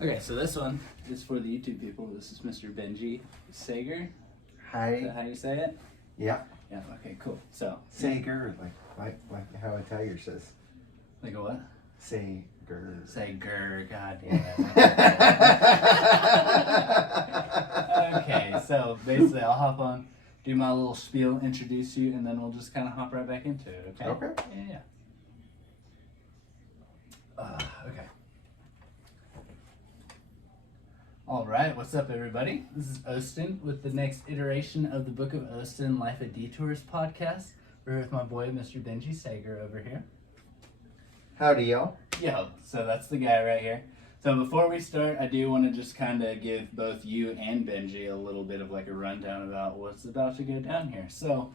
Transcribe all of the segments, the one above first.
Okay, so this one is for the YouTube people. This is Mr. Benji Sager. Hi. Is that how you say it? Yeah. Yeah, okay, cool. So Sager, like how a tiger says. like a what? Sager. Sager, god damn it. Okay, so basically I'll hop on, do my little spiel, introduce you, and then we'll just kind of hop right back into it, okay? Okay. Yeah. Okay. Alright, what's up everybody? This is Austin with the next iteration of the Book of Austin Life of Detours podcast. We're here with my boy, Mr. Benji Sager over here. Howdy, y'all. Yo, so that's the guy right here. So before we start, I do want to just kind of give both you and Benji a little bit of like a rundown about what's about to go down here. So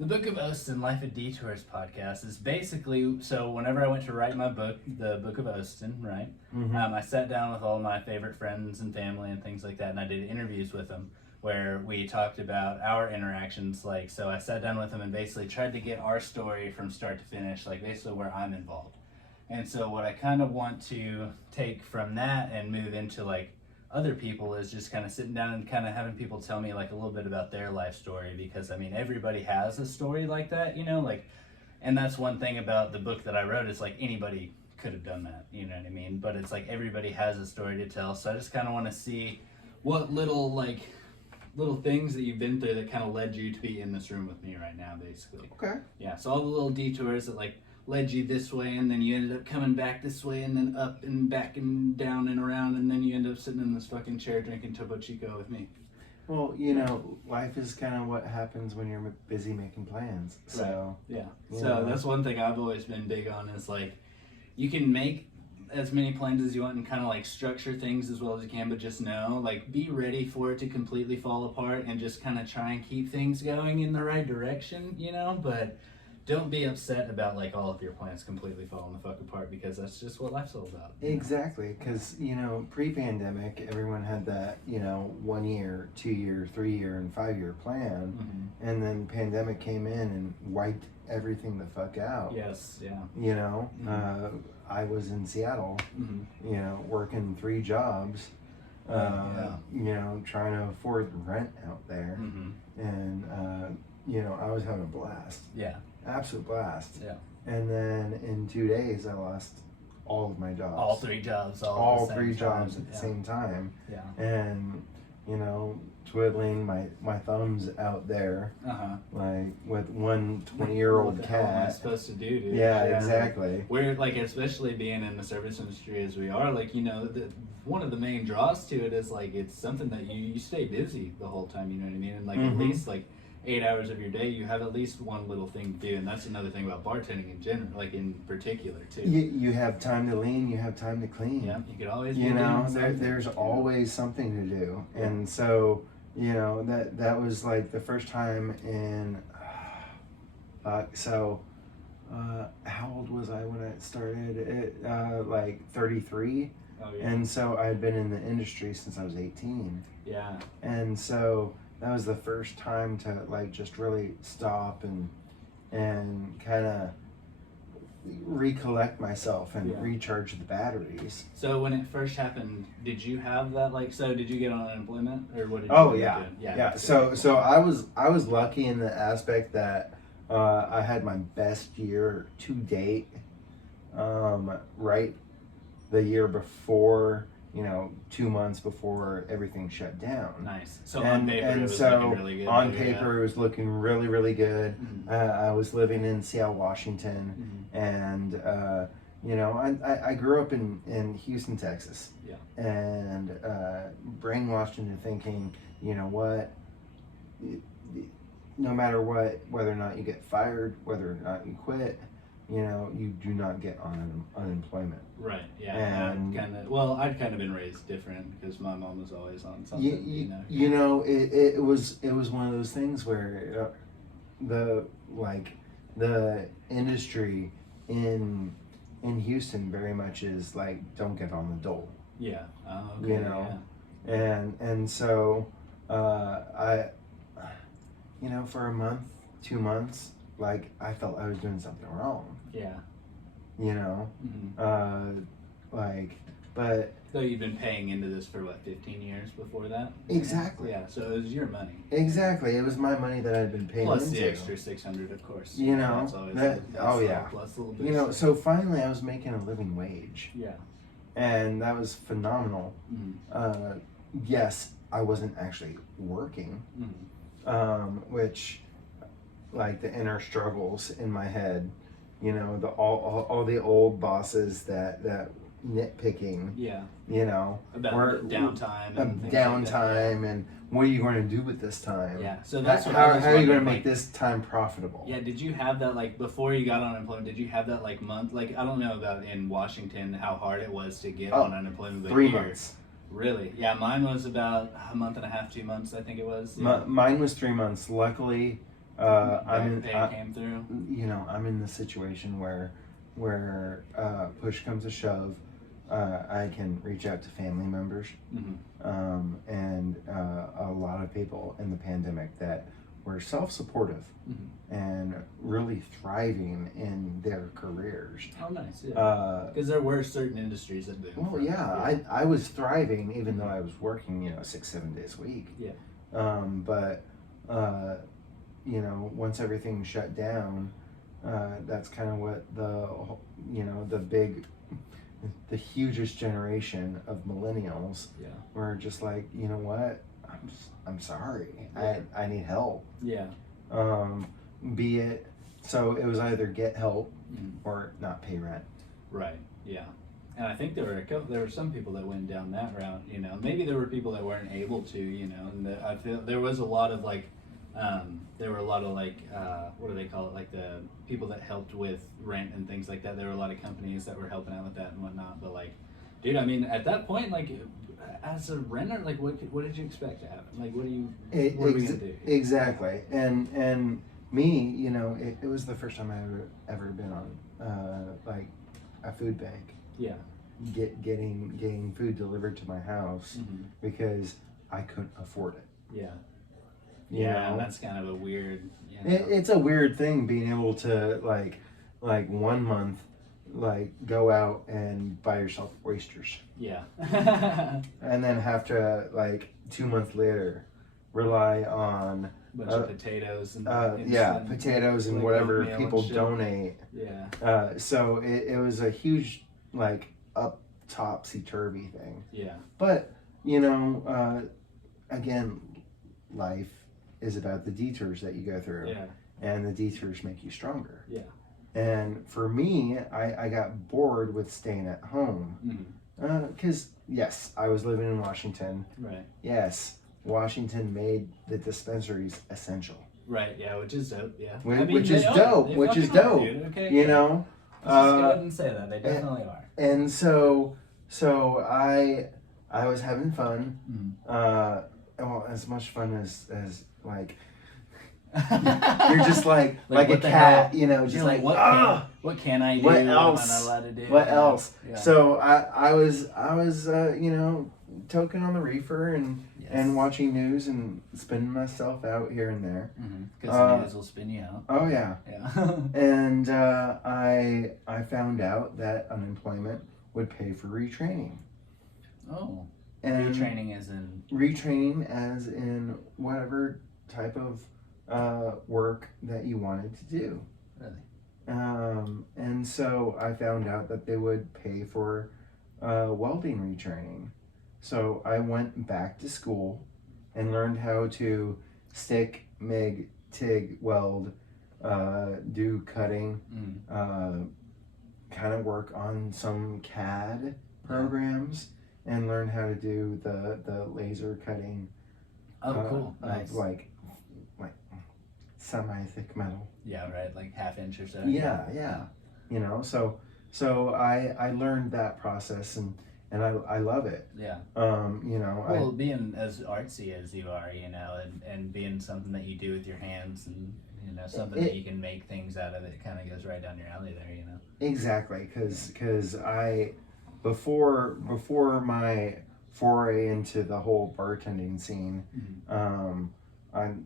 the Book of Austin Life of Detours podcast is basically, so whenever I went to write my book, the Book of Austin, right? Mm-hmm. I sat down with all my favorite friends and family and things like that, and I did interviews with them where we talked about our interactions. Like, so I sat down with them and basically tried to get our story from start to finish, like basically where I'm involved. And so what I kind of want to take from that and move into like other people is just kind of sitting down and kind of having people tell me like a little bit about their life story, because I mean everybody has a story like that, you know, like, and that's one thing about the book that I wrote is like anybody could have done that, you know what I mean? But it's like everybody has a story to tell, so I just kind of want to see what little things that you've been through that kind of led you to be in this room with me right now, basically. Okay. Yeah, so all the little detours that like led you this way, and then you ended up coming back this way, and then up and back and down and around, and then you end up sitting in this fucking chair drinking Topo Chico with me. Well, you know, life is kind of what happens when you're busy making plans. So, right. Yeah. You So know. that's one thing I've always been big on is like, you can make as many plans as you want and kind of like structure things as well as you can, but just know, like, be ready for it to completely fall apart and just kind of try and keep things going in the right direction, you know, but don't be upset about like all of your plans completely falling the fuck apart, because that's just what life's all about. Exactly, because, you know, pre-pandemic, everyone had that, you know, 1 year, 2 year, 3 year, and 5 year plan. Mm-hmm. And then pandemic came in and wiped everything the fuck out. Yes, yeah. You know, Mm-hmm. I was in Seattle, Mm-hmm. you know, working 3 jobs, Yeah. you know, trying to afford rent out there. Mm-hmm. And, you know, I was having a blast. Yeah. Absolute blast. Yeah. And then in 2 days, I lost all of my jobs. All 3 jobs. All at the same 3 jobs time. at the same time. Yeah. And, you know, twiddling my thumbs out there, Uh-huh. like with one 20-year-old What the hell am I cat. supposed to do, dude? Yeah, exactly. We're like, especially being in the service industry as we are, like, you know, one of the main draws to it is like it's something that you stay busy the whole time, you know what I mean? And like at least like 8 hours of your day, you have at least one little thing to do, and that's another thing about bartending in general, like in particular too. You have time to lean, you have time to clean. Yeah, you could always. You be know, doing something, there's you know? always something to do, and so you know that was like the first time in. How old was I when I started? Like 33. Oh, yeah. And so I had been in the industry since I was 18. Yeah. And so that was the first time to like just really stop and kind of recollect myself and Yeah. recharge the batteries. So when it first happened, did you have that like? So did you get on unemployment, or what did you? Oh do? yeah, Yeah. yeah. So I was lucky in the aspect that I had my best year to date, right the year before, you know, 2 months before everything shut down. Nice. So on paper, it was looking really good. On paper, it was looking really, really good. Mhm. I was living in Seattle, Washington, and you know, I grew up in Houston, Texas. Yeah. And brainwashed into thinking, you know what, no matter what, whether or not you get fired, whether or not you quit, you know, you do not get on unemployment. Right. Yeah. And I'd kind of been raised different because my mom was always on something. You know, it was one of those things where the industry in Houston very much is like, don't get on the dole. Yeah. Oh, okay. You know, and so I, you know, for a month, 2 months, like I felt I was doing something wrong. Yeah. You know, Mm-hmm. like But So you've been paying into this for what, 15 years before that? exactly. Yeah, so it was your money. Exactly. It was my money that I'd been paying Plus into. the extra 600, of course. You know, That's always that, a oh little yeah. plus a little bit. You know, so finally I was making a living wage. Yeah. And that was phenomenal. Mm-hmm. Yes, I wasn't actually working, which, like the inner struggles in my head, you know, the all the old bosses that nitpicking, Yeah. you know, About downtime and things downtime like that, and what are you going to do with this time? Yeah. So that's what how I was are you going to wondering, make like, this time profitable? Yeah, did you have that, like, before you got on unemployment, did you have that, like, month, like, I don't know about in Washington how hard it was to get on unemployment, but 3 here, months. Really? Yeah, mine was about a month and a half, 2 months, I think it was. Yeah. Mine was 3 months. Luckily, Pay came through. you know, I'm in the situation where push comes to shove, I can reach out to family members, and a lot of people in the pandemic that were self-supportive and really thriving in their careers. Oh, nice. Yeah. Because there were certain industries that did. Well, yeah, I was thriving even though I was working, you know, 6-7 days a week. Yeah. But you know, once everything shut down, that's kind of what the hugest generation of millennials were just like, you know what, I'm sorry, I need help. Yeah. Be it, so it was either get help or not pay rent. Right. Yeah. And I think there were some people that went down that route. You know, maybe there were people that weren't able to. You know, and I feel there was a lot of like. There were a lot of like, what do they call it? Like the people that helped with rent and things like that. There were a lot of companies that were helping out with that and whatnot. But like, dude, I mean, at that point, like, as a renter, like, what did you expect to happen? Like, what are we gonna do? Exactly. And me, you know, it was the first time I ever been on like a food bank. Yeah. Getting food delivered to my house because I couldn't afford it. Yeah. You know? That's kind of a weird. You know. It's a weird thing being able to like 1 month like go out and buy yourself oysters. Yeah. And then have to like 2 months later rely on bunch of potatoes and potatoes and whatever people donate. Yeah. So it was a huge like up topsy-turvy thing. Yeah. But you know, again, life is about the detours that you go through. Yeah. And the detours make you stronger. Yeah. And for me, I got bored with staying at home. Because yes, I was living in Washington. Right. Yes, Washington made the dispensaries essential. Right. Yeah. Which is dope. Yeah. Which is dope. Okay. You know. Let's just go ahead and say that they definitely are. And so I was having fun. Well, as much fun as like you're just like a cat, you know, just like what can I do? What else? What am I allowed to do? What else? Yeah. So I was you know, toking on the reefer and watching news and spinning myself out here and there. Because the news will spin you out. Oh yeah. Yeah. And I found out that unemployment would pay for retraining. Oh. And retraining as in whatever type of work that you wanted to do. Really? And so I found out that they would pay for welding retraining. So I went back to school and learned how to stick, MIG, TIG, weld, do cutting, kind of work on some CAD programs. And learn how to do the laser cutting. Oh, cool! Nice. Like semi-thick metal. Yeah, right. Like ½ inch or so. Yeah. You know, so I learned that process and I love it. Yeah. You know. Well, being as artsy as you are, you know, and being something that you do with your hands and you know something that you can make things out of, it kind of goes right down your alley there, you know. Exactly, because Before my foray into the whole bartending scene, I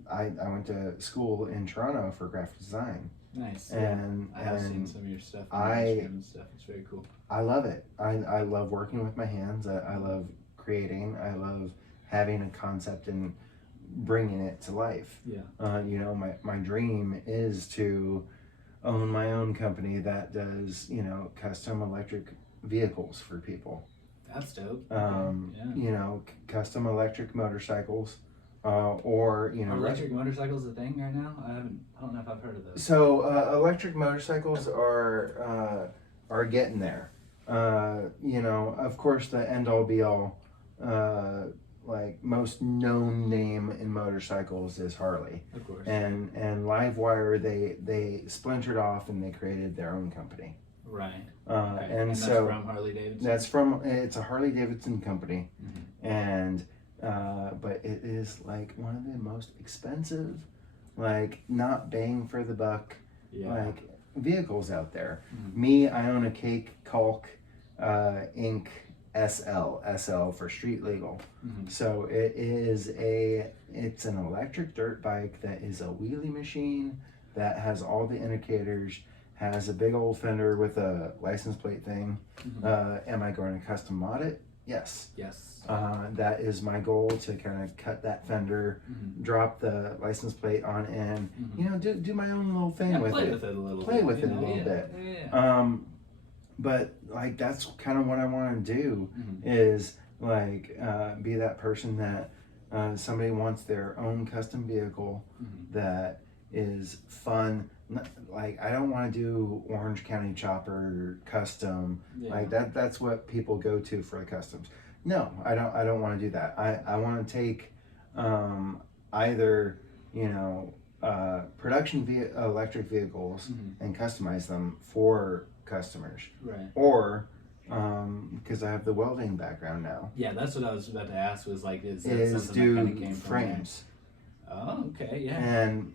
went to school in Toronto for graphic design. Nice. And I have seen some of your stuff on Instagram and stuff. It's very cool. I love it. I love working with my hands. I love creating. I love having a concept and bringing it to life. Yeah. You know, my dream is to own my own company that does, you know, custom electric vehicles for people. That's dope. You know, custom electric motorcycles, or, you know, are electric motorcycles a thing right now? I don't know if I've heard of those. So electric motorcycles are getting there. You know, of course, the end all be all, like most known name in motorcycles is Harley. Of course. And Livewire, they splintered off and they created their own company. Right. And that's so from Harley Davidson. it's a Harley Davidson company, and but it is like one of the most expensive, like not bang for the buck, like vehicles out there. Me, I own a Cake Caulk Inc. SL for street legal. So it's an electric dirt bike that is a wheelie machine that has all the indicators, has a big old fender with a license plate thing. Am I going to custom mod it? Yes. That is my goal, to kind of cut that fender, drop the license plate on in, you know, do my own little thing with it. Play with it a little bit. Yeah. But like that's kind of what I want to do, is like be that person that somebody wants their own custom vehicle that is fun. Like I don't want to do Orange County Chopper custom. Like that's what people go to for the customs. No, I don't want to do that. I want to take either, you know, production electric vehicles and customize them for customers, or because I have the welding background now. Yeah, that's what I was about to ask. Was like, is that something that kind of came frames? From there? Oh, okay, yeah. And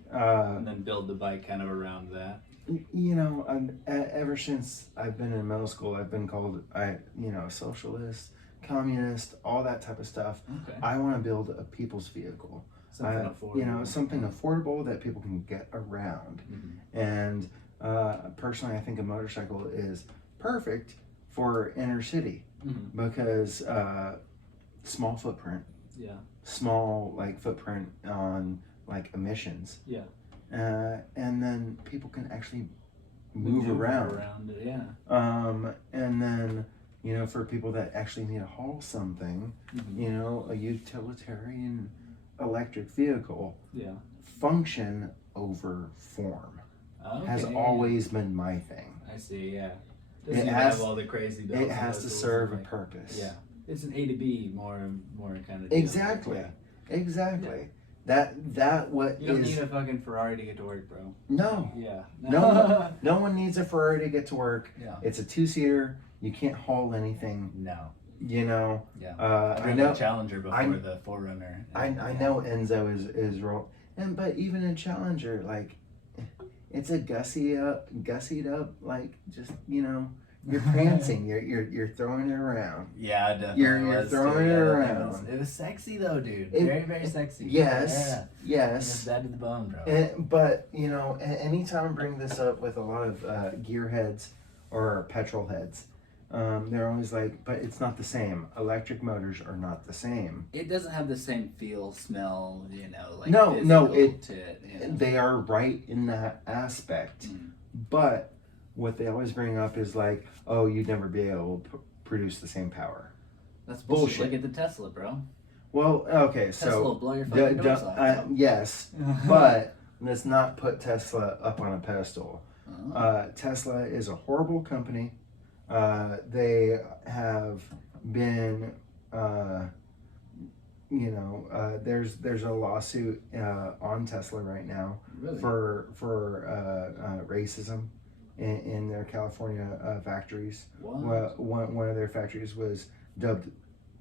then build the bike kind of around that. You know, ever since I've been in middle school, I've been called socialist, communist, all that type of stuff. Okay. I want to build a people's vehicle. Something affordable. You know, something affordable that people can get around. And personally, I think a motorcycle is perfect for inner city because small footprint. Small like footprint on like emissions. And then people can actually move around it. And then, you know, for people that actually need to haul something, you know, a utilitarian electric vehicle, function over form. Has always been my thing. I see, It have all the crazy bells. It has to serve a purpose. It's an A to B more kind of deal. Exactly. That what you don't need a fucking Ferrari to get to work, bro. No. No one needs a Ferrari to get to work. It's a 2-seater. You can't haul anything. No. You know. I know the Challenger before the Forerunner. I know Enzo is real, but even a Challenger, like, it's a gussied up, like, just, you know, you're prancing, you're throwing it around. Yeah, definitely. You're throwing it around. It was sexy though, dude. Very, very sexy. Yes. It's bad to the bone, bro. But you know, anytime I bring this up with a lot of gearheads or petrol heads, they're always like, but it's not the same. Electric motors are not the same. It doesn't have the same feel, smell, you know, like they are right in that aspect. But what they always bring up is like, oh, you'd never be able to produce the same power. That's bullshit. Look at the Tesla, bro. Well, okay, Tesla will blow your fucking doors off. Yes, but let's not put Tesla up on a pedestal. Tesla is a horrible company. They have been, there's a lawsuit on Tesla right now for racism in their California factories. What? One of their factories was dubbed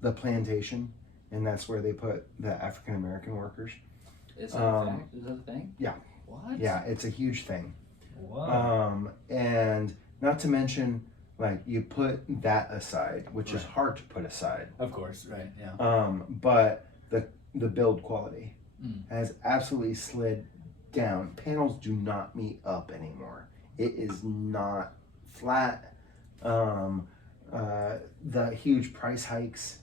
the Plantation, and that's where they put the African American workers. Is that a fact? Is that a thing? Yeah. What? Yeah, it's a huge thing. Wow. And not to mention, like, you put that aside, which is hard to put aside. Of course, right? Yeah. But the build quality has absolutely slid down. Panels do not meet up anymore. It is not flat. The huge price hikes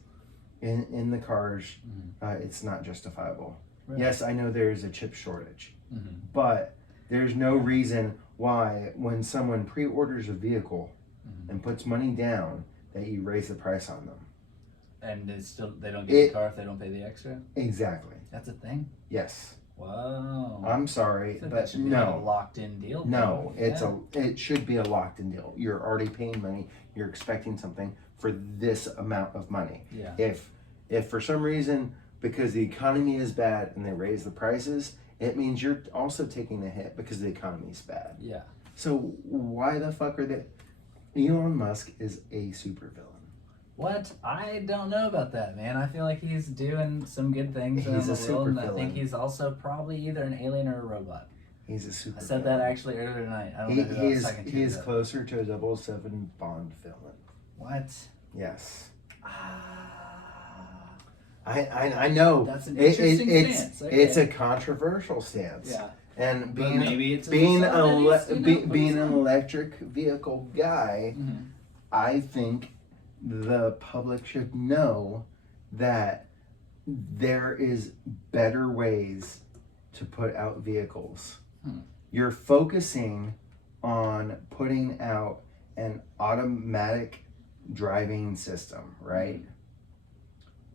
in the cars, it's not justifiable. Right. Yes, I know there is a chip shortage, but there's no reason why when someone pre-orders a vehicle and puts money down that you raise the price on them. And it's still, they don't get the car if they don't pay the extra? Exactly. That's a thing? Yes. Wow. I'm sorry, but that should be like a locked-in deal. No, it should be a locked-in deal. You're already paying money. You're expecting something for this amount of money. Yeah. If for some reason, because the economy is bad and they raise the prices, it means you're also taking a hit because the economy is bad. Yeah. So why the fuck are they? Elon Musk is a supervillain. What? I don't know about that, man. I feel like he's doing some good things in the world, and I think he's also probably either an alien or a robot. He's a supervillain. I said that actually earlier tonight. I don't know who I was talking to. He is closer to a 007 Bond villain. What? Yes. I know. That's an interesting stance. Okay. It's a controversial stance. Yeah. And being an electric vehicle guy, I think the public should know that there is better ways to put out vehicles. You're focusing on putting out an automatic driving system, right?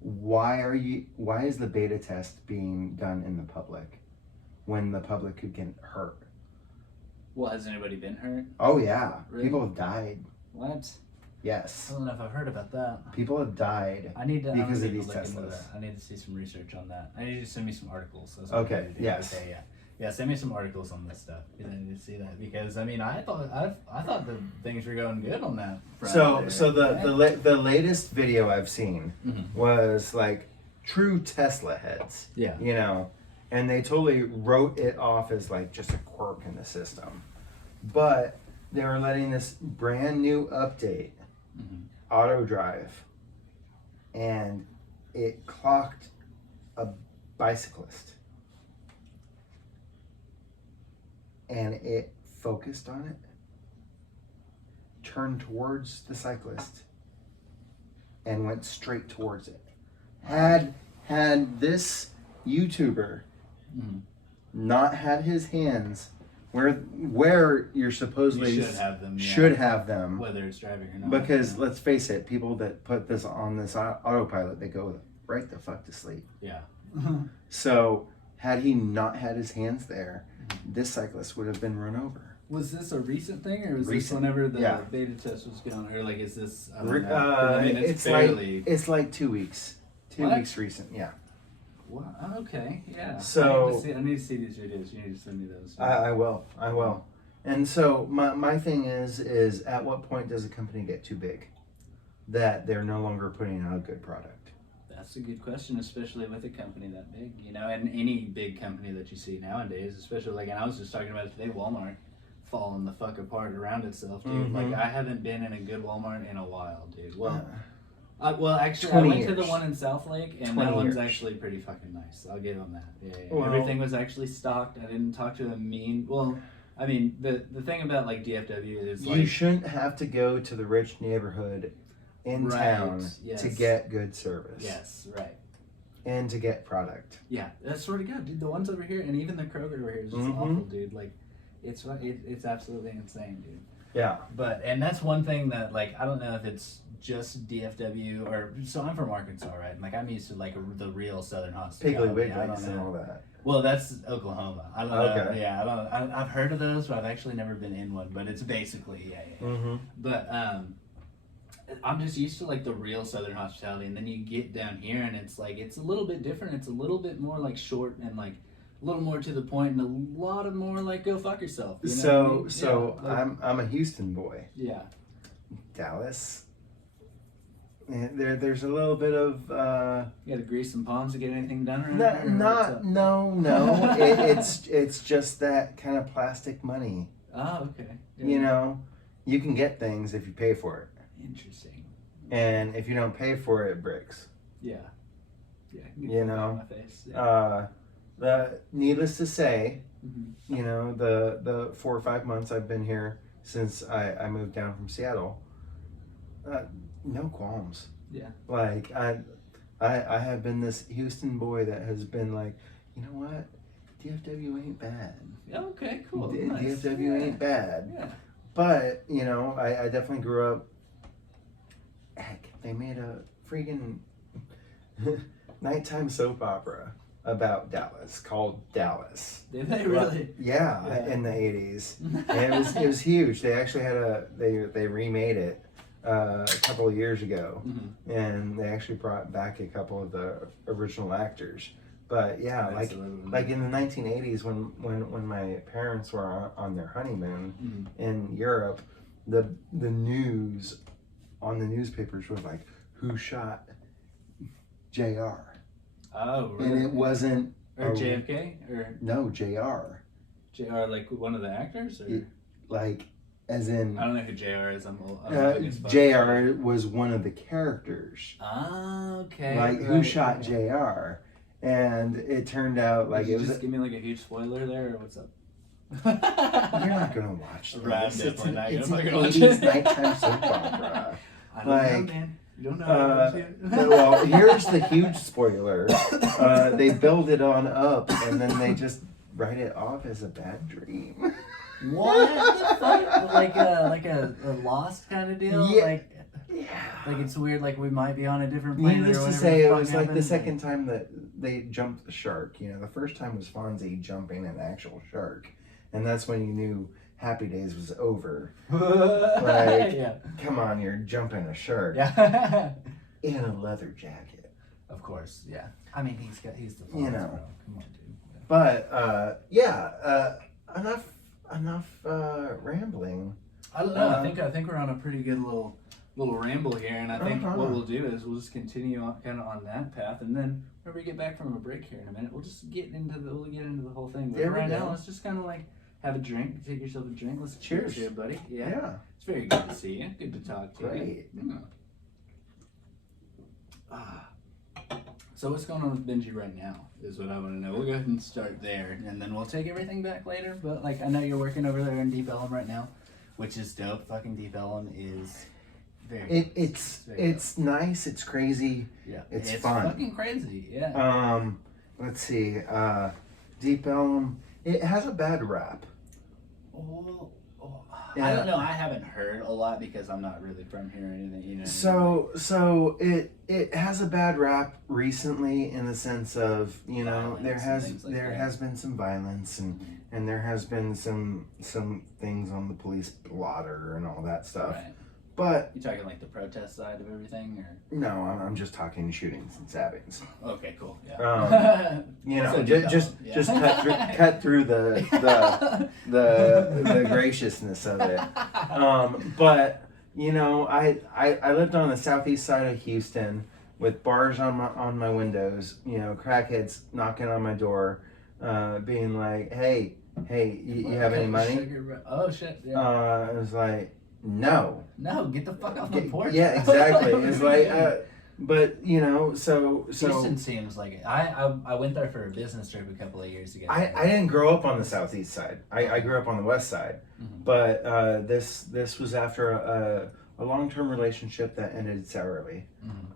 Why is the beta test being done in the public when the public could get hurt? Well, has anybody been hurt? Oh yeah. Really? People have died. What? Yes. I don't know if I've heard about that. People have died because of these Teslas. I need to see some research on that. I need you to send me some articles. Okay. Yes. Okay, yeah, send me some articles on this stuff. I need to see that because I mean I thought the things were going good on that front. So the latest video I've seen was like true Tesla heads. Yeah. You know, and they totally wrote it off as like just a quirk in the system, but they were letting this brand new update, auto drive, and it clocked a bicyclist. And it focused on it, turned towards the cyclist, and went straight towards it. Had this YouTuber not had his hands where you're supposedly should have them, whether it's driving or not. Because let's face it, people that put this on this autopilot, they go right the fuck to sleep. Yeah. So had he not had his hands there, this cyclist would have been run over. Was this a recent thing, or was this whenever the beta test was going, or like is this? I don't know. I mean, it's like 2 weeks. 2 weeks recent, yeah. Well, okay, yeah. So I need to see these videos. You need to send me those. I will. And so my thing is at what point does a company get too big that they're no longer putting out a good product? That's a good question, especially with a company that big, you know, and any big company that you see nowadays, especially like, and I was just talking about it today, Walmart falling the fuck apart around itself, dude. Like, I haven't been in a good Walmart in a while, dude. Well, actually, I went to the one in South Lake, and that one's actually pretty fucking nice. I'll give them that. Yeah. Well, everything was actually stocked. I didn't talk to them mean. Well, I mean, the thing about like DFW is like, you shouldn't have to go to the rich neighborhood in town to get good service. Yes, right. And to get product. Yeah, that's sort of good, dude. The ones over here, and even the Kroger over here is just awful, dude. Like, it's absolutely insane, dude. Yeah. And that's one thing that, like, I don't know if it's just DFW or, so I'm from Arkansas, right? Like, I'm used to like the real Southern hospitality. Piggly Wigglies and all that. Well, that's Oklahoma. I don't know. Yeah, I've heard of those, but I've actually never been in one. But it's basically But I'm just used to like the real Southern hospitality, and then you get down here, and it's like it's a little bit different. It's a little bit more like short and like a little more to the point, and a lot of more like go fuck yourself. You know I'm a Houston boy. Yeah. Dallas. There's a little bit of you got to grease some palms to get anything done around here? No. It's just that kind of plastic money. Oh, okay. Yeah. You know, you can get things if you pay for it. Interesting. And if you don't pay for it, it breaks. Yeah. You know. My face. Yeah. Needless to say, You know, the 4 or 5 months I've been here since I moved down from Seattle, no qualms. Yeah. Like I have been this Houston boy that has been like, you know what, DFW ain't bad. Okay, cool. Nice. DFW ain't bad. Yeah. But you know, I definitely grew up. Heck, they made a freaking nighttime soap opera about Dallas called Dallas. Did they really? Yeah, in the 80s. And it was huge. They actually had they remade it a couple of years ago, and they actually brought back a couple of the original actors. But yeah, like in the 1980s when my parents were on their honeymoon in Europe, the news on the newspapers was like, who shot JR? Oh, really? And it wasn't JFK or no JR. JR, like one of the actors, or like as in I don't know who JR is. JR was one of the characters. Ah, okay. Like who shot JR? And it turned out like it was. Just give me like a huge spoiler there, or what's up? You're not gonna watch this. Right, It's an it's 80s nighttime soap opera. I don't know, man. You don't know. Well, here's the huge spoiler. They build it on up, and then they just write it off as a bad dream. What the fuck? Like a Lost kind of deal? Yeah. Like it's weird. Like we might be on a different planet. Needless to say, it was like the second time that they jumped the shark. You know, the first time was Fonzie jumping an actual shark, and that's when you knew Happy Days was over. Like, come on, you're jumping a shark. Yeah. In a leather jacket. Of course, yeah. I mean, he's the Fonzie, you know. bro. Come on, dude. But enough rambling. I don't know. I think we're on a pretty good little ramble here, and I think what we'll do is we'll just continue on kind of on that path, and then when we get back from a break here in a minute, we'll just get into the whole thing. But right now, let's just kind of like have a drink, take yourself a drink. Let's cheers here, buddy. Yeah. It's very good to see you. Good to talk to you. Great. So what's going on with Benji right now is what I want to know. We'll go ahead and start there, and then we'll take everything back later. But like, I know you're working over there in Deep Ellum right now, which is dope. Fucking Deep Ellum is very. It's nice. It's crazy. Yeah. It's fun. Fucking crazy. Yeah. Let's see. Deep Ellum. It has a bad rap. I don't know. I haven't heard a lot because I'm not really from here or anything. You know. So it has a bad rap recently in the sense of, you know, there has been some violence and there has been some things on the police blotter and all that stuff. Right. But you talking like the protest side of everything, or no? I'm just talking shootings and stabbings. Okay, cool. Yeah. You know, So just cut through the graciousness of it. But you know, I lived on the southeast side of Houston with bars on my windows. You know, crackheads knocking on my door, being like, "Hey, you have any money?" Oh shit! Yeah. I was like, No, get the fuck off my porch. Yeah, exactly. It's like, but you know, so Houston seems like it. I went there for a business trip a couple of years ago. I didn't grow up on the southeast side. I grew up on the west side. But this was after a long-term relationship that ended sourly.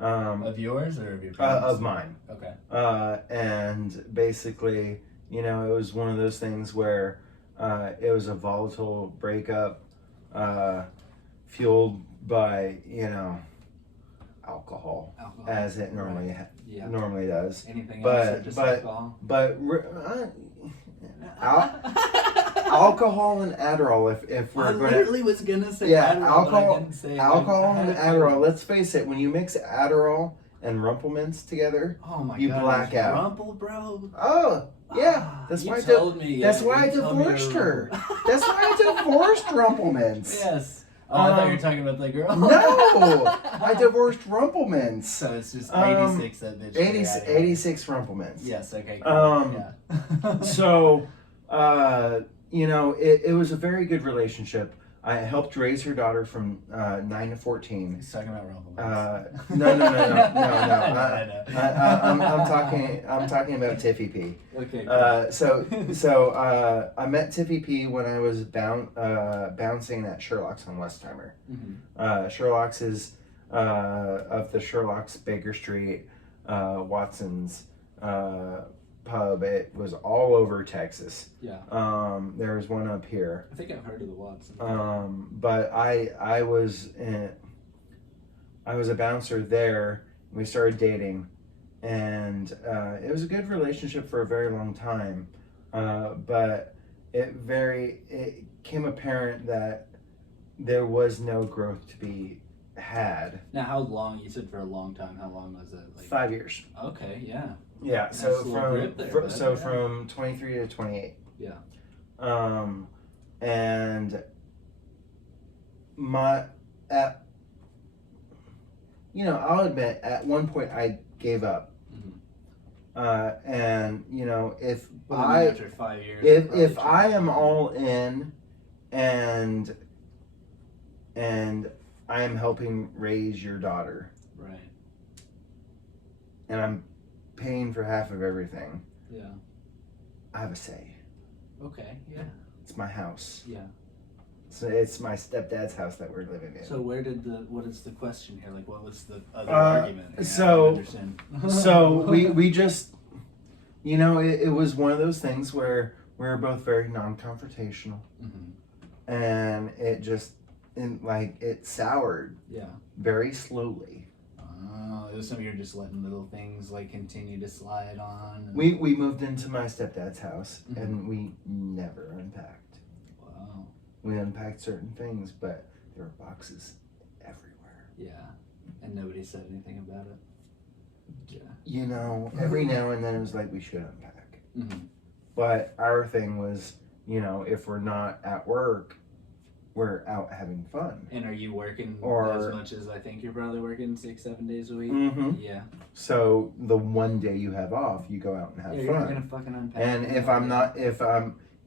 Of yours or of your parents? Of mine. Okay. And basically, you know, it was one of those things where it was a volatile breakup. Fueled by, you know, alcohol. As it normally does. Anything else or just alcohol? Alcohol and Adderall. If we're going literally was gonna say Adderall, but I didn't say it. Alcohol and Adderall. Let's face it. When you mix Adderall and Rumplemints together, you black out. Rumple, bro. Oh. Yeah, that's why I divorced her. That's why I divorced Rumplemints. Yes. Oh, I thought you were talking about that girl. No, I divorced Rumplemints. So it's just 86 that bitch. 86 Rumplemints. Yes. Okay. Cool. So, you know, it was a very good relationship I helped raise her daughter from 9 to 14. He's talking about Rumble. No. I'm talking about Tiffy P. Okay. Cool. So I met Tiffy P when I was bouncing at Sherlock's on Westheimer. Mm-hmm. Sherlock's is of the Sherlock's Baker Street, Watson's pub. It was all over Texas. Yeah. There was one up here. I think I've heard of the Watson. But I was a bouncer there. We started dating, and it was a good relationship for a very long time. But it became apparent that there was no growth to be had. Now, how long? You said for a long time. How long was it? Like 5 years. Okay. Yeah. Yeah. Nice So little grip there, bud. Yeah. from 23 to 28. Yeah. And I'll admit at one point I gave up. Mm-hmm. And if after 5 years, if I am all in and I am helping raise your daughter, right, and I'm paying for half of everything, yeah, I have a say. Okay, yeah. It's my house. Yeah. So it's my stepdad's house that we're living in. So what is the question here? Like, what was the other argument? Yeah, so we just, it was one of those things where we were both very non-confrontational. Mm-hmm. And it just, it soured. Yeah. Very slowly. It was something you're just letting little things like continue to slide on. And... We moved into my stepdad's house, mm-hmm. and we never unpacked. Wow. We unpacked certain things, but there were boxes everywhere. Yeah, and nobody said anything about it. Yeah. Every now and then it was like we should unpack. Mm-hmm. But our thing was, if we're not at work, we're out having fun. And are you working as much as I think you're probably working 6-7 days a week? Mm-hmm. Yeah. So the one day you have off, you go out and have fun. You're gonna fucking unpack. And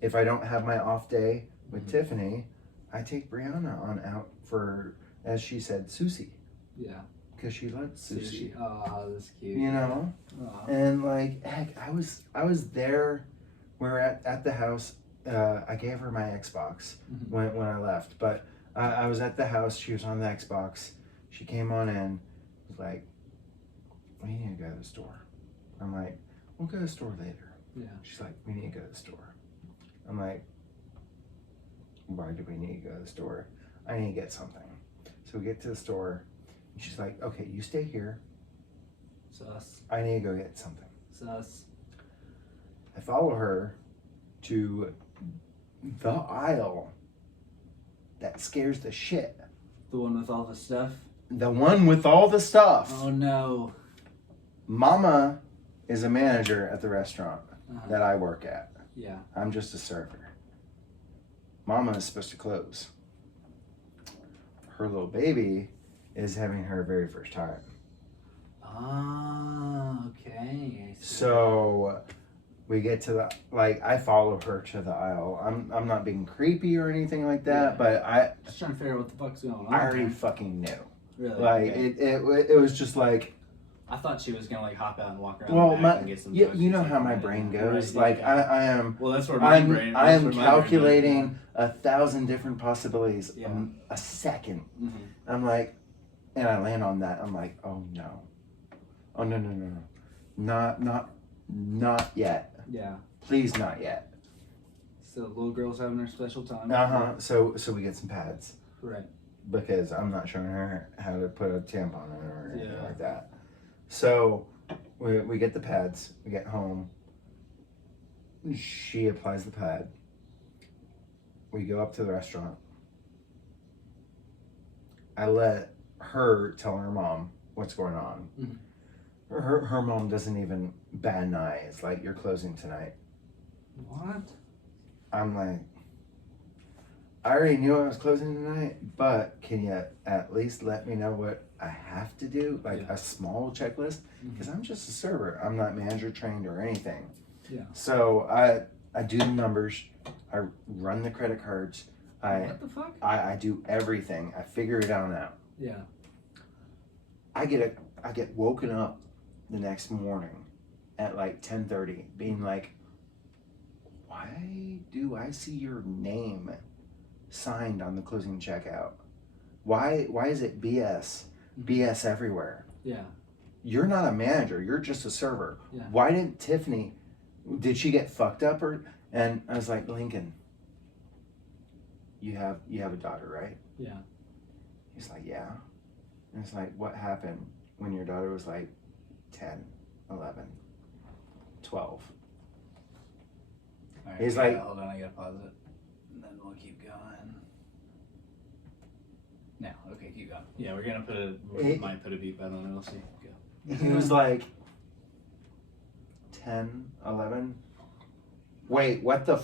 if I don't have my off day with mm-hmm. Tiffany, I take Brianna on out for, as she said, sushi. Yeah. Because she loves sushi. Oh, that's cute. And heck, I was there. We were at the house. I gave her my Xbox mm-hmm. when I left, but I was at the house. She was on the Xbox. She came on in. Was like, "We need to go to the store." I'm like, "We'll go to the store later." Yeah. She's like, "We need to go to the store." I'm like, "Why do we need to go to the store?" I need to get something. So we get to the store. And she's like, "Okay, you stay here. Sus. I need to go get something." Sus. I follow her to the aisle that scares the shit. The one with all the stuff? The one with all the stuff. Oh no. Mama is a manager at the restaurant uh-huh. that I work at. Yeah. I'm just a server. Mama is supposed to close. Her little baby is having her very first time. Ah, okay. So we get to I follow her to the aisle. I'm not being creepy or anything like that, but I just trying to figure out what the fuck's going on. I already fucking knew. Really? It was just like, I thought she was gonna hop out and walk around the back and get some. You know how my brain goes. Right, I am. Well, that's where my brain. I am calculating 1,000 different possibilities a second. Mm-hmm. I'm like, and I land on that. I'm like, oh no, not yet. Yeah. Please, not yet. So little girl's having her special time. So we get some pads. Right. Because I'm not showing her how to put a tampon in or anything like that. So we get the pads. We get home. She applies the pad. We go up to the restaurant. I let her tell her mom what's going on. Mm-hmm. Her mom doesn't even bat an eye. It's like, you're closing tonight. What? I'm like, I already knew I was closing tonight, but can you at least let me know what I have to do? A small checklist? Because I'm just a server. I'm not manager trained or anything. Yeah. So I do the numbers. I run the credit cards. What the fuck? I do everything. I figure it out. Yeah. I get woken up the next morning at like 10:30, being like, why do I see your name signed on the closing checkout? Why is it BS? BS everywhere. Yeah. You're not a manager. You're just a server. Yeah. Why didn't Tiffany? Did she get fucked up or? And I was like, Lincoln, you have a daughter, right? Yeah. He's like, yeah. And it's like, what happened when your daughter was like 10, 11, 12? All right, He's like, hold on, I gotta pause it. And then we'll keep going. No, okay, keep going. Yeah, we might put a beep, I don't know, we'll see. Go. He was like 10, 11. Wait, what the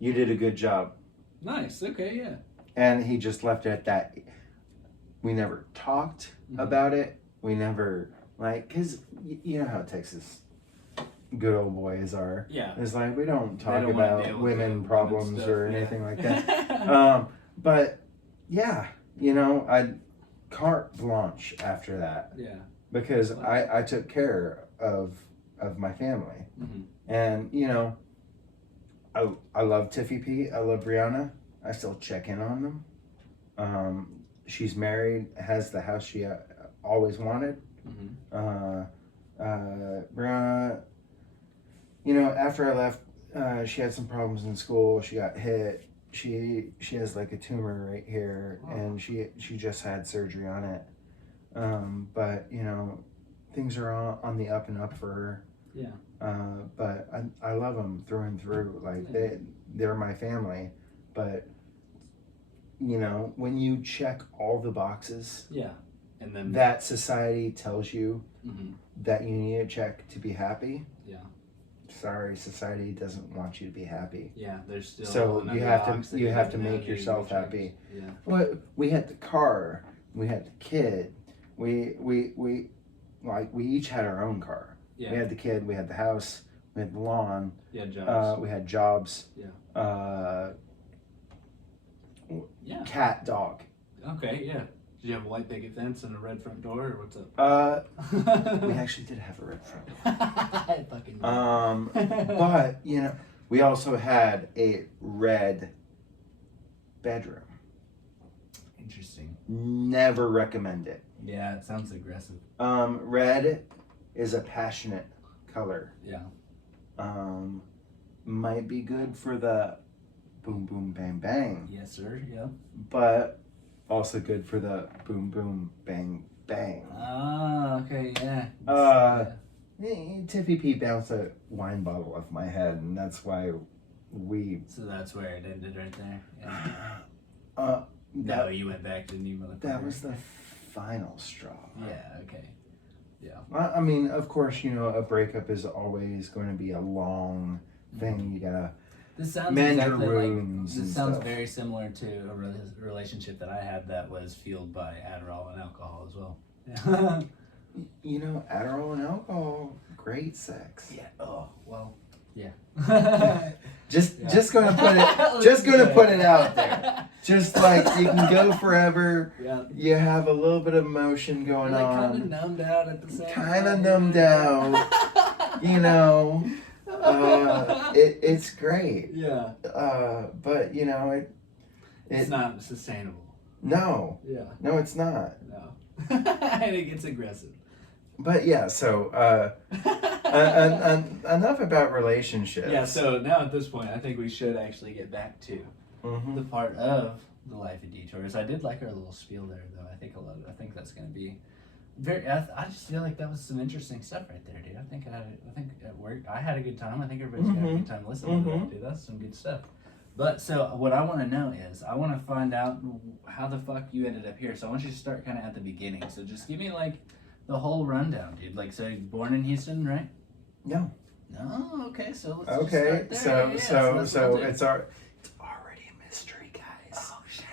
you did a good job. Nice, okay, yeah. And he just left it at that. We never talked about it. We never, like, because you know how Texas good old boys are. Yeah. It's like, we don't talk don't about women problems stuff, or anything like that. But, yeah, you know, I carte blanche after that. Yeah. Because I took care of my family. And, you know, I love Tiffy P. I love Brianna. I still check in on them. She's married, has the house she always wanted. Brianna, you know, after I left, she had some problems in school. She got hit. She has like a tumor right here, and she just had surgery on it. But you know, things are on the up and up for her. Yeah. But I love them through and through. Like they're my family. But you know, when you check all the boxes, yeah, and then that society tells you that you need to check to be happy. Yeah. Sorry, society doesn't want you to be happy. Yeah, there's still so you have to make yourself happy. Yeah. Well, we had the car, we had the kid, we each had our own car. Yeah. We had the kid, we had the house, we had the lawn. Yeah, jobs. We had jobs. Yeah. Yeah. Cat, dog. Okay, yeah. Did you have a white picket fence and a red front door, or what's up? We actually did have a red front door. I fucking know. But you know, we also had a red bedroom. Interesting. Never recommend it. Yeah, it sounds aggressive. Red is a passionate color. Yeah. Might be good for the boom boom bang bang. Yes, sir. Yeah. But also good for the boom boom bang bang. Ah, okay, yeah. Tiffy P bounced a wine bottle off my head, and that's why we. So that's where it ended right there. Yeah. No, you went back, didn't you, motherfucker? That was the final straw. Yeah. Okay. Yeah. I mean, of course, you know, a breakup is always going to be a long thing. You gotta. This sounds mend exactly your like. wounds This and sounds stuff. very similar to a relationship that I had that was fueled by Adderall and alcohol as well. Yeah. You know, Adderall and alcohol, great sex. Yeah. Oh well. Yeah. Just gonna put it. Put it out there. Just like you can go forever. Yeah. You have a little bit of motion going Like on. kind of numbed out at the same time. Kind of numbed out. You know. It's great. Yeah. But you know It's not sustainable. No. Yeah. No, it's not. No. And it gets aggressive. But yeah, so enough about relationships. Yeah, so now at this point, I think we should actually get back to Mm-hmm. the part of the life of Detours. I did like our little spiel there, though. I think that's going to be very. I just feel like that was some interesting stuff right there, dude. I think at work I had a good time. I think everybody's got a good time listening to that, dude. That's some good stuff. But so what I want to know is I want to find out how the fuck you ended up here. So I want you to start kind of at the beginning. So just give me like the whole rundown, dude. Like, so you're born in Houston, right? No. No. Okay. So let's Okay. just start there. So it's already a mystery, guys. Oh shit.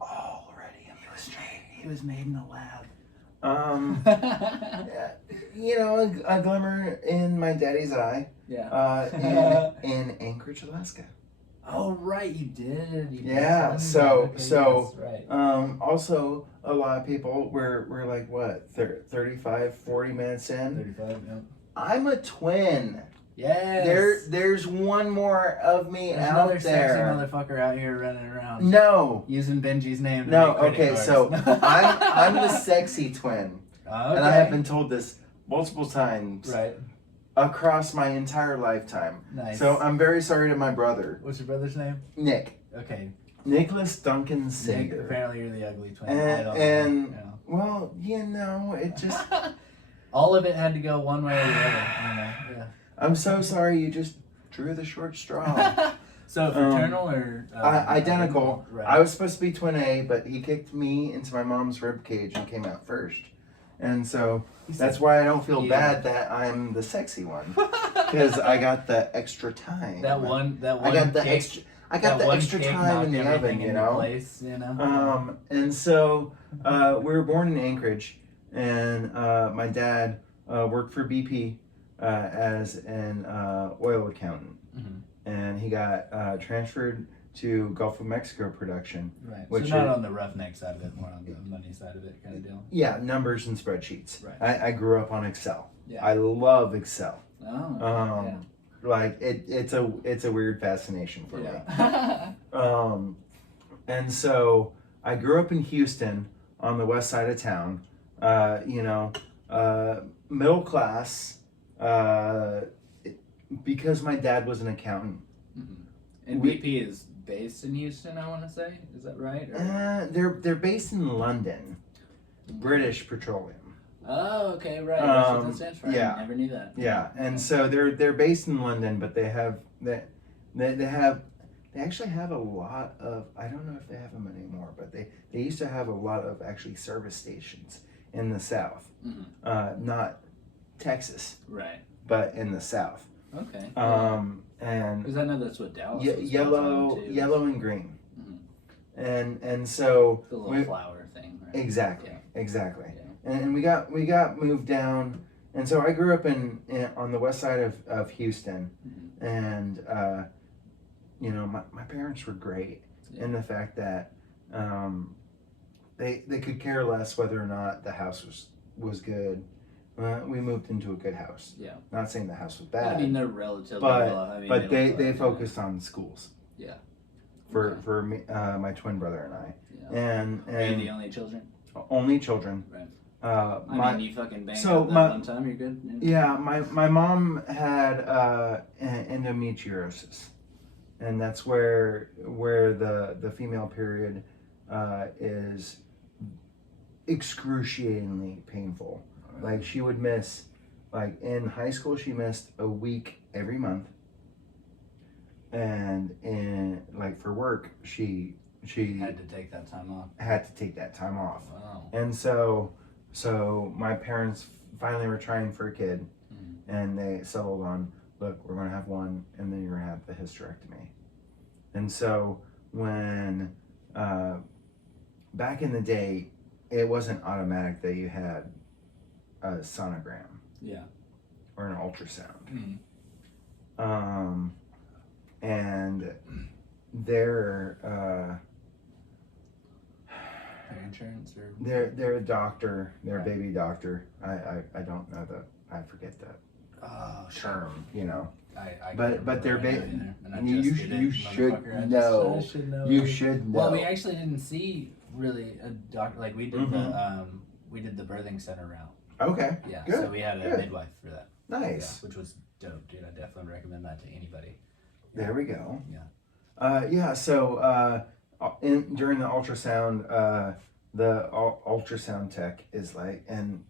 Already a mystery. He was made in the lab. Yeah, you know, a glimmer in my daddy's eye. Yeah. In Anchorage, Alaska. Oh right, you did. Yeah. Did So yes, right. also a lot of people we're like what 35, 40 minutes in. 35. Yeah. I'm a twin. Yes. There's one more of me There's out another there. sexy motherfucker out here running around. No. Using Benji's name. To No. make credit Okay. cards. So I'm the sexy twin, Okay. and I have been told this multiple times. Right. Across my entire lifetime. Nice. So I'm very sorry to my brother. What's your brother's name? Nick. Okay. Nicholas Duncan Sager. Nick, apparently you're the ugly twin. And know. Well, it just. All of it had to go one way or the other. Yeah. I'm so sorry. You just drew the short straw. So fraternal or identical? Right. I was supposed to be twin A, but he kicked me into my mom's rib cage and came out first. And so that's why I don't feel bad that I'm the sexy one, because I got the extra time. That one. I got the extra. I got the extra time in the oven, you know. Place, you know. And so we were born in Anchorage, and my dad worked for BP as an oil accountant, and he got transferred to Gulf of Mexico production. Right. Which so not on the roughneck side of it, more on the money side of it, kind of deal. Yeah, numbers and spreadsheets. Right. I grew up on Excel. Yeah. I love Excel. Oh. Yeah. Like it's a weird fascination for me. And so I grew up in Houston on the west side of town. Middle class, because my dad was an accountant. And BP is based in Houston, I want to say. Is that right? They're based in London, British Petroleum. Oh, okay, right. That's what that stands for. Yeah. I never knew that. Yeah, and so they're based in London, but they actually have a lot of, I don't know if they have them anymore, but they used to have a lot of actually service stations in the South, not Texas, right? But in the South. Okay. And because I know that's what Dallas was yellow and green, and so the little flower thing. Right? Exactly. Yeah. And we got moved down, and so I grew up on the west side of Houston, and my parents were great in the fact that they could care less whether or not the house was good. We moved into a good house. Yeah. Not saying the house was bad. I mean, they're relatively but they focused on schools. Yeah. For me, my twin brother and I. Yeah. And are you the only children? Only children. Right. I mean, you fucking banged out that one time. You're good. Yeah. My mom had endometriosis, and that's where the female period is excruciatingly painful. Like she would miss, like in high school, she missed a week every month, and for work, she had to take that time off. Wow. And so my parents finally were trying for a kid, and they settled on, look, we're gonna have one, and then you're gonna have the hysterectomy. And so when back in the day, it wasn't automatic that you had a sonogram, or an ultrasound, and their insurance or their doctor, their baby doctor. I don't know I forget that term, but their baby. You should know. You should know. Well, we actually didn't see really a doctor. Like we did the birthing center route. Okay. Yeah. Good. So we had a midwife for that. Nice. Yeah, which was dope, dude. I definitely recommend that to anybody. There we go. Yeah. So during the ultrasound, the ultrasound tech is like, and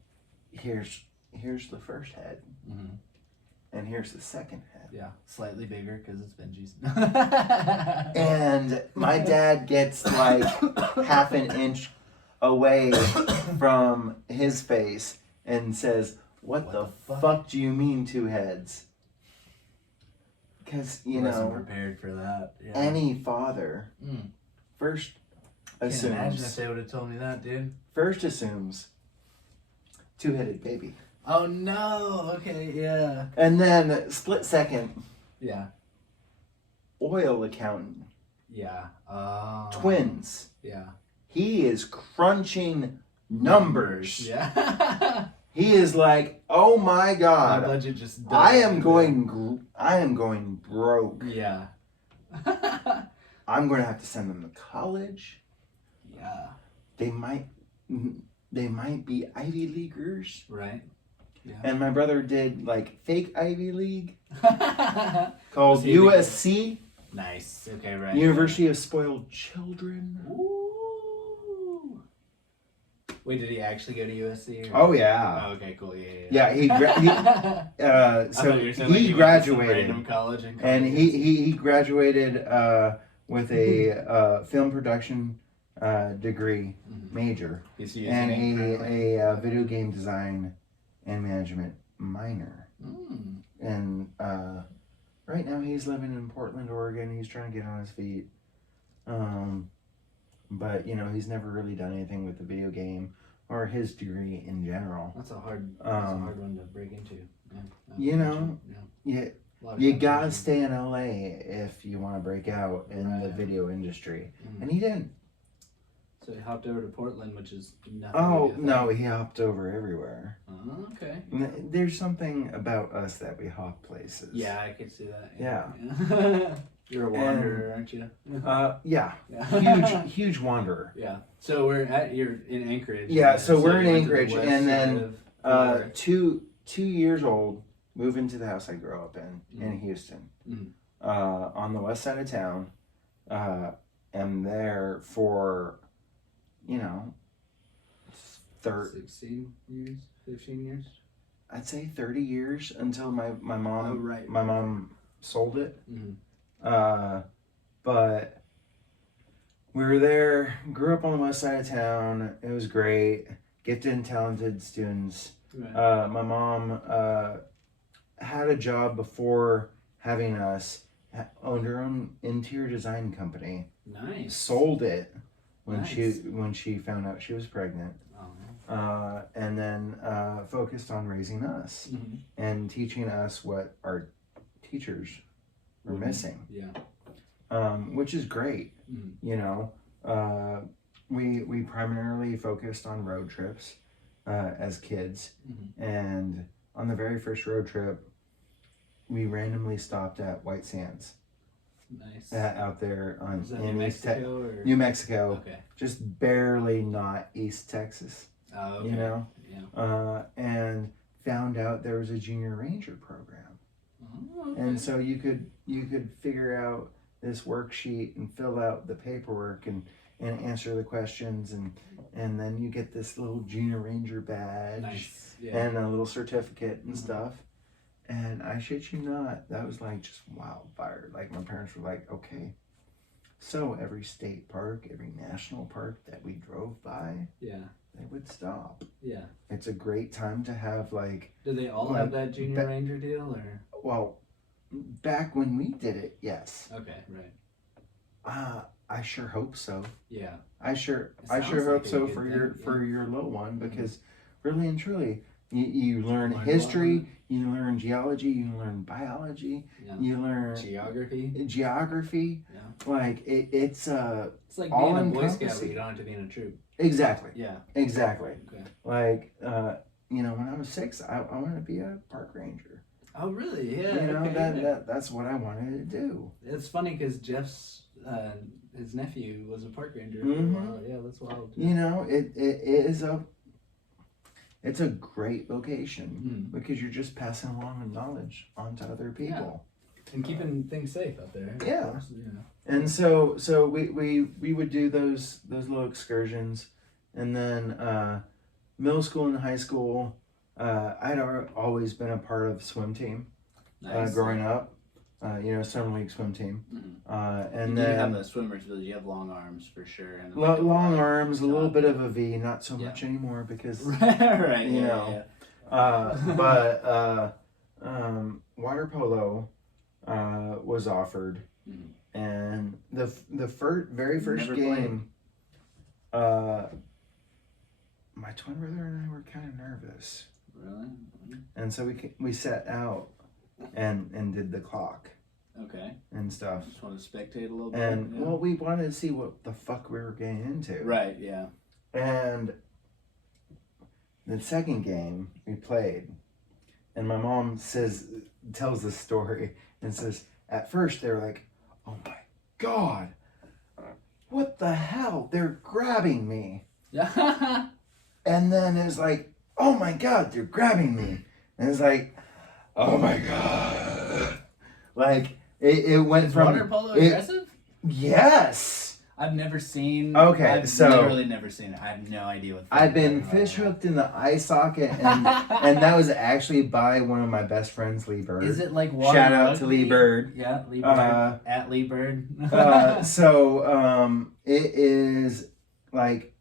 here's the first head, and here's the second head. Yeah, slightly bigger because it's Benji's. And my dad gets like half an inch away from his face and says, what the fuck do you mean 2 heads? Because, wasn't prepared for that. Yeah. Any father first assumes. Can't imagine if they would have told me that, dude. First assumes 2-headed baby. Oh no! Okay, yeah. And then split second. Yeah. oil accountant. Yeah. Twins. Yeah. He is crunching numbers. Yeah. He is like, oh my God, My budget just I am going broke. Yeah. I'm going to have to send them to college. Yeah. They might be Ivy Leaguers. Right. Yeah. And my brother did like fake Ivy League Was called he USC. Nice. Okay, right. University of Spoiled Children. Ooh. Wait, did he actually go to USC? Oh yeah. Oh, okay, cool. Yeah. Yeah, he graduated. Random college And he graduated with a film production degree major, and a video game design and management minor. And right now he's living in Portland, Oregon. He's trying to get on his feet. But he's never really done anything with the video game or his degree in general. That's a hard one to break into. You gotta stay in LA if you want to break out in the video industry, and he didn't. So he hopped over to Portland, which is nothing. Oh no, he hopped over everywhere. Oh, okay. There's something about us that we hop places. Yeah, I could see that. Yeah. You're a wanderer, aren't you? Yeah. Huge wanderer. Yeah. So you're in Anchorage. Yeah. So we're in Anchorage, and then 2 years old, move into the house I grew up in Houston, on the west side of town. Am there for 16 years, 15 years. I'd say 30 years until my mom. Oh, right. My mom sold it. But we were there, grew up on the west side of town. It was great. Gifted and talented students. Right. My mom had a job before having us, owned her own interior design company. Nice. Sold it when she found out she was pregnant. And then focused on raising us and teaching us what our teachers were missing. Yeah. Which is great. We primarily focused on road trips as kids, and on the very first road trip, we randomly stopped at White Sands. Nice. Out there in New Mexico. Okay. Just barely not East Texas. Oh, okay. Yeah. And found out there was a junior ranger program. Oh, okay. And so you could figure out this worksheet and fill out the paperwork and answer the questions, and then you get this little junior ranger badge. Nice. Yeah. And a little certificate and stuff. And I shit you not, that was like just wildfire. Like my parents were like, okay, so every state park, every national park that we drove by, they would stop. Yeah. It's a great time to have like. Do they all have that junior ranger deal, or? Well, back when we did it, yes. Okay, right. I sure hope so. Yeah. I sure hope so for your little one, because really and truly, you learn history, you learn geology, you learn biology, you learn geography. Yeah. Like it's like being a Boy Scout, but you don't have to be in a troop. Exactly. Yeah. Exactly. Okay. Like when I was 6, I wanted to be a park ranger. Oh really? Yeah. That's what I wanted to do. It's funny because Jeff's his nephew was a park ranger. Yeah, that's wild. It's a great vocation because you're just passing along the knowledge onto other people. Yeah. And keeping things safe out there. Yeah. And so we would do those little excursions, and then middle school and high school, I'd always been a part of swim team. Nice. Growing up. Summer league swim team. And then you have the swimmers, but you have long arms for sure. And long arms, a little bit of a V, not so much anymore because right. But water polo was offered, and the very first game, my twin brother and I were kind of nervous. Really? And so we set out and did the clock. Okay. And and stuff. Just want to spectate a little bit. And yeah. well, we wanted to see what the fuck we were getting into. Right. Yeah. And the second game we played, and my mom tells this story and says, at first they were like, "Oh my God, what the hell? They're grabbing me." Yeah. And then it's like, "Oh my God, they're grabbing me." And it's like, "Oh my God." Like, it went from... water polo aggressive? Yes. I've never seen... Okay, I've so... literally never seen it. I have no idea what... I've been fish hooked in the eye socket, and that was actually by one of my best friends, Lee Bird. Is it like water Shout out rugby? to Lee Bird. Yeah, Lee Bird. At Lee Bird. It is like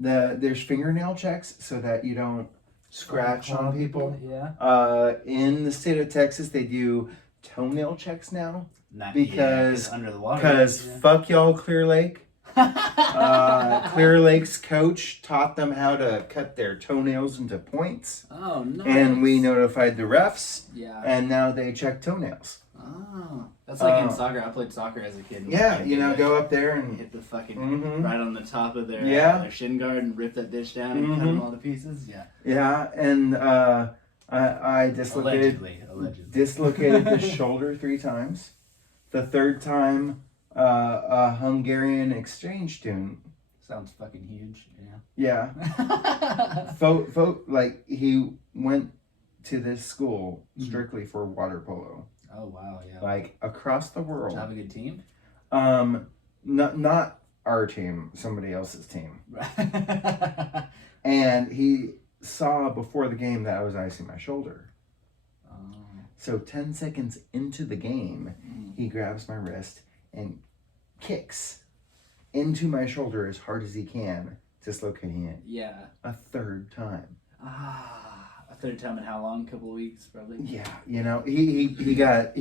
there's fingernail checks so that you don't scratch on people. Yeah. In the state of Texas, they do toenail checks now. Because under the water. Because fuck y'all, Clear Lake. Clear Lake's coach taught them how to cut their toenails into points. Oh, nice. And we notified the refs. Yeah. And now they check toenails. Oh. That's like in soccer. I played soccer as a kid. Yeah, go up there and hit the fucking right on the top of their shin guard and rip that bitch down and cut them all to pieces. Yeah. Yeah, and I dislocated the shoulder 3 times. The third time, a Hungarian exchange student. Sounds fucking huge. Yeah. Like he went to this school strictly for water polo. Oh wow, yeah. Like across the world. Did you have a good team? Not our team, somebody else's team. And he saw before the game that I was icing my shoulder. So 10 seconds into the game, he grabs my wrist and kicks into my shoulder as hard as he can, dislocating it. Yeah. A third time. A third time in how long? A couple of weeks, probably. Yeah, he got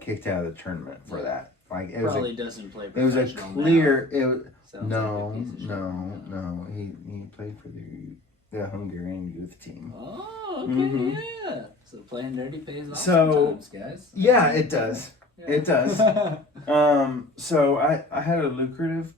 kicked out of the tournament for that. Like it probably doesn't play It was a clear. Now. It was No. He played for the Hungarian youth team. Oh, okay, yeah. So playing dirty pays off sometimes, guys. Yeah, it does. Yeah. It does. So I had a lucrative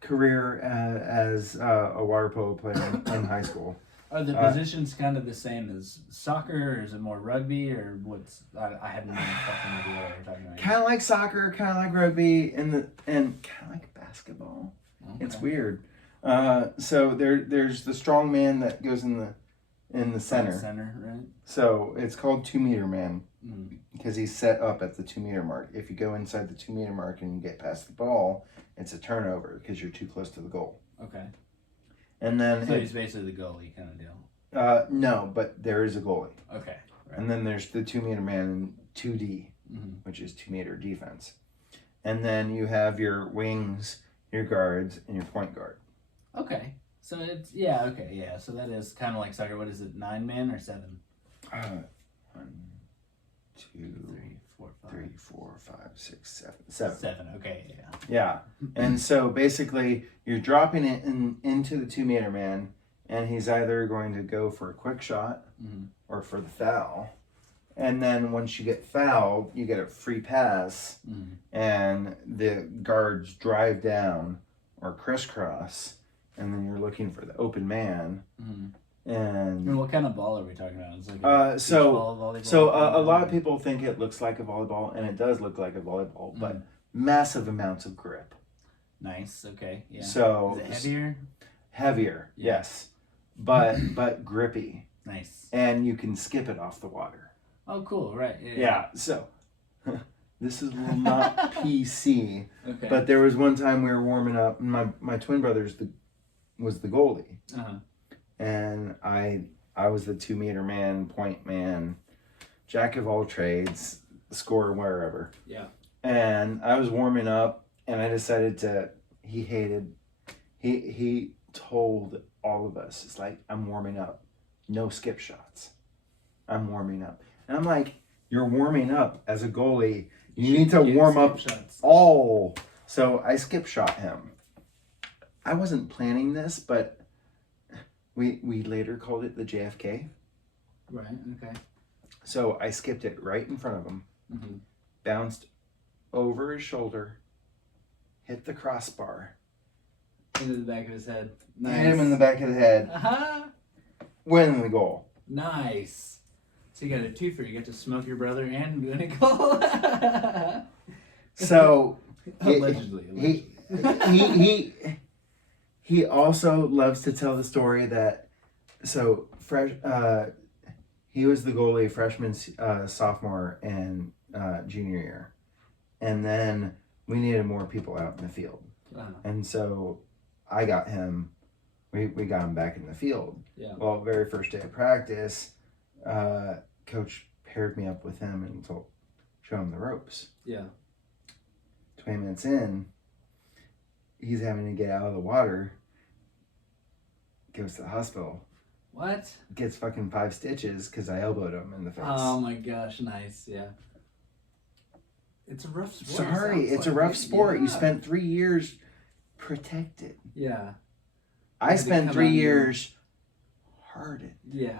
career as a water polo player in high school. Are the positions kind of the same as soccer, or is it more rugby, or what's... I had no fucking idea what you're talking about. Kind of like soccer, kind of like rugby, and kind of like basketball. Okay. It's weird. So there's the strong man that goes in the center. Center, right? So it's called 2 meter man because he's set up at the 2 meter mark. If you go inside the 2 meter mark and you get past the ball, it's a turnover because you're too close to the goal. Okay. And then so he's basically the goalie kind of deal. No, but there is a goalie. Okay. Right. And then there's the 2 meter man and 2D, which is 2 meter defense. And then you have your wings, your guards, and your point guard. Okay. So it's So that is kind of like soccer. What is it? 9 men or 7? 1, 2, 3, 4, 5, 6, 7. 7. Okay. Yeah. Yeah. And so basically, you're dropping it into the 2 meter man, and he's either going to go for a quick shot or for the foul. And then once you get fouled, you get a free pass, and the guards drive down or crisscross. And then you're looking for the open man. And what kind of ball are we talking about? It's like a lot of people think it looks like a volleyball, and it does look like a volleyball, but massive amounts of grip. Nice. Okay. Yeah. So is it heavier? Heavier, yes, but grippy. Nice. And you can skip it off the water. Oh, cool. Right. Yeah. So this is not PC. Okay. But there was one time we were warming up, and my twin brother's was the goalie. And I was the 2 meter man, point man, jack of all trades, scorer wherever. Yeah. And I was warming up, and I decided he told all of us, it's like, I'm warming up, no skip shots. I'm warming up. And I'm like, you're warming up as a goalie. You need to warm up all. So I skip shot him. I wasn't planning this, but we later called it the JFK. Right, okay. So I skipped it right in front of him. bounced over his shoulder, hit the crossbar. Into the back of his head. Nice. Hit him in the back of the head. Win the goal. Nice. So you got a twofer. You got to smoke your brother and win a goal. So allegedly. He also loves to tell the story that he was the goalie freshman, sophomore, and junior year, and then we needed more people out in the field, and so I got him. We got him back in the field. Yeah. Well, very first day of practice, coach paired me up with him and show him the ropes. Yeah. 20 minutes in, he's having to get out of the water. Goes to the hospital. What? Gets fucking 5 stitches because I elbowed him in the face. Oh my gosh, nice, yeah. It's a rough sport. Sorry, it's a rough sport. Yeah. You spent 3 years protected. Yeah. I spent 3 years hardened. Yeah.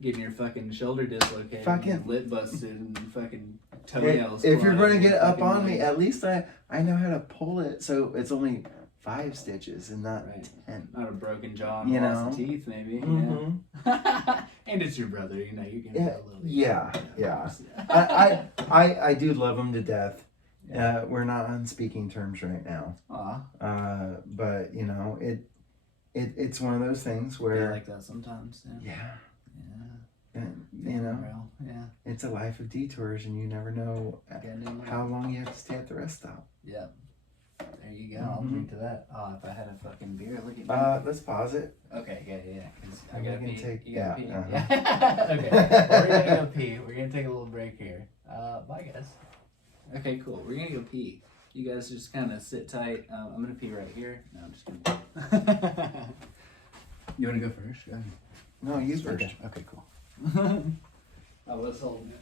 Getting your fucking shoulder dislocated, fucking lip busted, and fucking toenails. If you're going to get up on me, at least I know how to pull it so it's only 5 stitches and not 10. Not a broken jaw and loss of teeth, maybe. Mm-hmm. Yeah. And it's your brother, you know. You can yeah, I do love him to death. We're not on speaking terms right now. But you know, it's one of those things where like that sometimes. Yeah. And, you know, it's a life of detours, and you never know how long you have to stay at the rest stop. Yeah. There you go. I'll drink to that. Oh, if I had a fucking beer, look at me. Let's pause it. Okay, yeah. I gotta pee. Take, you gotta pee. Uh-huh. Okay, well, we're gonna go pee. We're gonna take a little break here. Bye, guys. Okay, cool. We're gonna go pee. You guys just kind of sit tight. I'm gonna pee right here. No, I'm just kidding. You wanna go first? Go ahead. No, you first. Okay, cool. I was holding it.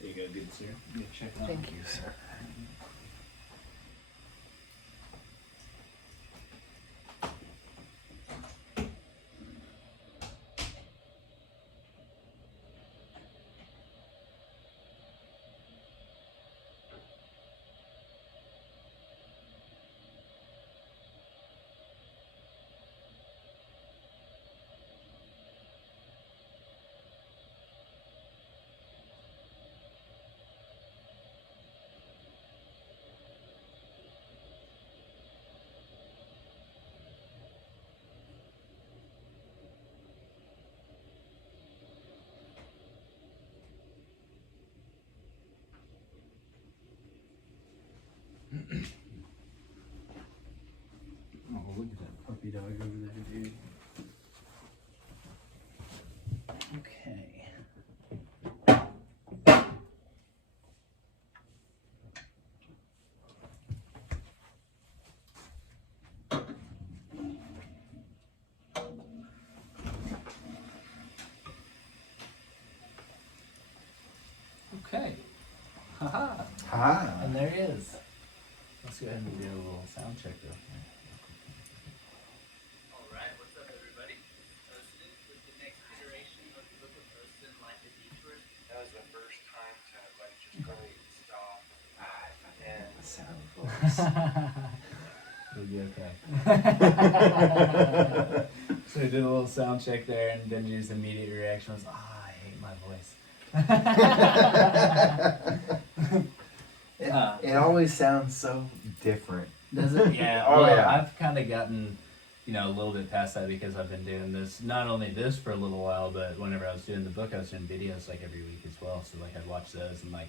There you go, good sir. Check that. Thank you, sir. Oh, look at that puppy dog over there, dude. Okay. Okay. Haha. Ah. And there he is. Let's go ahead and do a little sound check real quick. Alright, what's up everybody? Toasted with the next iteration of the book of Toasted like the Detours. That was the first time to just really stop. voice. It'll be okay. So we did a little sound check there, and Benji's immediate reaction was, I hate my voice. It always sounds so different. Does it? Yeah. Oh, Well, yeah. I've kind of gotten, a little bit past that because I've been doing this, not only this for a little while, but whenever I was doing the book, I was doing videos like every week as well. So like I'd watch those and like,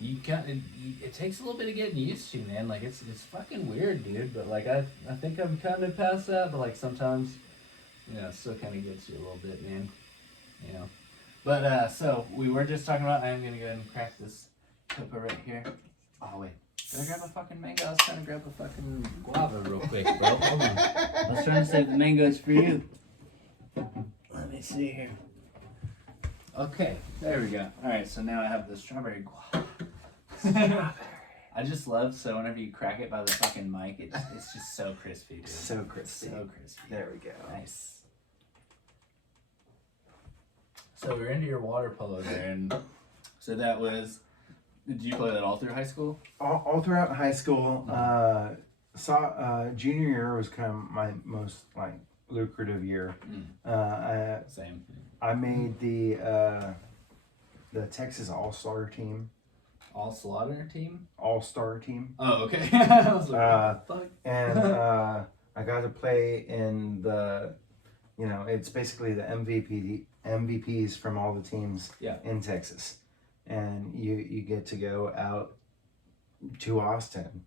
it takes a little bit of getting used to, man. Like it's fucking weird, dude. But like I think I'm kind of past that. But like sometimes, it still kind of gets you a little bit, man. But so we were just talking about. I am gonna go ahead and crack this cocoa right here. Oh wait, did I grab a fucking mango? I was trying to grab a fucking guava real quick, bro. Hold on. I was trying to save the mangoes for you. Let me see here. Okay, there we go. All right, so now I have the strawberry guava. I just love, so whenever you crack it by the fucking mic, it's just so crispy, dude. So crispy. So crispy. There we go. Nice. So we're into your water polo there, and so that was, did you play that all through high school? All throughout high school, junior year was kind of my most like lucrative year. Same. I made the Texas All-Star team. All-Slaughter team? All-Star team. Oh, okay. I was like, what the fuck? And I got to play in the, it's basically the MVPs from all the teams in Texas. And you get to go out to Austin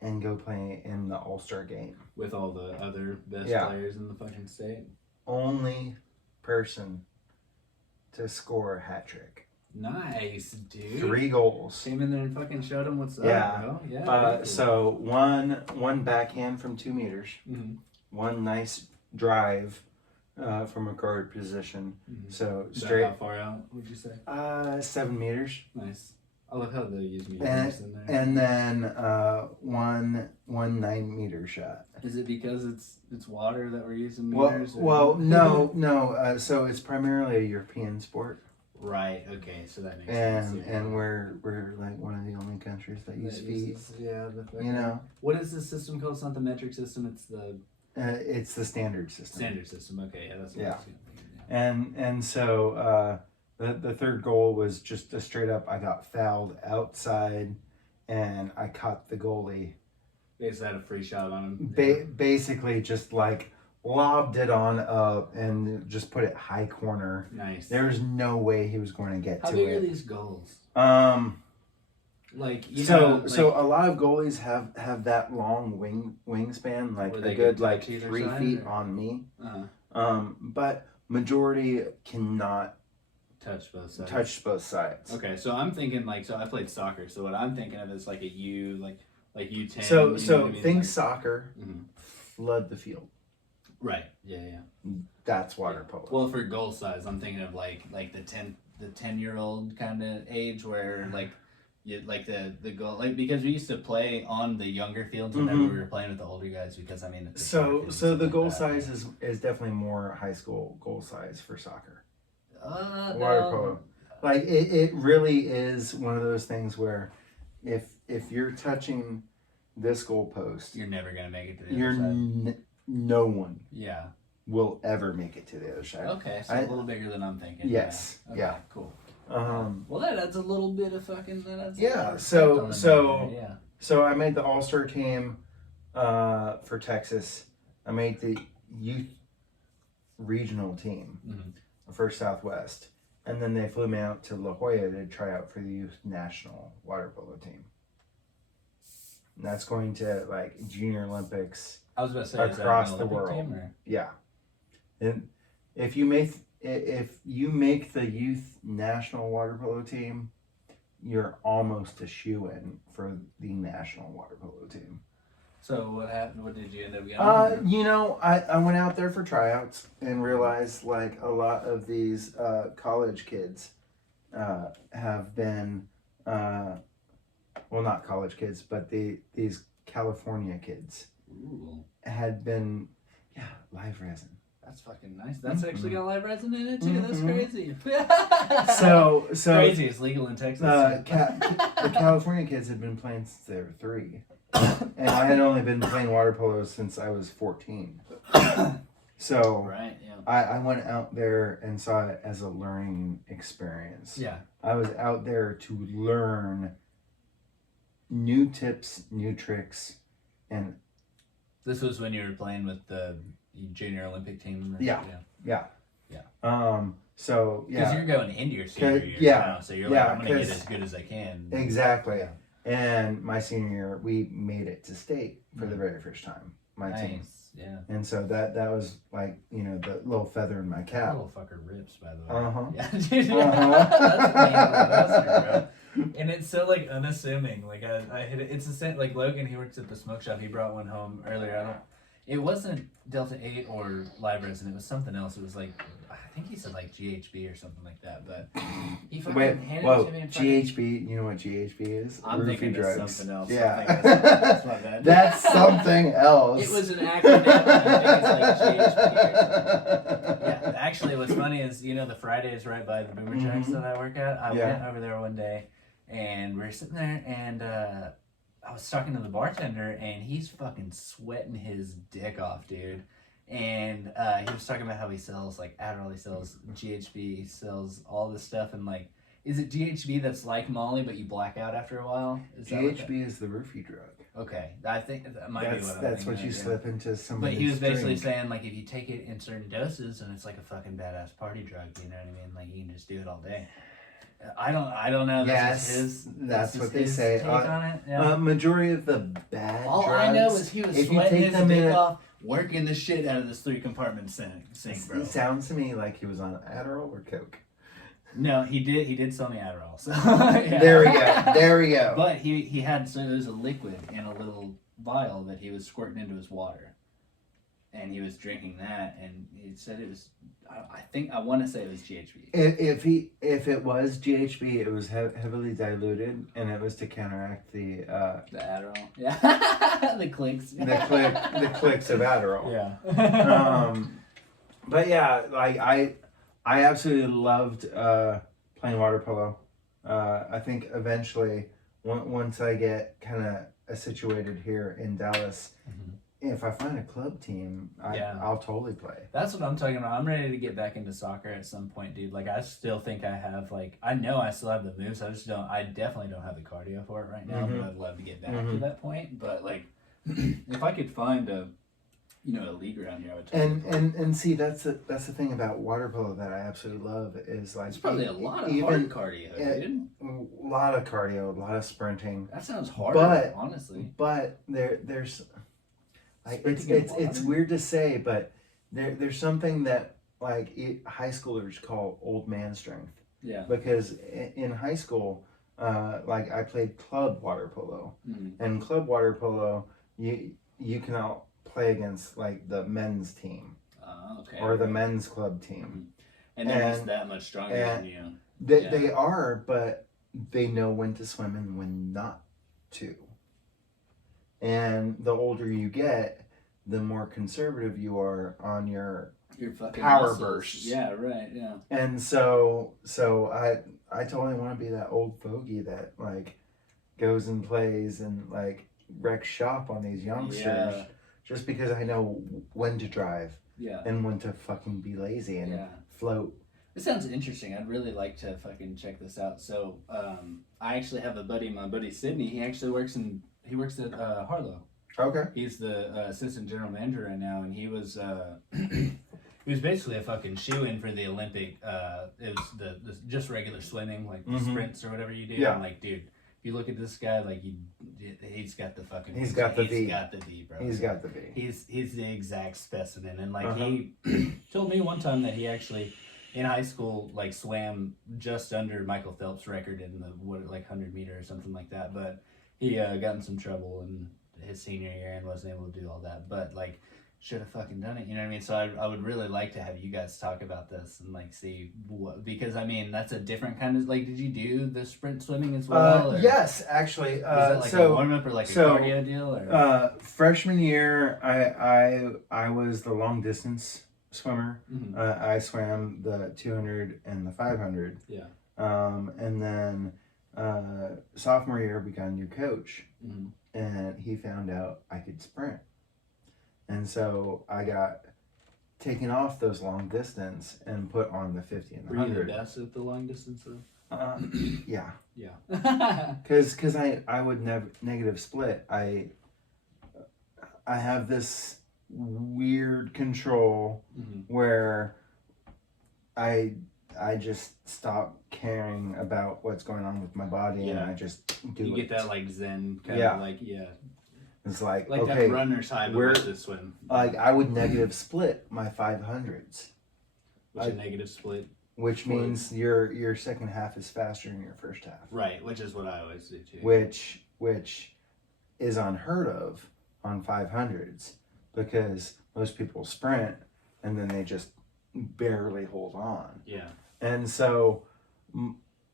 and go play in the All-Star game. With all the other best players in the fucking state? Only person to score a hat trick. Nice, dude. 3 goals. Came in there and fucking showed them what's up, bro. Yeah. Cool. So one backhand from 2 meters, one nice drive from a guard position. So straight. How far out would you say? 7 meters. Nice. I love how they use meters in there. And then one 9-meter shot. Is it because it's water that we're using meters? No. So it's primarily a European sport. Right. Okay. So that makes sense. And we're like one of the only countries that use feet. What is this system called? It's not the metric system. It's the. It's the standard system. Standard system. Okay. Yeah. That's what I was thinking. And so the third goal was just a straight up. I got fouled outside, and I caught the goalie. Basically had a free shot on him. Basically, just like lobbed it on up and just put it high corner. Nice. There's no way he was going to get to it. How big are these goals? Like so a lot of goalies have that long wingspan, like a good like 3 feet on me. But majority cannot touch both sides. Okay, so I'm thinking so I played soccer. So what I'm thinking of is like a U, like U10. So think soccer, flood the field. Right. Yeah. That's water polo. Well, for goal size, I'm thinking of like the 10-year-old kind of age where the goal, because we used to play on the younger fields whenever we were playing with the older guys because so the goal size is definitely more high school goal size for soccer. Water polo, like it really is one of those things where if you're touching this goal post, you're never gonna make it to the other side. No one Yeah. will ever make it to the other side. Okay, so a little bigger than I'm thinking. Yes. Okay, yeah. Cool. Well, that adds a little bit of fucking. So I made the All-Star team for Texas. I made the youth regional team for Southwest, and then they flew me out to La Jolla to try out for the youth national water polo team. And that's going to like Junior Olympics. I was about to say across the world. Team, or? Yeah, and if you make the youth national water polo team, you're almost a shoo-in for the national water polo team. So what happened? What did you end up getting? I went out there for tryouts and realized like a lot of these college kids have been well, not college kids, but these California kids. Ooh. Had been live resin. That's fucking nice. That's actually got live resin in it too. That's crazy. so crazy. It's legal in Texas. The California kids had been playing since they were 3. and I had only been playing water polo since I was 14. So right, yeah. I went out there and saw it as a learning experience. Yeah. I was out there to learn new tips, new tricks, and this was when you were playing with the junior Olympic team. Yeah. So yeah, because you're going into your senior year now, so you're like, I'm gonna get as good as I can. Exactly. Yeah. And my senior year, we made it to state for the very first time. My team. Yeah. And so that was like, you know, the little feather in my cap. That little fucker rips, by the way. Uh-huh. Yeah, dude. That's amazing. And it's so like unassuming. Like I hit it. It's the same. Like Logan, he works at the smoke shop. He brought one home earlier. It wasn't Delta 8 or live resin. It was something else. It was like, I think he said like GHB or something like that. But he fucking handed it to me. GHB. You know what GHB is? I'm thinking of something else. Yeah, that's my bad. That's something else. It was an acronym. I think it's like GHB or something. Yeah. Actually, what's funny is, you know, the Fridays right by the boomer tracks that I work at. I went over there one day, and we were sitting there, and I was talking to the bartender, and he's fucking sweating his dick off, dude. And he was talking about how he sells like Adderall, he sells GHB, he sells all this stuff, and like, is it GHB that's like Molly but you black out after a while? Is GHB is the roofie drug. Okay, I think that might be what I'm That's what thinking you of, slip into somebody's But he was basically drink. saying like, if you take it in certain doses, and it's like a fucking badass party drug, you know what I mean? Like, you can just do it all day. I don't know. That's what they say. Take on it. Yeah. Majority of the bad All drugs, I know is he was if you sweating take his them dick in off, working the shit out of this 3-compartment sink, bro. It sounds to me like he was on Adderall or Coke. No, he did sell me Adderall. So yeah. There we go. But he had, so there was a liquid in a little vial that he was squirting into his water, and he was drinking that, and he said it was, I want to say it was GHB. If it was GHB, it was heavily diluted, and it was to counteract the Adderall. Yeah. the clicks. the clicks of Adderall. Yeah. But yeah, like I absolutely loved playing water polo. I think eventually, once I get kind of situated here in Dallas, if I find a club team, I'll totally play. That's what I'm talking about. I'm ready to get back into soccer at some point, dude. Like, I still think I have, like, I know I still have the moves. I definitely don't have the cardio for it right now, but I'd love to get back to that point. But, like, if I could find a league around here, I would totally play. And see, that's the thing about water polo that I absolutely love is like, it's probably a lot of hard cardio, dude. A lot of cardio, a lot of sprinting. That sounds harder, honestly. But there's like, it's weird to say, but there's something that like high schoolers call old man strength. Yeah. Because in high school, like I played club water polo, and club water polo, you can all play against like the men's team, or the men's club team, and they're just that much stronger than you. They are, but they know when to swim and when not to. And the older you get, the more conservative you are on your fucking power muscles. bursts. Yeah, right, yeah. And so I totally want to be that old fogey that like goes and plays and like wrecks shop on these youngsters just because I know when to drive and when to fucking be lazy and float. This sounds interesting. I'd really like to fucking check this out. So I actually have my buddy Sydney. He actually works at Harlow. Okay. He's the assistant general manager right now, and he was basically a fucking shoe-in for the Olympic. It was the just regular swimming, like the sprints or whatever you do. Yeah. I'm like, dude, if you look at this guy, like he's got the fucking. He's got the V. He's got the V, bro. He's got the V. He's the exact specimen, and like he told me one time that he actually, in high school, like swam just under Michael Phelps' record in the 100 meter or something like that, but he got in some trouble in his senior year and wasn't able to do all that, but like should have fucking done it, you know what I mean? So I would really like to have you guys talk about this and like see what, because I mean that's a different kind of, like, did you do the sprint swimming as well? Yes, actually. Was it like a warm up or like a cardio deal? Or? Freshman year, I was the long distance swimmer. I swam the 200 and the 500. Yeah. And then sophomore year, we got a new coach. and he found out I could sprint. And so I got taken off those long distance and put on the 50 and the Were you the 100. best at the long distance though? Yeah. Yeah. Because I would never negative split. I have this weird control where I just stop caring about what's going on with my body and I just do it. You get that like zen kind of like It's like that runner's high but this swim. Like I would negative split my 500s. Which a negative split. Which means your second half is faster than your first half. Right, which is what I always do too. Which is unheard of on 500s because most people sprint and then they just barely hold on. Yeah. And so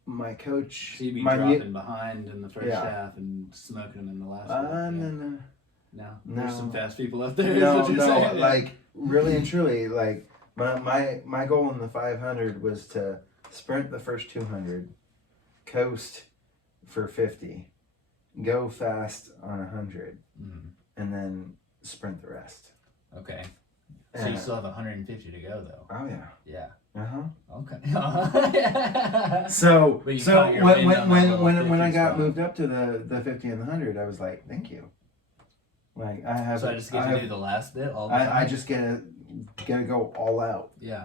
my coach... So you'd be dropping behind in the first half and smoking them in the last one. No. There's some fast people out there. No, like really and truly, like my goal in the 500 was to sprint the first 200, coast for 50, go fast on 100, and then sprint the rest. Okay. So you still have 150 to go though. Oh yeah. Yeah. Okay. So when I got moved up to the 50 and the 100, I was like, thank you. Like I have. So I just get to do the last bit all the time. I just gotta go all out. Yeah.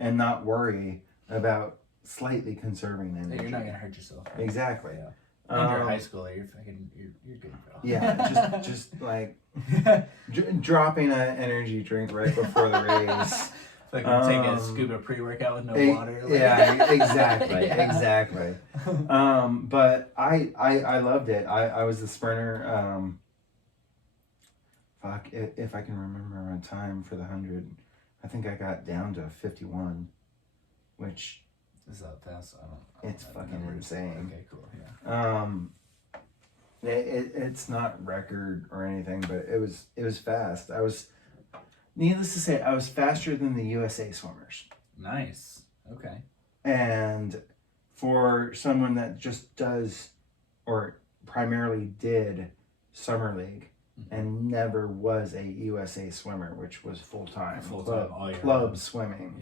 And not worry about slightly conserving the energy. You're not gonna hurt yourself. Right? Exactly. Yeah. And you're a high schooler. You're good, bro. Yeah. just like dropping an energy drink right before the race. Like take a scuba pre-workout with no water. Like. Yeah, exactly. But I loved it. I was the sprinter. If I can remember my time for the 100, I think I got down to 51, which is that fast? It's fucking insane. Okay, cool. Yeah. It's not record or anything, but it was fast. Needless to say, I was faster than the USA swimmers. Nice. Okay. And for someone that just does or primarily did summer league and never was a USA swimmer, which was full-time club swimming.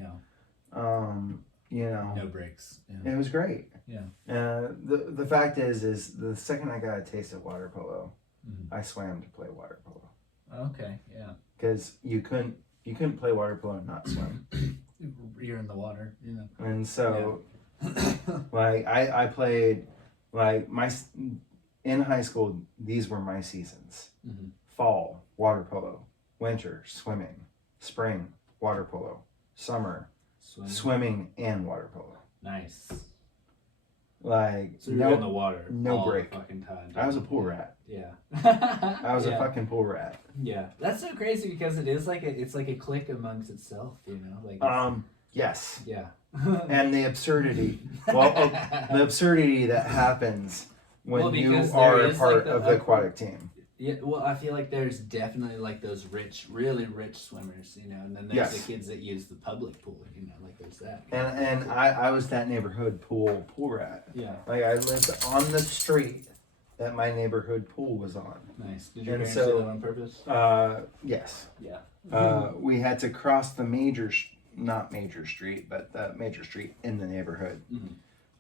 Yeah. No breaks. Yeah. It was great. Yeah. The fact is the second I got a taste of water polo, I swam to play water polo. Okay. Yeah. Because you couldn't play water polo and not swim. You're in the water, And so, like I played in high school. These were my seasons: fall water polo, winter swimming, spring water polo, summer swimming and water polo. Nice. Like so you're in the water, no break. Fucking time. I was a pool rat. Yeah. I was a fucking pool rat. Yeah, that's so crazy because it's like a clique amongst itself, like. Yes. Yeah. And the absurdity, the absurdity that happens when you are a part of the aquatic team. Yeah, well, I feel like there's definitely like those really rich swimmers, and then there's the kids that use the public pool, like there's that. And I was that neighborhood pool rat. Yeah. Like I lived on the street that my neighborhood pool was on. Nice. Did your parents do that on purpose? Yes. Yeah. We had to cross the not major street, but the major street in the neighborhood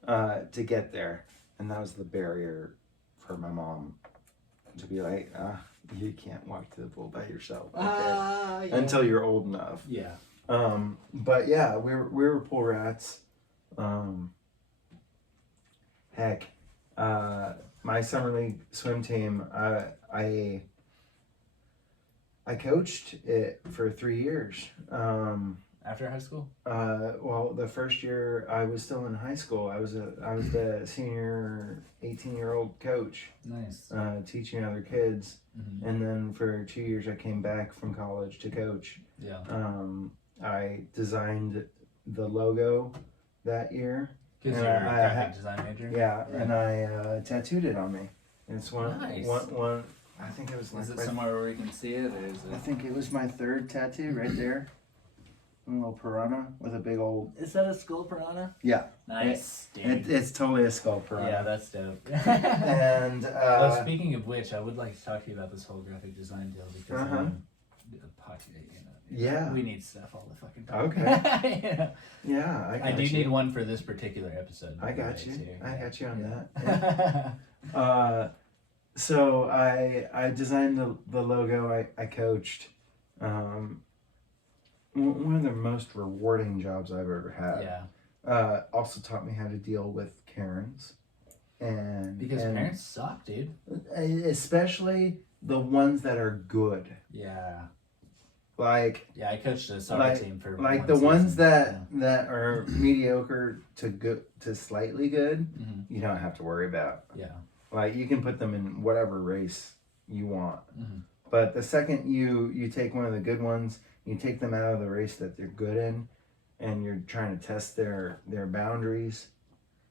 to get there, and that was the barrier for my mom to be like, you can't walk to the pool by yourself, until you're old enough. Yeah. But yeah, we were pool rats. Heck, my summer league swim team, I coached it for 3 years. After high school? Well, the first year I was still in high school. I was the senior 18-year-old coach. Nice. Teaching other kids. And then for 2 years I came back from college to coach. Yeah. I designed the logo that year. Because you're a graphic design major? Yeah, right. And I tattooed it on me. It's one. I think it was like. Is it somewhere where we can see it? Or is it... I think it was my third tattoo right there. little piranha with a big old. Is that a skull piranha? Yeah. Nice. It's totally a skull piranha. Yeah, that's dope. And speaking of which, I would like to talk to you about this whole graphic design deal because yeah, we need stuff all the fucking time. Okay. Yeah, I do need one for this particular episode. I got you. Too. I got you on that. Yeah. So I designed the logo. I coached. One of the most rewarding jobs I've ever had. Yeah. Also taught me how to deal with Karens. Because parents suck, dude. Especially the ones that are good. Yeah. Like. Yeah, I coached a soccer team for. Like the ones that are mediocre to good to slightly good, mm-hmm. you don't have to worry about. Yeah. Like you can put them in whatever race you want. Mm-hmm. But the second you take one of the good ones, you take them out of the race that they're good in, and you're trying to test their boundaries.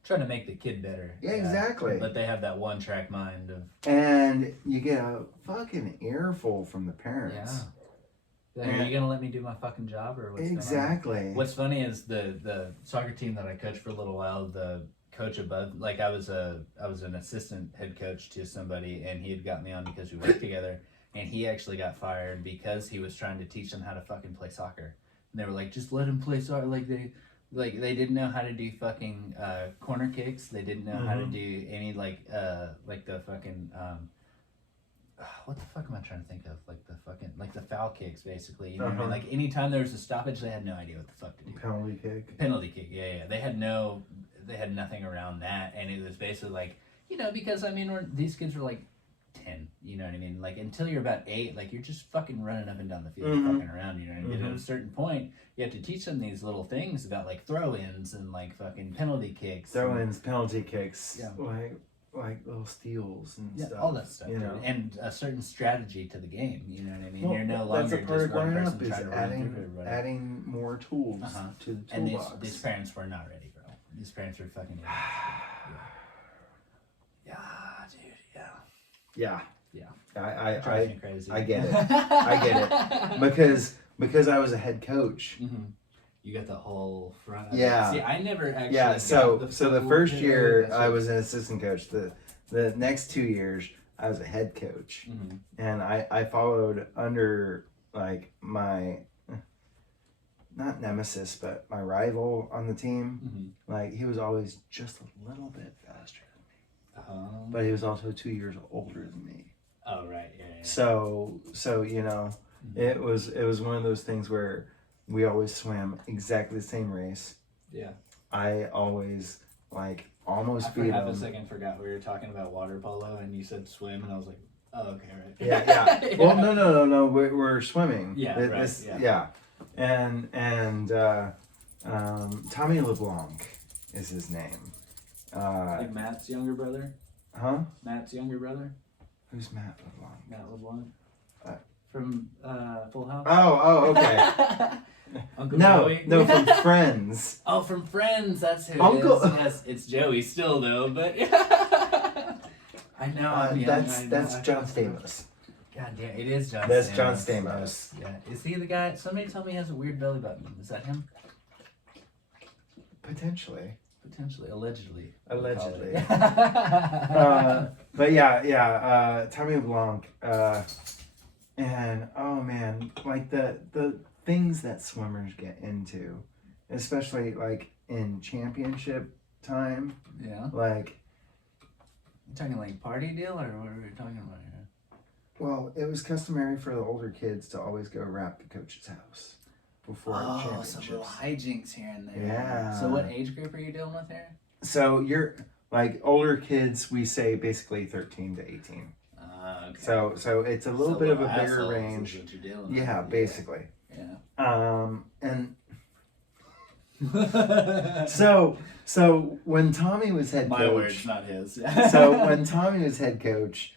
Trying to make the kid better. Yeah, exactly. But they have that one track mind of. And you get a fucking earful from the parents. Yeah. Are you gonna let me do my fucking job or what's exactly? Going on? What's funny is the soccer team that I coached for a little while, the coach above, like I was an assistant head coach to somebody, and he had got me on because we worked together, and he actually got fired because he was trying to teach them how to fucking play soccer, and they were like, just let him play soccer, like they didn't know how to do fucking corner kicks, they didn't know mm-hmm. how to do any like the fucking what the fuck am I trying to think of? Like the foul kicks, basically. You know what I mean? Like anytime there was a stoppage, they had no idea what the fuck to do. Penalty kick. Yeah. They had nothing around that, and it was basically like, because I mean, these kids were like 10. You know what I mean? Like until you're about 8, like you're just fucking running up and down the field, mm-hmm. fucking around. You know what I mean? Mm-hmm. At a certain point, you have to teach them these little things about like throw-ins and like fucking penalty kicks. Penalty kicks. Yeah. Like little steals and stuff. All that stuff, and a certain strategy to the game. You know what I mean? Well, you're no longer just one person trying to run through everybody. Adding more tools to the toolbox. And these parents were not ready, bro. These parents were fucking idiots. Yeah, dude. Yeah. I crazy. I get it. Because I was a head coach. Mm-hmm. You got the whole front. Yeah. See, I never actually. Yeah. So the first year I was an assistant coach. The next 2 years I was a head coach, mm-hmm. and I followed under like my not nemesis but my rival on the team. Mm-hmm. Like he was always just a little bit faster than me, but he was also 2 years older than me. Oh right, yeah. So mm-hmm. it was one of those things where we always swam exactly the same race. Yeah. I always almost beat him. I for half a second forgot we were talking about water polo and you said swim and I was like, oh okay, right. Yeah. Yeah. Well, no. We're swimming. Yeah. Right. Yeah. And Tommy LeBlanc is his name. Like Matt's younger brother. Huh? Matt's younger brother. Who's Matt LeBlanc? Matt LeBlanc. From Full House. Oh, okay. Uncle no, Joey? No, from Friends. Oh, from Friends. That's who Uncle... it is. Yes, it's Joey still though, but I know. That's John Stamos. God damn, it is John. That's Stamos. John Stamos. Yeah, is he the guy? Somebody told me he has a weird belly button. Is that him? Potentially, allegedly. But yeah. Tommy LeBlanc. And oh man, like the things that swimmers get into, especially like in championship time. Yeah. Like, you talking like party deal or what are we talking about here? Well, it was customary for the older kids to always go wrap the coach's house before championships. Some little hijinks here and there. Yeah. So what age group are you dealing with here? So you're like older kids. We say basically 13 to 18. Okay. So it's a little bit of a bigger range. Is what you're dealing yeah, with. basically. Yeah. And so when Tommy was head coach, my words, not his. So when Tommy was head coach,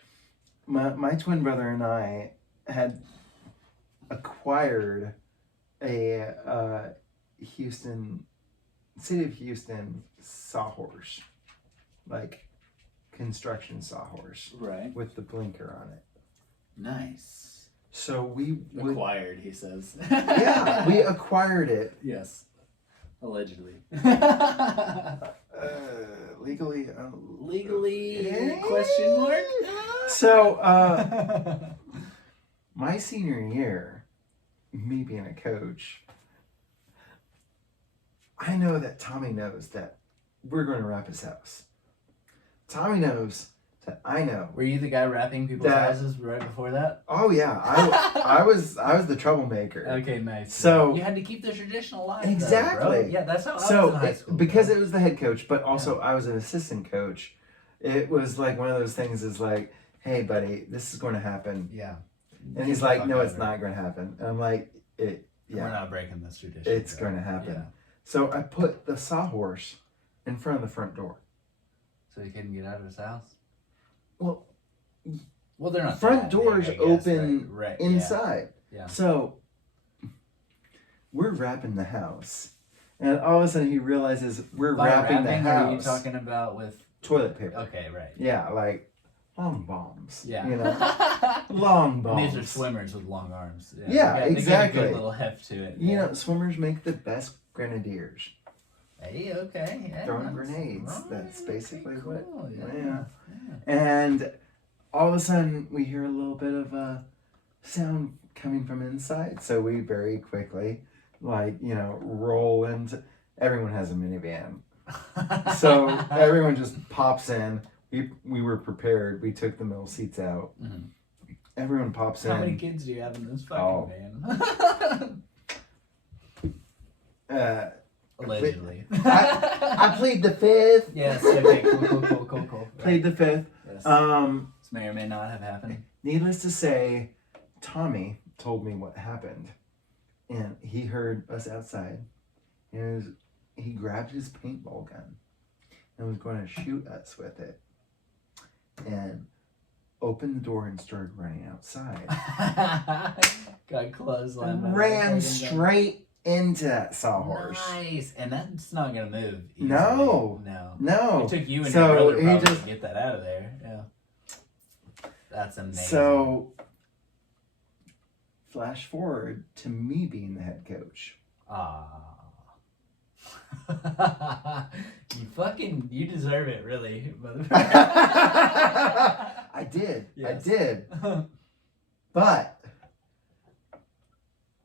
my twin brother and I had acquired a city of Houston sawhorse, like construction sawhorse, right, with the blinker on it. Nice. So we acquired, he says. Yeah, we acquired it. Yes. Allegedly. Legally. Legally? Question mark? So, my senior year, me being a coach, I know that Tommy knows that we're going to wrap his house. Tommy knows that I know. Were you the guy wrapping people's houses right before that? Oh yeah, I was the troublemaker. Okay, nice. So you had to keep the tradition alive. Exactly. Though, bro. Yeah, that's how I was in high school. Because it was the head coach, but also I was an assistant coach. It was like one of those things. Is like, hey, buddy, this is going to happen. Yeah. And he's like, no, it's not going to happen. And I'm like, Yeah. We're not breaking this tradition. It's going to happen. Yeah. So I put the sawhorse in front of the front door. So he couldn't get out of his house? Well, they're not. Front doors big, open right. inside. Yeah. So we're wrapping the house. And all of a sudden he realizes we're wrapping the house. Are you talking about with toilet paper? Okay, right. Yeah, like long bombs. Yeah. You know? Long bombs. These are swimmers with long arms. Yeah, exactly. They get a little heft to it. You know, swimmers make the best grenadiers. Hey, okay. Yeah, throwing grenades. Right. That's basically cool. what. Yeah. And all of a sudden we hear a little bit of a sound coming from inside. So we very quickly, roll into. Everyone has a minivan. So everyone just pops in. We were prepared. We took the middle seats out. Mm-hmm. Everyone pops in. How many kids do you have in this fucking van? Allegedly. I plead the fifth. Yes, okay, cool. Plead the fifth. Yes. This may or may not have happened. Needless to say, Tommy told me what happened. And he heard us outside. And he grabbed his paintball gun and was going to shoot us with it. And opened the door and started running outside. Got clothesline. Ran straight into that sawhorse. Nice. And that's not going to move easily. No. It took you and your brother probably to get that out of there. Yeah. That's amazing. So, flash forward to me being the head coach. You deserve it, really, motherfucker. I did. Yes. I did. But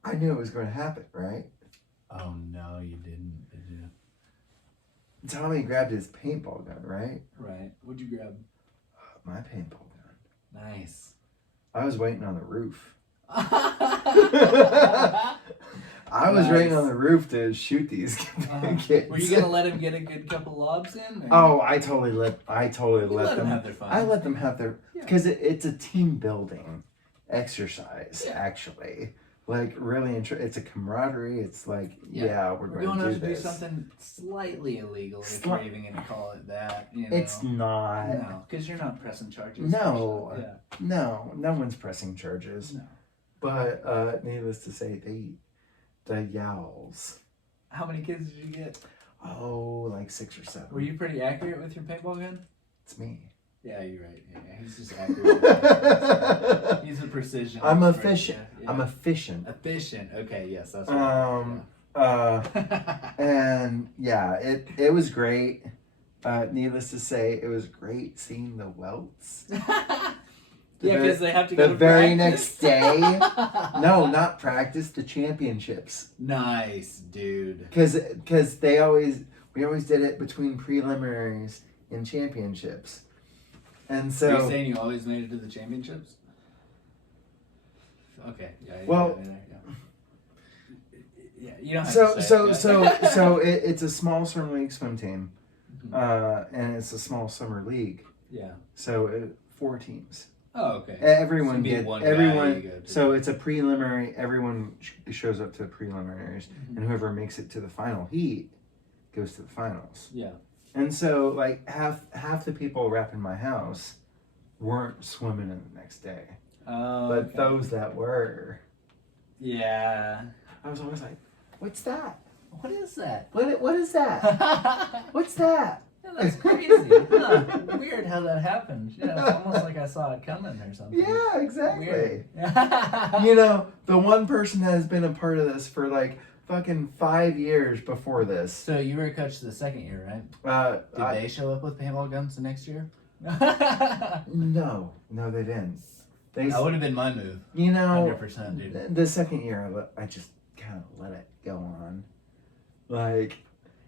I knew it was going to happen, right? Oh, no, you didn't, did you? Tommy grabbed his paintball gun, right? Right. What'd you grab? My paintball gun. Nice. I was waiting on the roof. I was waiting on the roof to shoot these kids. Were you gonna let him get a good couple lobs in? Or? Oh, I totally let them have their fun. I let them have their because it's a team building exercise actually. Like really, it's a camaraderie. It's like we're going to do this. Do something slightly illegal if you're even gonna call it that. You know? It's not. No, because you're not pressing charges. No, no one's pressing charges. No. But needless to say, the yowls. How many kids did you get? Oh, like 6 or 7. Were you pretty accurate with your paintball gun? It's me. Yeah, you're right. Yeah, he's just accurate. He's a precision. I'm efficient. Yeah. I'm efficient. Efficient. Okay, yes, that's right. And it was great. Needless to say, it was great seeing the welts. Because they have to go to very practice? next day. No, not practice. The championships. Nice, dude. Because we always did it between preliminaries and championships, and so. Are you saying you always made it to the championships? Okay. Well. Yeah, you don't have to say so it's a small summer league swim team, and it's a small summer league. Yeah. So 4 teams. Oh, okay. Everyone so it's a preliminary. Everyone shows up to the preliminaries, and whoever makes it to the final heat goes to the finals. Yeah. And so, like half the people wrapping my house weren't swimming in the next day. Oh. But those that were. Yeah. I was always like, "What's that? What is that? What is that? What's that?" That's crazy. Huh. Weird how that happened. Yeah, it's almost like I saw it coming or something. Yeah, exactly. Weird. You know, the one person that has been a part of this for like fucking 5 years before this. So you were a coach the second year, right? Did they show up with paintball guns the next year? No, they didn't. That would have been my move. You know, 100%, dude. The second year, I just kind of let it go on. Like,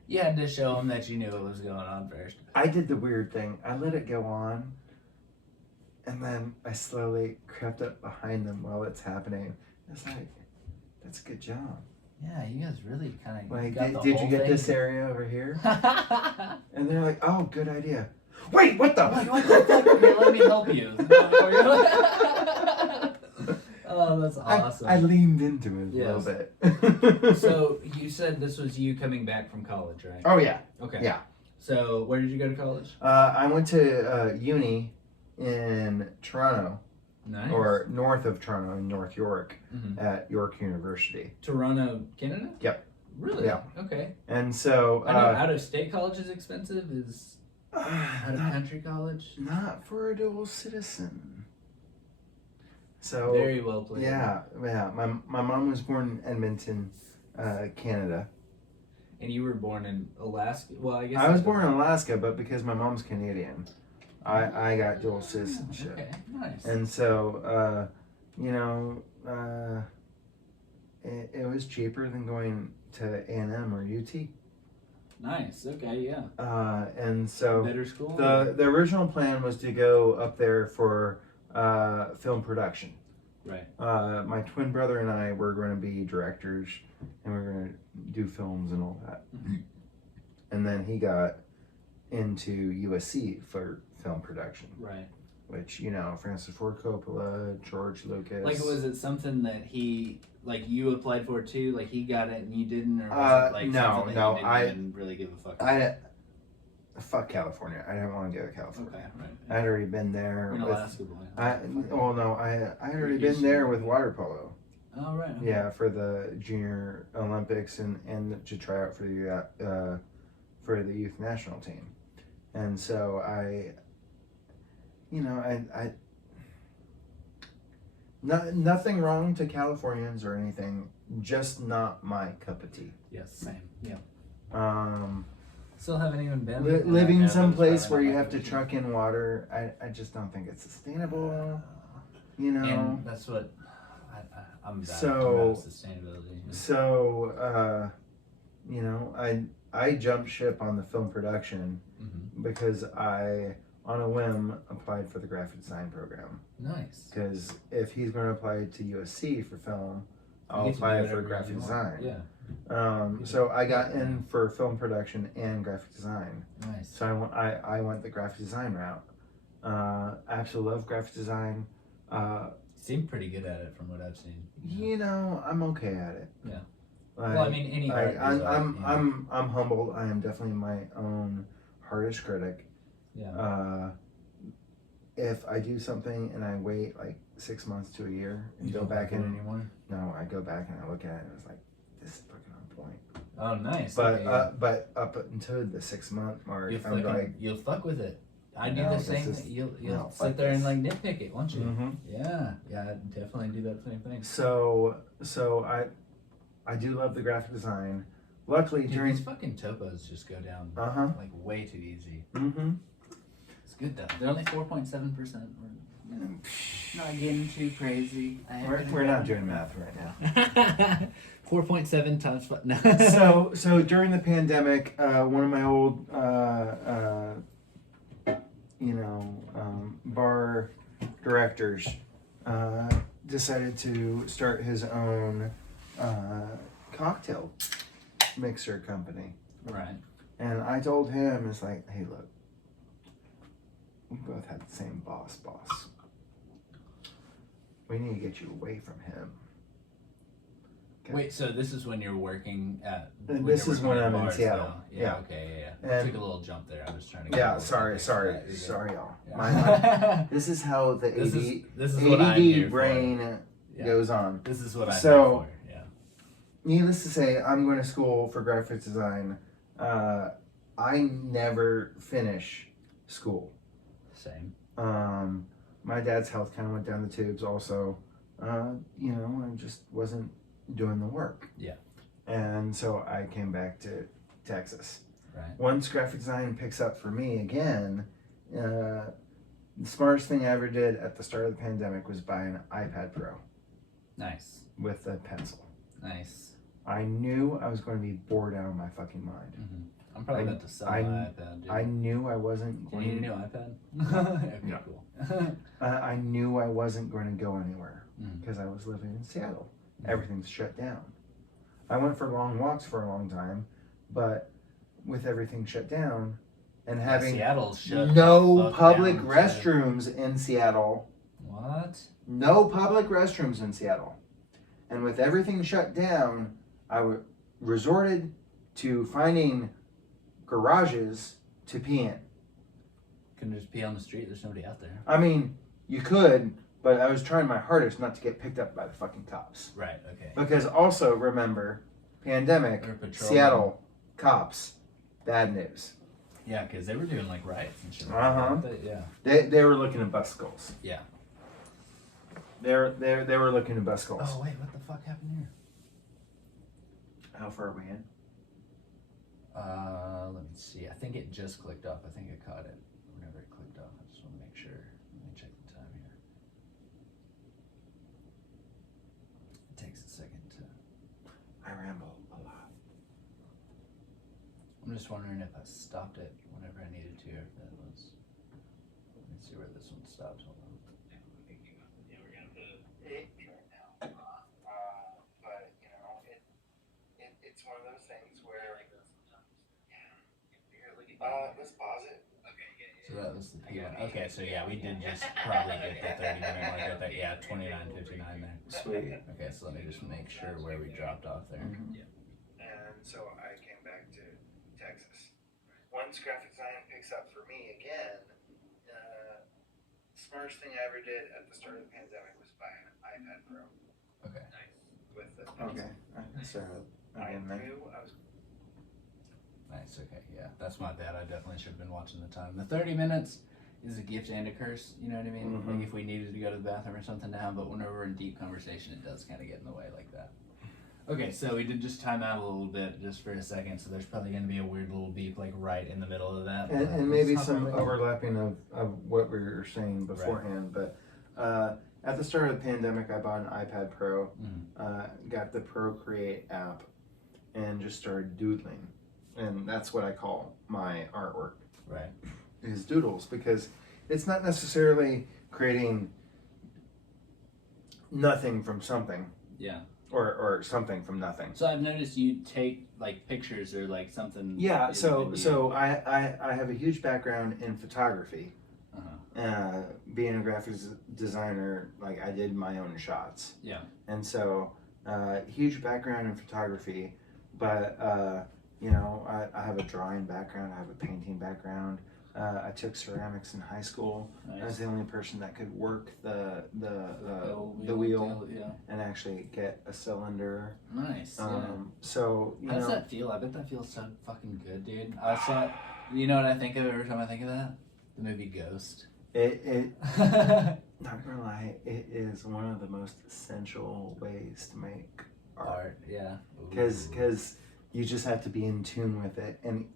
you had to show them that you knew what was going on first. I did the weird thing. I let it go on, and then I slowly crept up behind them while it's happening. It's like, that's a good job. Yeah, you guys really kind of like, got did you get thing? this area over here? And they're like, oh, good idea. Wait, what the? What the fuck? Okay, let me help you. Oh, that's awesome. I leaned into it a little bit. So you said this was you coming back from college, right? Oh yeah. Okay. Yeah. So where did you go to college? I went to uni in Toronto. Nice. Or north of Toronto in North York at York University. Toronto, Canada? Yep. Really? Yeah. Okay. And so I know out-of-state college is expensive. Is out-of-country college? Not for a dual citizen. So very well played. Yeah. My mom was born in Edmonton, Canada. And you were born in Alaska? Well, I guess I was born in Alaska, but because my mom's Canadian, I got dual citizenship. Okay, nice. And so, you know, it was cheaper than going to A&M or UT. Nice. Okay. Yeah. And so better school. The original plan was to go up there for film production. Right. My twin brother and I were going to be directors, and we were going to do films and all that. And then he got into USC for film production. Right. Which, you know, Francis Ford Coppola, George Lucas. Like, was it something that he, like, you applied for too? Like, he got it and you didn't? Or was it, like, something that you didn't really give a fuck about? Fuck California. I didn't want to go to California. Okay, right. I had already been there. You're an Alaska boy. I had already been there with water polo. Oh, right. Okay. Yeah, for the Junior Olympics and to try out for the youth national team. And so nothing wrong to Californians or anything, just not my cup of tea. Yes, same. Yeah. Still haven't even been living someplace where you have to truck in water. I just don't think it's sustainable. You know. And that's what I'm about. Sustainability. So you know, I jumped ship on the film production because I, on a whim, applied for the graphic design program. Nice. Because if he's going to apply to USC for film, I'll apply for graphic design. Yeah. So I got in for film production and graphic design. Nice. So I went the graphic design route. Absolutely love graphic design. Seem pretty good at it from what I've seen. You know, I'm okay at it. Yeah. Well, I mean, any art is art, I'm humbled. I am definitely my own hardest critic. Yeah. If I do something and I wait like 6 months to a year and go back in anymore. No, I go back and I look at it and it's like, this is fucking on point. Oh, nice. But but up until the 6 month mark, you'll fuck with it. I do the same thing. You'll sit there and like nitpick it, won't you? Mm-hmm. Yeah, I definitely do that same thing. So I do love the graphic design. Luckily, during these fucking topos just go down like way too easy. Mm-hmm. It's good though. They're only 4.7%. Not getting too crazy. We're not doing math right now. 4.7 times 5. No. So during the pandemic, one of my old bar directors decided to start his own cocktail mixer company. Right. And I told him, it's like, hey, look, we both had the same boss. We need to get you away from him. Okay. Wait, so this is when you're working at... This is when I'm in Seattle. Yeah, okay, yeah. I took a little jump there. I was trying to get... Yeah, sorry, y'all. Yeah. This is how the ADD brain goes on. This is what I'm here for, yeah. Needless to say, I'm going to school for graphic design I never finish school. Same. My dad's health kind of went down the tubes also. You know, I just wasn't doing the work. Yeah. And so I came back to Texas. Right. Once graphic design picks up for me again, the smartest thing I ever did at the start of the pandemic was buy an iPad Pro. Nice. With a pencil. Nice. I knew I was going to be bored out of my fucking mind. Mm-hmm. I'm probably about to sell my iPad, dude. I knew I wasn't going to... You need a new iPad? Okay, yeah. Cool. I knew I wasn't going to go anywhere because I was living in Seattle. Everything's shut down. I went for long walks for a long time, but with everything shut down and having no public restrooms in Seattle. What? No public restrooms in Seattle. And with everything shut down, I resorted to finding garages to pee in. Couldn't just pee on the street? There's nobody out there. I mean, you could, but I was trying my hardest not to get picked up by the fucking cops. Right, okay. Because also, remember, pandemic, Seattle, cops, bad news. Yeah, because they were doing like riots and shit. Yeah. They were looking to bust skulls. Yeah. They were looking to bust skulls. Oh, wait, what the fuck happened here? How far are we in? Let me see. I think it just clicked off. I think I caught it whenever it clicked off. I just want to make sure. Let me check the time here. It takes a second to... I ramble a lot. I'm just wondering if I stopped it whenever I needed to, or if that was... Let me see where this one stopped. Hold on. It's one of those things where let's pause it. So that was the P1. Okay, so yeah, we did just probably get the 30-minute mark right there. Yeah, 29:59 there. Sweet. Okay, so let me just make sure where we dropped off there. Mm-hmm. And so I came back to Texas. Once graphic design picks up for me again, smartest thing I ever did at the start of the pandemic was buy an iPad Pro. Okay. Nice. With the okay. So I knew I was. Nice. Okay. Yeah, that's my bad. I definitely should have been watching the time. The 30 minutes is a gift and a curse. You know what I mean? Mm-hmm. Like if we needed to go to the bathroom or something now, but whenever we're in deep conversation, it does kind of get in the way like that. Okay, so we did just time out a little bit just for a second, so there's probably going to be a weird little beep like right in the middle of that. And maybe some overlapping of what we were saying beforehand, right. But at the start of the pandemic, I bought an iPad Pro, got the Procreate app, and just started doodling. And that's what I call my artwork. Right. Is doodles, because it's not necessarily creating nothing from something. Yeah. Or something from nothing. So I've noticed you take like pictures or like something. Yeah. So I have a huge background in photography. Being a graphics designer, like I did my own shots. Yeah. And so huge background in photography, but you know, I have a drawing background, I have a painting background. I took ceramics in high school. Nice. I was the only person that could work the wheel and actually get a cylinder. Nice. So how does that feel? I bet that feels so fucking good, dude. I saw. You know what I think of every time I think of that? The movie Ghost. It not gonna lie, it is one of the most essential ways to make art. Yeah. Because you just have to be in tune with it, and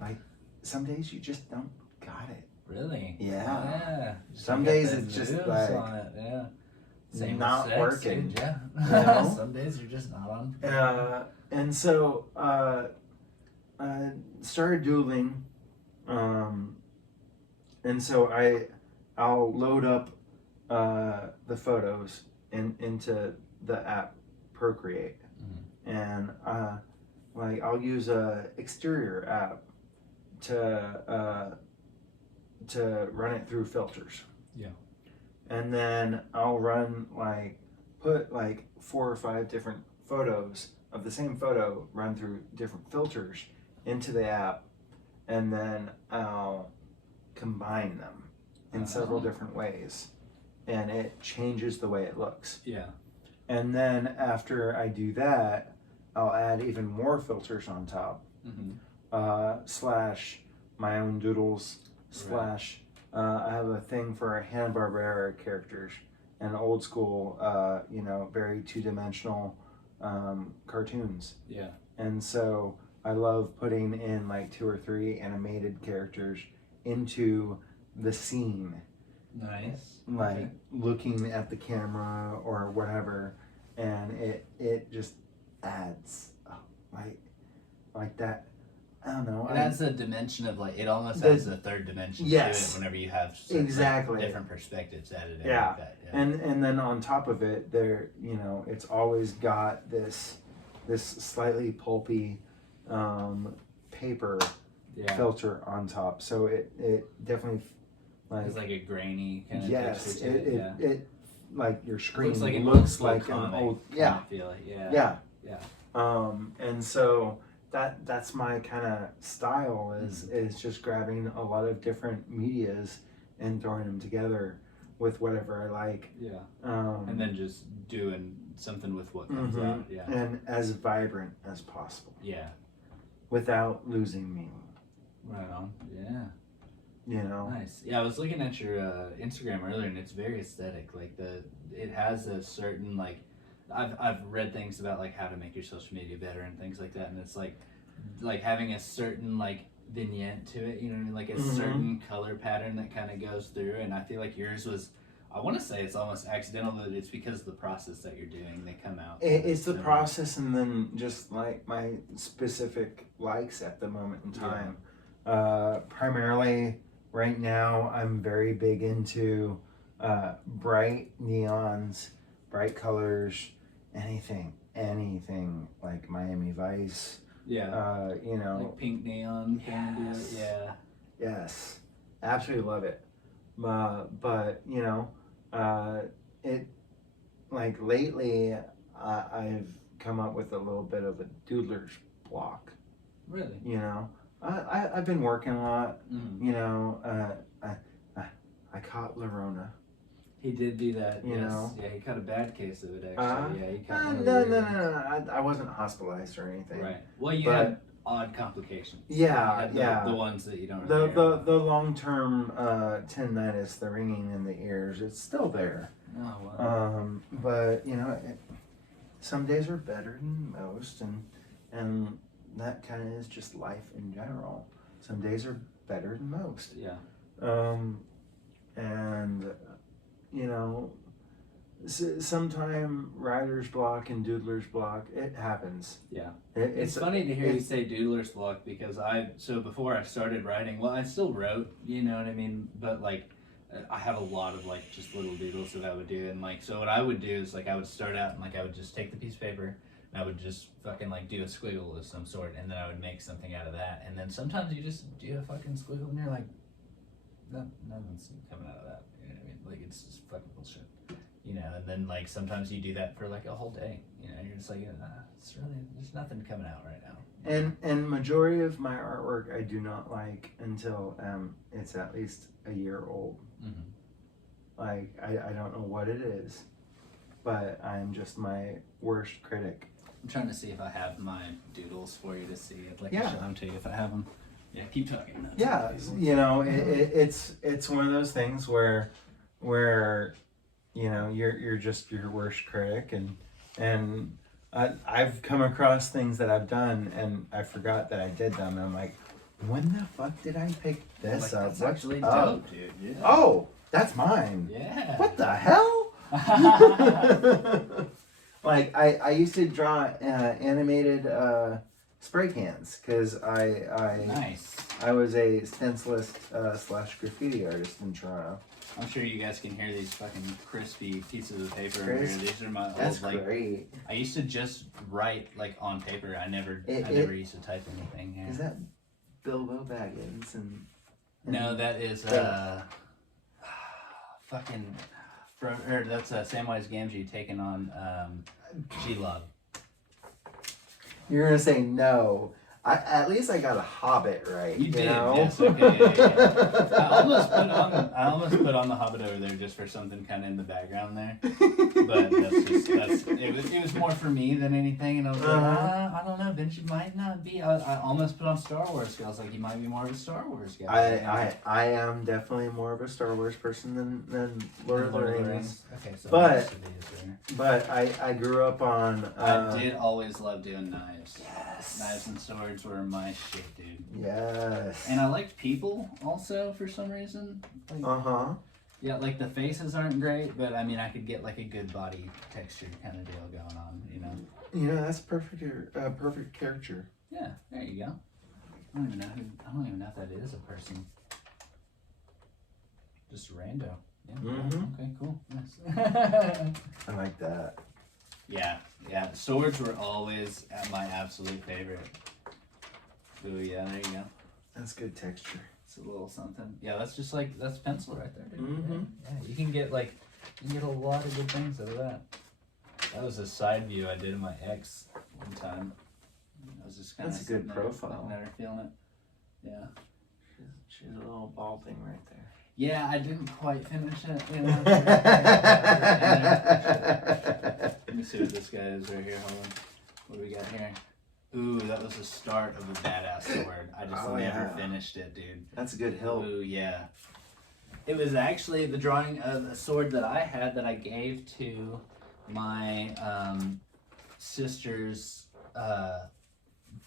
like some days you just don't got it. Really? Yeah. Some days it's just like Same not sex, working. Dude, yeah. You know? Some days you're just not on. And so I started doodling, and so I'll load up the photos into the app Procreate, and like I'll use a exterior app to run it through filters. Yeah. And then I'll put 4 or 5 different photos of the same photo, run through different filters into the app, and then I'll combine them in several different ways, and it changes the way it looks. Yeah. And then after I do that, I'll add even more filters on top. slash my own doodles slash I have a thing for Hanna-Barbera characters and old school, very two-dimensional cartoons. Yeah. And so I love putting in like 2 or 3 animated characters into the scene. Nice. Like looking at the camera or whatever, and it just adds like that. I don't know. It adds a dimension of like, it almost adds a third dimension to it whenever you have exactly different perspectives added in yeah. like that. Yeah. And then on top of it, there it's always got this slightly pulpy paper filter on top, so it definitely it's like a grainy kind of texture to it. It like your screen looks like comic, an old feel like, yeah. And so that's my kind of style is just grabbing a lot of different medias and throwing them together with whatever I like. Yeah. And then just doing something with what comes out. Yeah. And as vibrant as possible. Yeah. Without losing meaning. Right on. Yeah. Nice. Yeah, I was looking at your Instagram earlier, and it's very aesthetic. Like it has a certain like, I've read things about like how to make your social media better and things like that, and it's like having a certain like vignette to it. You know what I mean? Like a certain color pattern that kind of goes through, and I feel like yours was. I want to say it's almost accidental, but it's because of the process that you're doing. They come out. It's the process, and then just like my specific likes at the moment in time. Yeah. Primarily. Right now, I'm very big into bright neons, bright colors, anything like Miami Vice. Yeah. Like pink neon. Yes. Yeah. Yes. Absolutely love it. But it like lately, I've come up with a little bit of a doodler's block. Really? I've been working a lot. I caught Lorona. He did do that. You know. Yeah, he caught a bad case of it actually. Yeah, he caught no. I wasn't hospitalized or anything. Right. Well, you had odd complications. Yeah, the ones that you don't. The long-term tinnitus, the ringing in the ears, it's still there. Oh wow. But some days are better than most, and that kind of is just life in general. Some days are better than most. Yeah. And sometime writer's block and doodler's block, it happens. Yeah. It's funny to hear you say doodler's block because before I started writing, well, I still wrote, you know what I mean? But like, I have a lot of like just little doodles that I would do. And like, so what I would do is like, I would start out and like, I would just take the piece of paper and I would just fucking like do a squiggle of some sort. And then I would make something out of that. And then sometimes you just do a fucking squiggle and you're like, nothing's coming out of that. You know what I mean? Like, it's just fucking bullshit. And then like sometimes you do that for like a whole day. You're just like, there's nothing coming out right now. And majority of my artwork I do not like until it's at least a year old. Mm-hmm. Like I don't know what it is, but I'm just my worst critic. I'm trying to see if I have my doodles for you to see. I'd like to show them to you if I have them. Yeah, keep talking. Yeah, it's one of those things where you're just your worst critic, and I've come across things that I've done and I forgot that I did them, and I'm like, when the fuck did I pick this up? That's actually dope, dude. Yeah. Oh, that's mine. Yeah. What the hell? Like I used to draw animated spray cans because Nice. I was a stencilist / graffiti artist in Toronto. I'm sure you guys can hear these fucking crispy pieces of paper in here. These are my That's old, great. I used to just write like on paper. I never used to type anything. Yeah. Is that Bilbo Baggins and no, that is fucking that's Samwise Gamgee taking on G-Log. You're gonna say no. At least I got a Hobbit right. You did. Know? Yes. Okay. Yeah. I almost put on the Hobbit over there just for something kind of in the background there. But it was more for me than anything, and I was like, I don't know, Benji might not be. I almost put on Star Wars because I was like, he might be more of a Star Wars guy. I am definitely more of a Star Wars person than Lord of the Rings. Okay, so but I grew up on. I did always love doing knives. Yes. Knives and swords were my shit, dude. Yes. And I liked people also for some reason. Like, yeah, like the faces aren't great, but I mean, I could get like a good body texture kind of deal going on, you know. You know, that's perfect caricature. Yeah, there you go. I don't even know if that is a person. Just rando. Yeah. Okay, cool. Nice. I like that. Yeah. Swords were always my absolute favorite. Ooh, yeah, there you go. That's good texture. It's a little something. Yeah, that's pencil right there, dude. Yeah, you can get a lot of good things out of that. That was a side view I did of my ex one time. I was just kind of. That's a good profile. Never feeling it. Yeah. She's a little ball thing right there. Yeah, I didn't quite finish it. You know. Let me see what this guy is right here. Hold on. What do we got here? Ooh, that was the start of a badass sword. I just never finished it, dude. That's a good hilt. Ooh, yeah. It was actually the drawing of a sword that I had that I gave to my sister's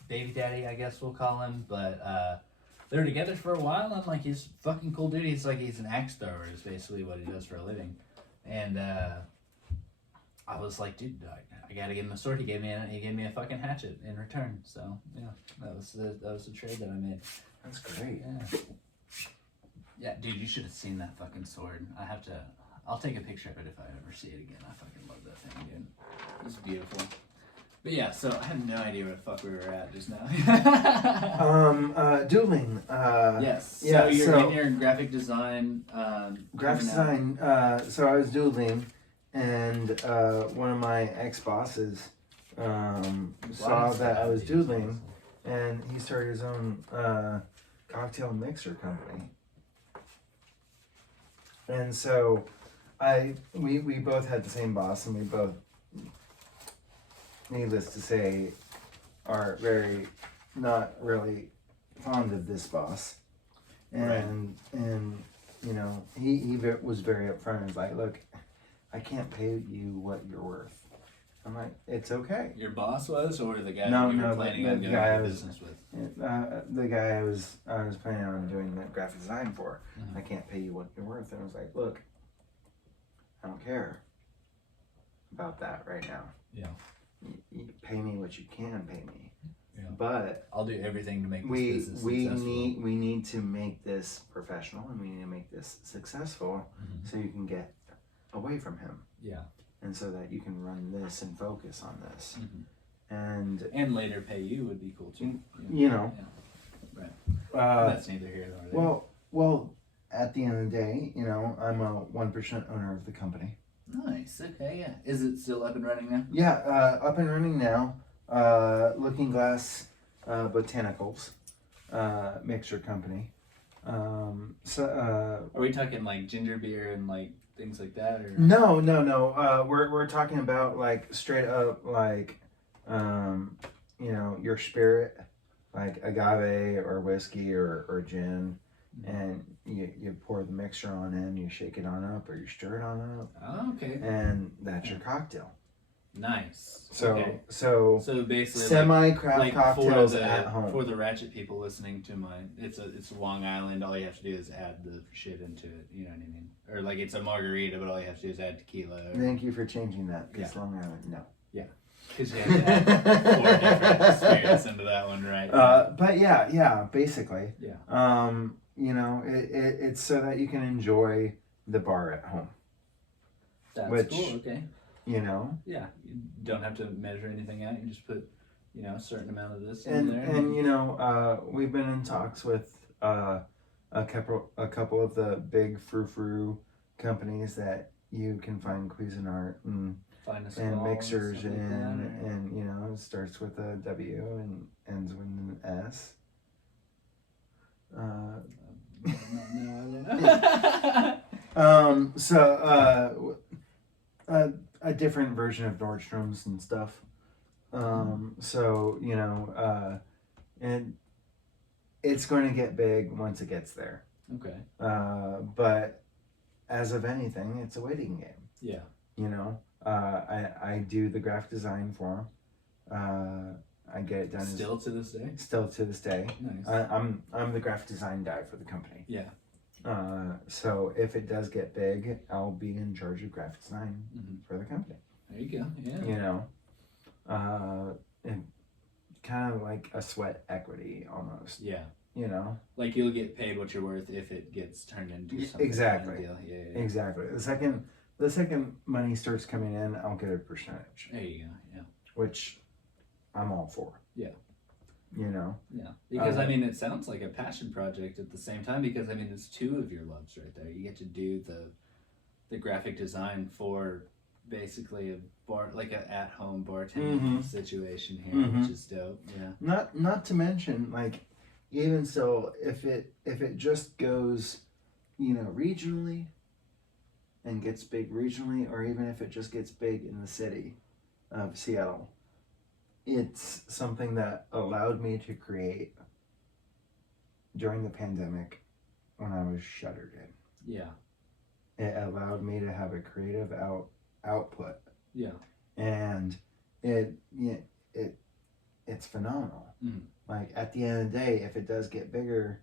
baby daddy, I guess we'll call him. But they were together for a while. I'm like, he's a fucking cool dude. He's an axe thrower is basically what he does for a living. And I was like, dude, I gotta give him a sword. He gave me a fucking hatchet in return. So yeah, that was the trade that I made. That's great. Yeah, dude, you should have seen that fucking sword. I'll take a picture of it if I ever see it again. I fucking love that thing, dude. It's beautiful. But yeah, so I have no idea where the fuck we were at just now. Dueling. Yes. Yeah, so you're in your graphic design. Graphic design. So I was dueling. And one of my ex-bosses saw that I was doodling, and he started his own cocktail mixer company. And so we both had the same boss, and we both, needless to say, are not really fond of this boss. And you know, he was very upfront and was like, look, I can't pay you what you're worth. I'm like, it's okay. Your boss was, or the guy you were planning on doing business with? The guy I was planning on doing the graphic design for. I can't pay you what you're worth. And I was like, look, I don't care about that right now. Yeah. You pay me what you can pay me. Yeah. But I'll do everything to make this business successful. We need to make this professional, and we need to make this successful, so you can get away from him. Yeah. And so that you can run this and focus on this. And later pay you would be cool too. You know. Yeah. Right. That's neither here nor there. Well, at the end of the day, you know, I'm a 1% owner of the company. Nice. Okay, yeah. Is it still up and running now? Yeah, up and running now. Looking Glass Botanicals mixer company. Are we talking like ginger beer and like things like that, or no? We're talking about like straight up like you know, your spirit, like agave or whiskey or gin, and you pour the mixture on in, you shake it on up or you stir it on up. Oh, okay. And that's your cocktail. Nice. So basically semi-craft cocktails at home. For the ratchet people listening to mine, it's Long Island. All you have to do is add the shit into it. You know what I mean? Or like it's a margarita, but all you have to do is add tequila. Thank you for changing that. Because Long Island, no. Yeah. Because you have to add 4 different experiences into that one, right? But yeah, basically. Yeah. You know, it's so that you can enjoy the bar at home. That's cool. Okay. You know? Yeah. You don't have to measure anything out. You just put, you know, a certain amount of this in there. And you know, we've been in talks with a couple of the big frou-frou companies that you can find Cuisinart and mixers and you know, it starts with a W and ends with an S. different version of Nordstrom's and stuff. So you know, and it's going to get big once it gets there. Okay. But as of anything, it's a waiting game. Yeah. You know, I do the graphic design for them. I get it done. Still to this day. Still to this day. Nice. I'm the graphic design guy for the company. Yeah. So if it does get big, I'll be in charge of graphic design for the company. There you go. Yeah. You know, and kind of like a sweat equity almost. Yeah. You know, like you'll get paid what you're worth if it gets turned into something. Exactly. Kind of deal. Yeah. Exactly. The second money starts coming in, I'll get a percentage. There you go. Yeah. Which I'm all for. Yeah. You know. Yeah. Because I mean, it sounds like a passion project at the same time. Because I mean, it's two of your loves right there. You get to do the graphic design for basically a bar, like an at-home bartending situation here, which is dope. Yeah. Not to mention, like, even so, if it just goes, you know, regionally and gets big regionally, or even if it just gets big in the city of Seattle, it's something that allowed me to create during the pandemic when I was shuttered in. Yeah. It allowed me to have a creative output. Yeah. And it's phenomenal. Like, at the end of the day, if it does get bigger,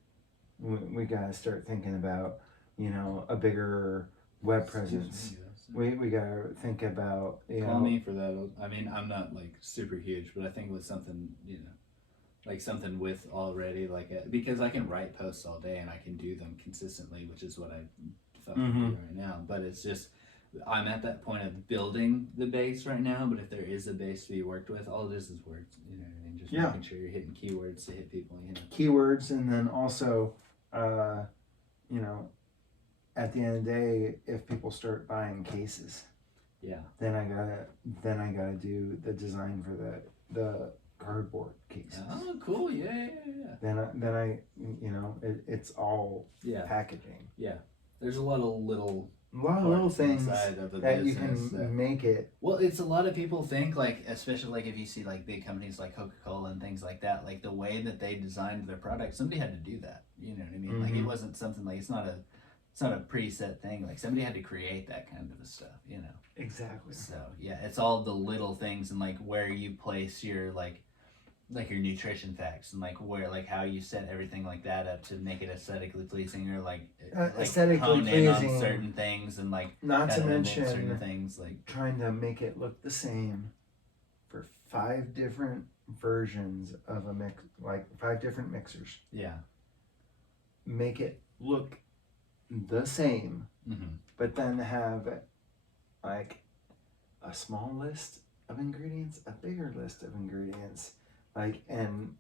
we gotta start thinking about, you know, a bigger web presence. We gotta think about, you Call know, me for that. I mean, I'm not like super huge, but I think with something, you know, like something with already like because I can write posts all day and I can do them consistently, which is what I fucking do right now. But it's just, I'm at that point of building the base right now. But if there is a base to be worked with, all it is words. You know what I mean? Just making sure you're hitting keywords to hit people. You know, keywords, and then also, you know, at the end of the day, if people start buying cases, then I gotta do the design for the cardboard cases. Oh, cool! Yeah. Then I you know, it's all packaging. Yeah, there's a lot of little things of a that you can make it. Well, it's a lot of people think, like, especially like if you see like big companies like Coca-Cola and things like that, like the way that they designed their product, somebody had to do that. You know what I mean? Like, it wasn't something like, it's not a preset thing. Like, somebody had to create that kind of stuff, you know? Exactly. So yeah, it's all the little things, and like where you place your like your nutrition facts, and like where, like how you set everything like that up to make it aesthetically pleasing, or like aesthetically hone pleasing in on certain things, and like not to mention certain things, like trying to make it look the same for 5 different versions of a mix, like 5 different mixers. Yeah. Make it look the same, but then have like a small list of ingredients, a bigger list of ingredients, like and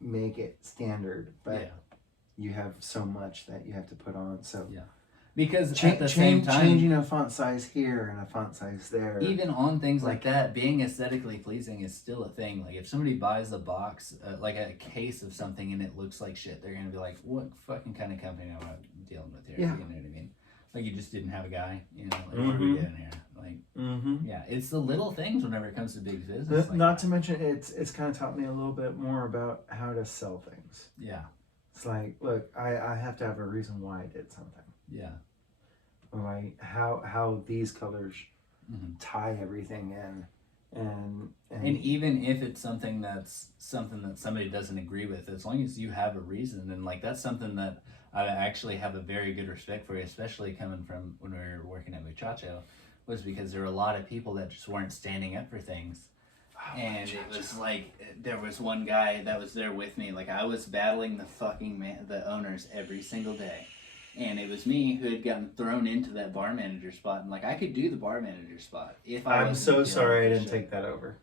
make it standard, but you have so much that you have to put on. So because at the same time, changing a font size here and a font size there, even on things like that, being aesthetically pleasing is still a thing. Like, if somebody buys a box, like a case of something, and it looks like shit, they're gonna be like, "What fucking kind of company am I dealing with here?" Yeah. You know what I mean? Like, you just didn't have a guy. You know, like, what are we doing here? Like, yeah, it's the little things whenever it comes to big business. Not to mention, it's kind of taught me a little bit more about how to sell things. Yeah. It's like, look, I have to have a reason why I did something. Yeah. Like how these colors tie everything in, and even if it's something that somebody doesn't agree with, as long as you have a reason, and like that's something that I actually have a very good respect for, especially coming from when we were working at Muchacho, was because there were a lot of people that just weren't standing up for things. And it was like, there was one guy that was there with me, like I was battling the owners every single day. And it was me who had gotten thrown into that bar manager spot, and like I could do the bar manager spot if I. I'm so sorry I didn't take that over.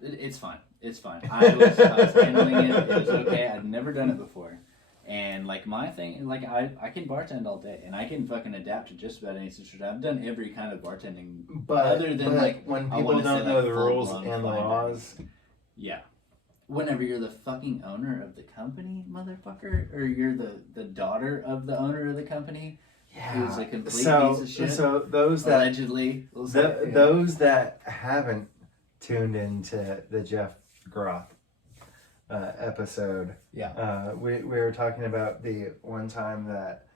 It's fine. It's fine. I was handling it. It was okay. I'd never done it before, and like my thing, like I can bartend all day, and I can fucking adapt to just about any situation. I've done every kind of bartending, other than like when people don't know the rules and the laws. Yeah. Whenever you're the fucking owner of the company, motherfucker, or you're the daughter of the owner of the company, Yeah. He was a complete piece of shit. So those that allegedly, those that haven't tuned into the Jeff Groth episode, we were talking about the one time that.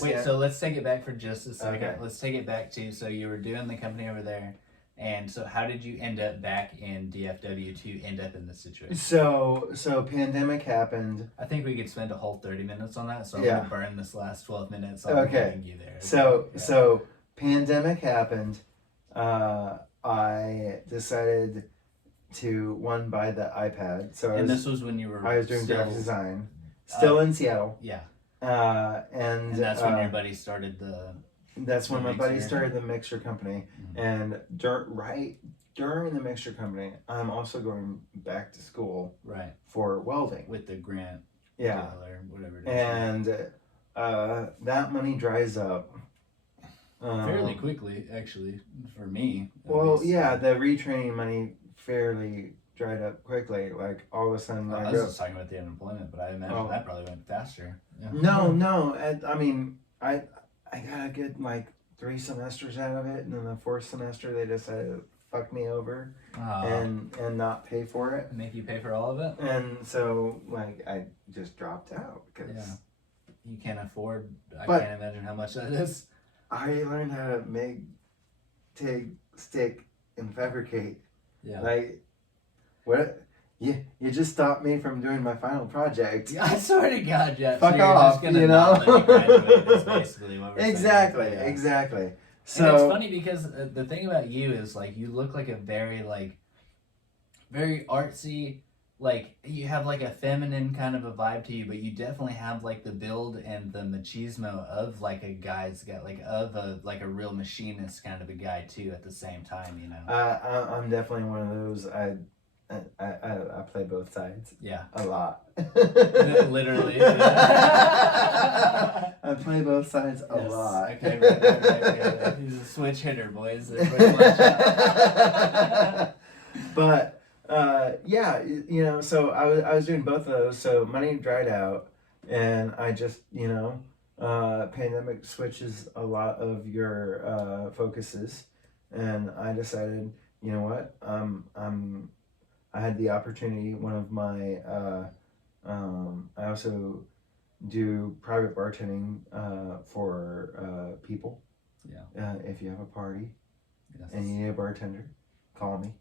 Wait, so let's take it back for just a second. Okay. Let's take it back to, so you were doing the company over there, and so how did you end up back in DFW to end up in this situation? So pandemic happened. I think we could spend a whole 30 minutes on that, so I'm Yeah. gonna burn this last 12 minutes on getting you there. So pandemic happened. I decided to buy the iPad. So this was when you were I was doing still, graphic design, still in Seattle. Yeah. And that's when your buddy started the. That's when my buddy mixer. started the mixer company, and right during the mixer company, I'm also going back to school. Right. For welding With the grant. Yeah. Or whatever it is. And that money dries up. Fairly quickly, actually, for me. Well, yeah, the retraining money fairly dried up quickly. Like all of a sudden, I was just talking about the unemployment, but I imagine that probably went faster. Yeah. No. I mean, I got a good like 3 semesters out of it, and then the 4th semester they decided to fuck me over and not pay for it. Make you pay for all of it? And so like I just dropped out because you can't afford. I can't imagine how much that is. I learned how to make, TIG, stick, and fabricate. Yeah. Like, what? You just stopped me from doing my final project. I swear to God, Jeff. Fuck so off, just gonna you know? not let me graduate, is basically what we're Exactly, saying. exactly. So, and it's funny because the thing about you is, like, you look like a very, like, very artsy, like, you have, like, a feminine kind of a vibe to you, but you definitely have, like, the build and the machismo of, like, a guy's got, like, of a, like, a real machinist kind of a guy, too, at the same time, you know? I'm definitely one of those. I play both sides. Yeah. A lot. Literally. Yeah. I play both sides a lot. Okay, right. He's a switch hitter, boys. But yeah, you know, so I was doing both of those. So money dried out, and I just, you know, pandemic switches a lot of your focuses, and I decided, you know what, I had the opportunity. One of my, I also do private bartending for people. Yeah. If you have a party and you need a bartender, call me.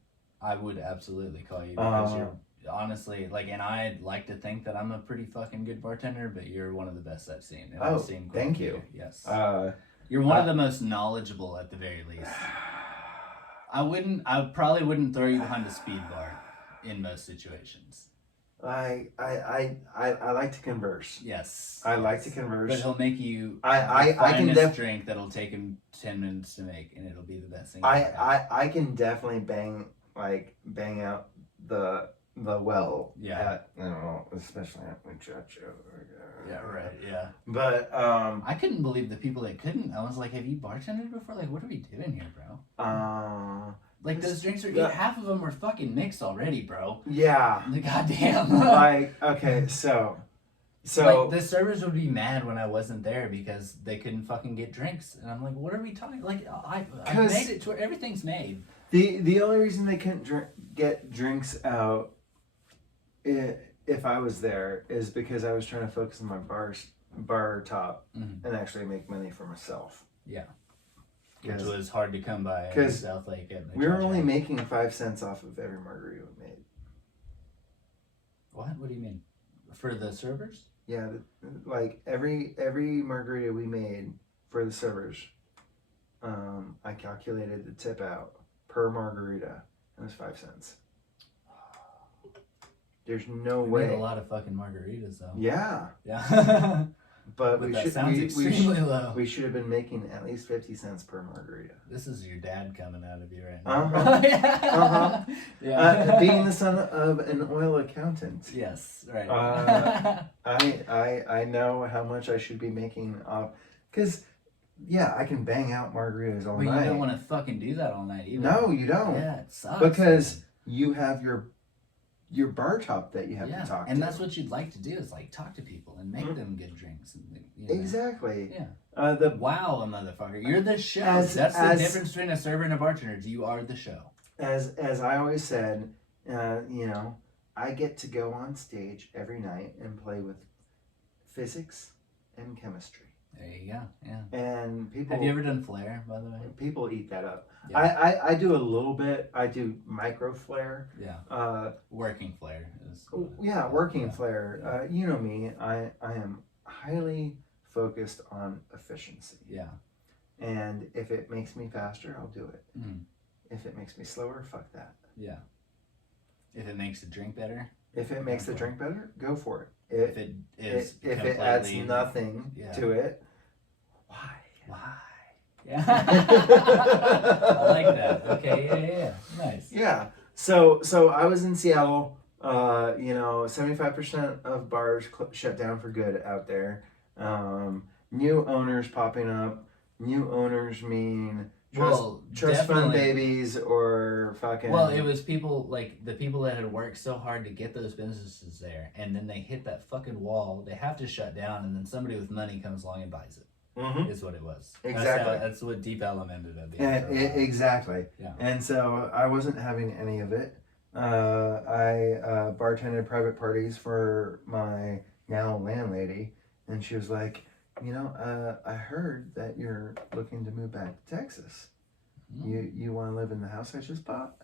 I would absolutely call you because you're honestly, like, and I'd like to think that I'm a pretty fucking good bartender, but you're one of the best I've seen. And I've seen thank you. Yes. You're one of the most knowledgeable at the very least. I probably wouldn't throw you behind a speed bar in most situations. I like to converse. Yes. I like to converse. But he'll make you I can drink that'll take him 10 minutes to make, and it'll be the best thing. I can definitely bang out the well. Yeah. I don't know, especially at muchacho. Yeah, right. Yeah. But I couldn't believe the people that couldn't. I was like, have you bartended before? Like, what are we doing here, bro? Like, those drinks are half of them were fucking mixed already, bro. Yeah. Goddamn. Like, okay, so like, the servers would be mad when I wasn't there because they couldn't fucking get drinks, and I'm like, what are we talking? Like, I made it to where everything's made. The only reason they couldn't get drinks out, if I was there, is because I was trying to focus on my bar top and actually make money for myself. Yeah. Which was hard to come by in South Lake. We were only making 5 cents off of every margarita we made. What? What do you mean? For the servers? Yeah, like every margarita we made for the servers, I calculated the tip out per margarita. It was 5 cents. There's no way. Made a lot of fucking margaritas, though. Yeah. Yeah. But sounds extremely low. We should have been making at least 50 cents per margarita. This is your dad coming out of you right now. Yeah. Being the son of an oil accountant. Yes, right. I know how much I should be making off, because yeah, I can bang out margaritas all night. But you don't want to fucking do that all night either. No, you don't. Yeah, it sucks. Because you have your your bar top that you have to talk to. And that's what you'd like to do is like talk to people and make them good drinks. And, Exactly. Yeah. Wow, a motherfucker. You're the show. That's the difference between a server and a bartender. You are the show. As I always said, I get to go on stage every night and play with physics and chemistry. There you go. Yeah. And people. Have you ever done flare, by the way? People eat that up. Yeah. I do a little bit. I do micro flare. Yeah. Working flare is. Working flare. You know me. I am highly focused on efficiency. Yeah. And if it makes me faster, I'll do it. Mm. If it makes me slower, fuck that. Yeah. If it makes the drink better. If it makes the drink better, go for it. If it is if it adds nothing to it, why? Yeah. I like that. Okay, yeah. Nice. Yeah. So I was in Seattle. 75% of bars shut down for good out there. New owners popping up. New owners mean trust fund babies or fucking. Well, it was people like the people that had worked so hard to get those businesses there, and then they hit that fucking wall. They have to shut down, and then somebody with money comes along and buys it. Mm-hmm. Is what it was. Exactly. That's what Deep Ellum ended up being. Exactly. Yeah. And so I wasn't having any of it. I bartended private parties for my now landlady, and she was like, I heard that you're looking to move back to Texas. You want to live in the house I just bought?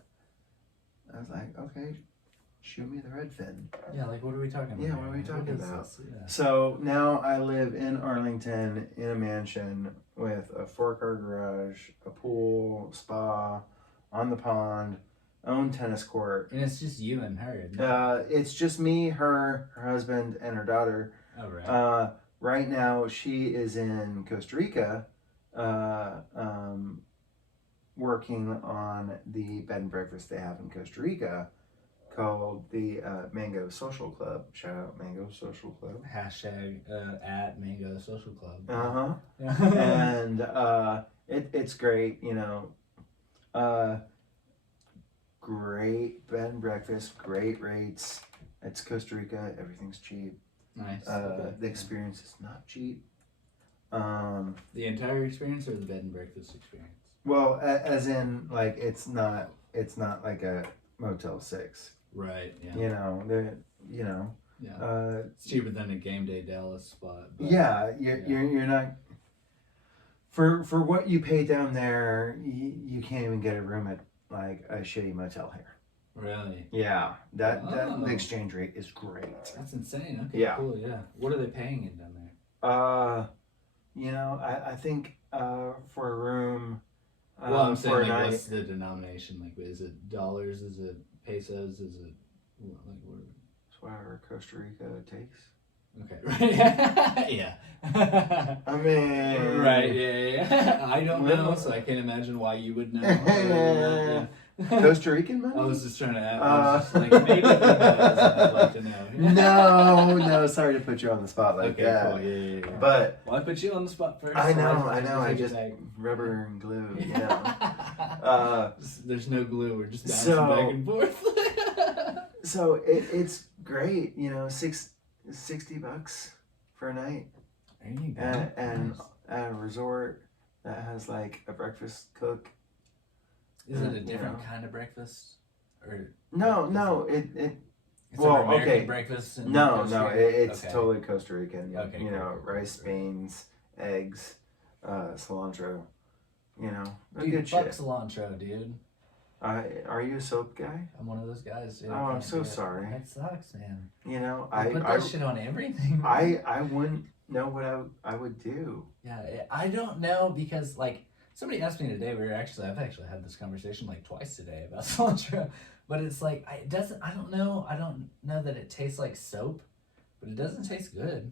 I was like, okay, shoot me the red fin. Yeah, like what are we talking about? Yeah, what are we talking about? Yeah. So now I live in Arlington in a mansion with a 4-car garage, a pool, spa, on the pond, own tennis court. And it's just you and her. It's just me, her husband, and her daughter. Oh, right. Right now, she is in Costa Rica, working on the bed and breakfast they have in Costa Rica, called the Mango Social Club. Shout out Mango Social Club. Hashtag at Mango Social Club. Uh-huh. And it's great, great bed and breakfast, great rates. It's Costa Rica, everything's cheap. Nice. The experience is not cheap. The entire experience or the bed and breakfast experience? Well, as in, like, it's not like a Motel 6. Right, yeah. Yeah. It's cheaper than a Game Day Dallas spot. But, you're not, for what you pay down there, you can't even get a room at, like, a shitty motel here. Really? Yeah. That the exchange rate is great. That's insane. Okay, yeah. Cool, yeah. What are they paying it down there? I think for a room. Well, I'm saying, like, what's the denomination? Like, is it dollars? Is it pesos? Is it like what? It's whatever Costa Rica takes. Okay. Right. Yeah. I mean. Right. Yeah. I don't know, so I can't imagine why you would know. Costa Rican money? I was just trying to ask. I was just like, maybe he knows. I'd like to know. No. Sorry to put you on the spot like that. Cool. Yeah. But well, I put you on the spot first. I know. I just rubber and glue. There's no glue. We're just bouncing back and forth. So it's great. $60 for a night. There you go. And at a resort that has like a breakfast cook. Is it a different kind of breakfast? Or no, it's American breakfast. It's totally Costa Rican. Okay, cool. Rice, beans, eggs, cilantro. Dude, good fuck shit. Cilantro, dude. Are you a soap guy? I'm one of those guys, dude. Oh, I'm so sorry. That sucks, man. I put that shit on everything. I wouldn't know what I would do. Yeah, I don't know because like. Somebody asked me today. I've actually had this conversation like twice today about cilantro, but it's like I don't know that it tastes like soap, but it doesn't taste good.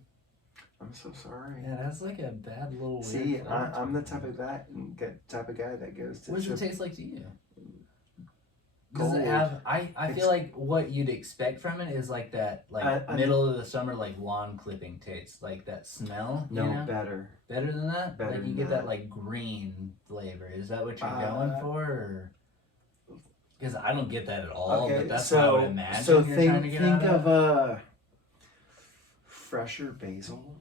I'm so sorry. Yeah, that's like a bad little. See, I'm the type of guy that goes to. What does it taste like to you? Gold. Does it have? I feel like what you'd expect from it is like that, like middle of the summer, like lawn clipping taste, like that smell. No, better. Better than that. Better like you get that like green flavor. Is that what you're going for? Or? Because I don't get that at all, Okay, but that's what I would imagine so you're trying to get think out of fresher basil,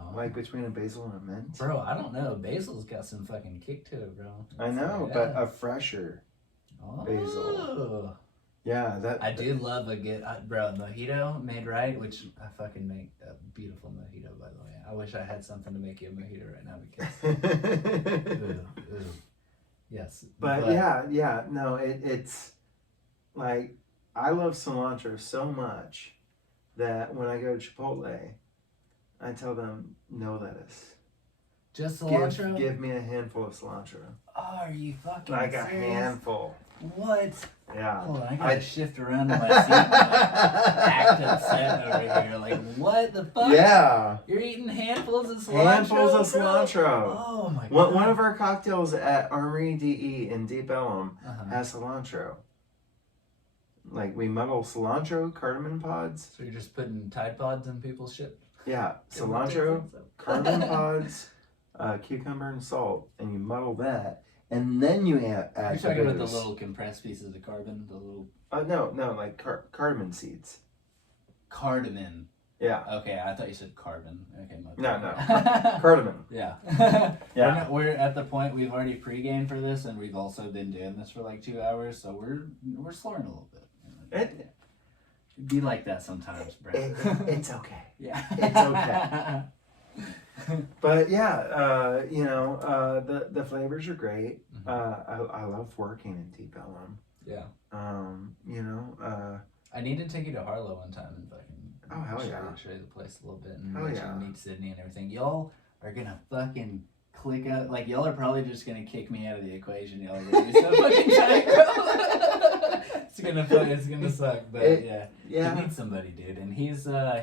Oh. like between a basil and a mint. Bro, I don't know. Basil's got some fucking kick to it, bro. I know, but a fresher basil. Yeah, I do love a good, bro, mojito made right, which I fucking make a beautiful mojito, by the way. I wish I had something to make you a mojito right now because, ooh. Yes. But yeah, no, it's like, I love cilantro so much that when I go to Chipotle, I tell them no lettuce. Just cilantro? Give me a handful of cilantro. Oh, are you fucking like serious? A handful. What? Yeah. Hold on, I gotta shift around in my seat and act upset over here. Like, what the fuck? Yeah. You're eating handfuls of cilantro? Handfuls of cilantro. Oh my god. One of our cocktails at Armory DE in Deep Ellum has cilantro. Like, we muddle cilantro, cardamom pods. So you're just putting Tide Pods in people's shit? Yeah, cilantro, cardamom pods, cucumber and salt, and you muddle that, and then you add You're talking about the little compressed pieces of carbon, the little... no, like cardamom seeds. Cardamom. Yeah. Okay, I thought you said carbon. Okay, no, cardamom. Yeah. Yeah. We're at the point we've already pre-gamed for this, and we've also been doing this for like 2 hours, so we're slurring a little bit. It'd be like that sometimes, bro. It's okay. Yeah. It's okay. But yeah, the flavors are great. Mm-hmm. I love working in Deep Ellum. Yeah. I need to take you to Harlow one time and fucking show you the place a little bit and meet Sydney and everything. Y'all are gonna fucking click up. Like, y'all are probably just gonna kick me out of the equation. Y'all are gonna be so fucking tight, bro. It's gonna suck, but yeah. You need somebody, dude, and he's got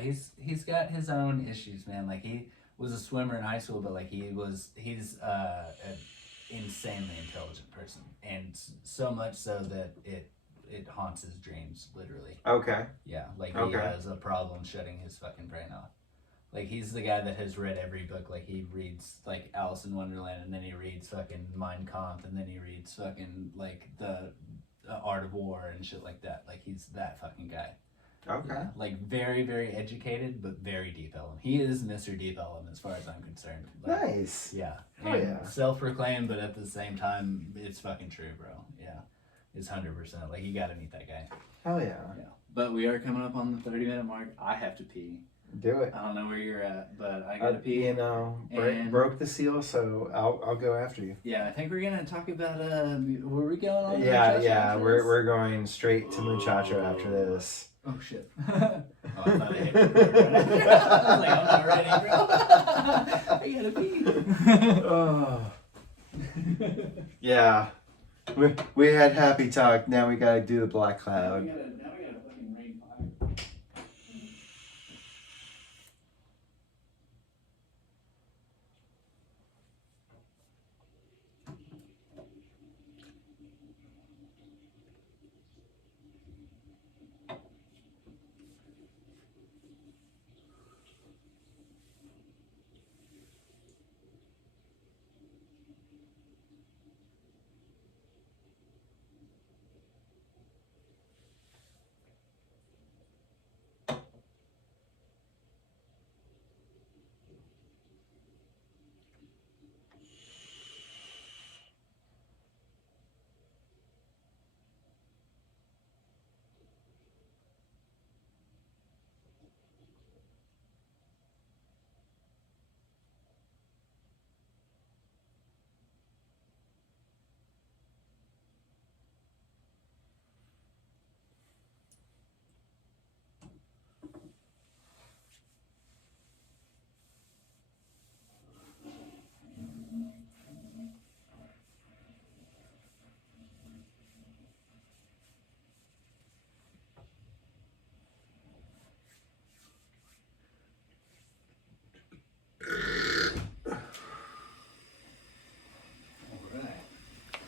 his own issues, man. Like, he was a swimmer in high school, but like he's an insanely intelligent person, and so much so that it haunts his dreams, literally. Okay. Yeah, like he has a problem shutting his fucking brain off. Like, he's the guy that has read every book. Like, he reads, like, Alice in Wonderland, and then he reads fucking Mein Kampf, and then he reads fucking, like, the Art of War and shit like that. Like, he's that fucking guy. Okay. Yeah, like, very, very educated, but very Deep Ellum. He is Mr. Deep Ellum as far as I'm concerned. Like, nice. Yeah. Oh, yeah. Self-proclaimed, but at the same time, it's fucking true, bro. Yeah. It's 100%. Like, you gotta meet that guy. Hell yeah. Yeah. But we are coming up on the 30-minute mark. I have to pee. Do it. I don't know where you're at, but I gotta pee. Broke the seal, so I'll go after you. Yeah, I think we're gonna talk about were we going on? Yeah, we're going straight to Muchacho after this. Oh shit! I thought I hit record. I was like, I'm not ready, bro. I gotta pee. Oh. Yeah, we had happy talk. Now we gotta do the black cloud. Now we gotta fucking rain fire.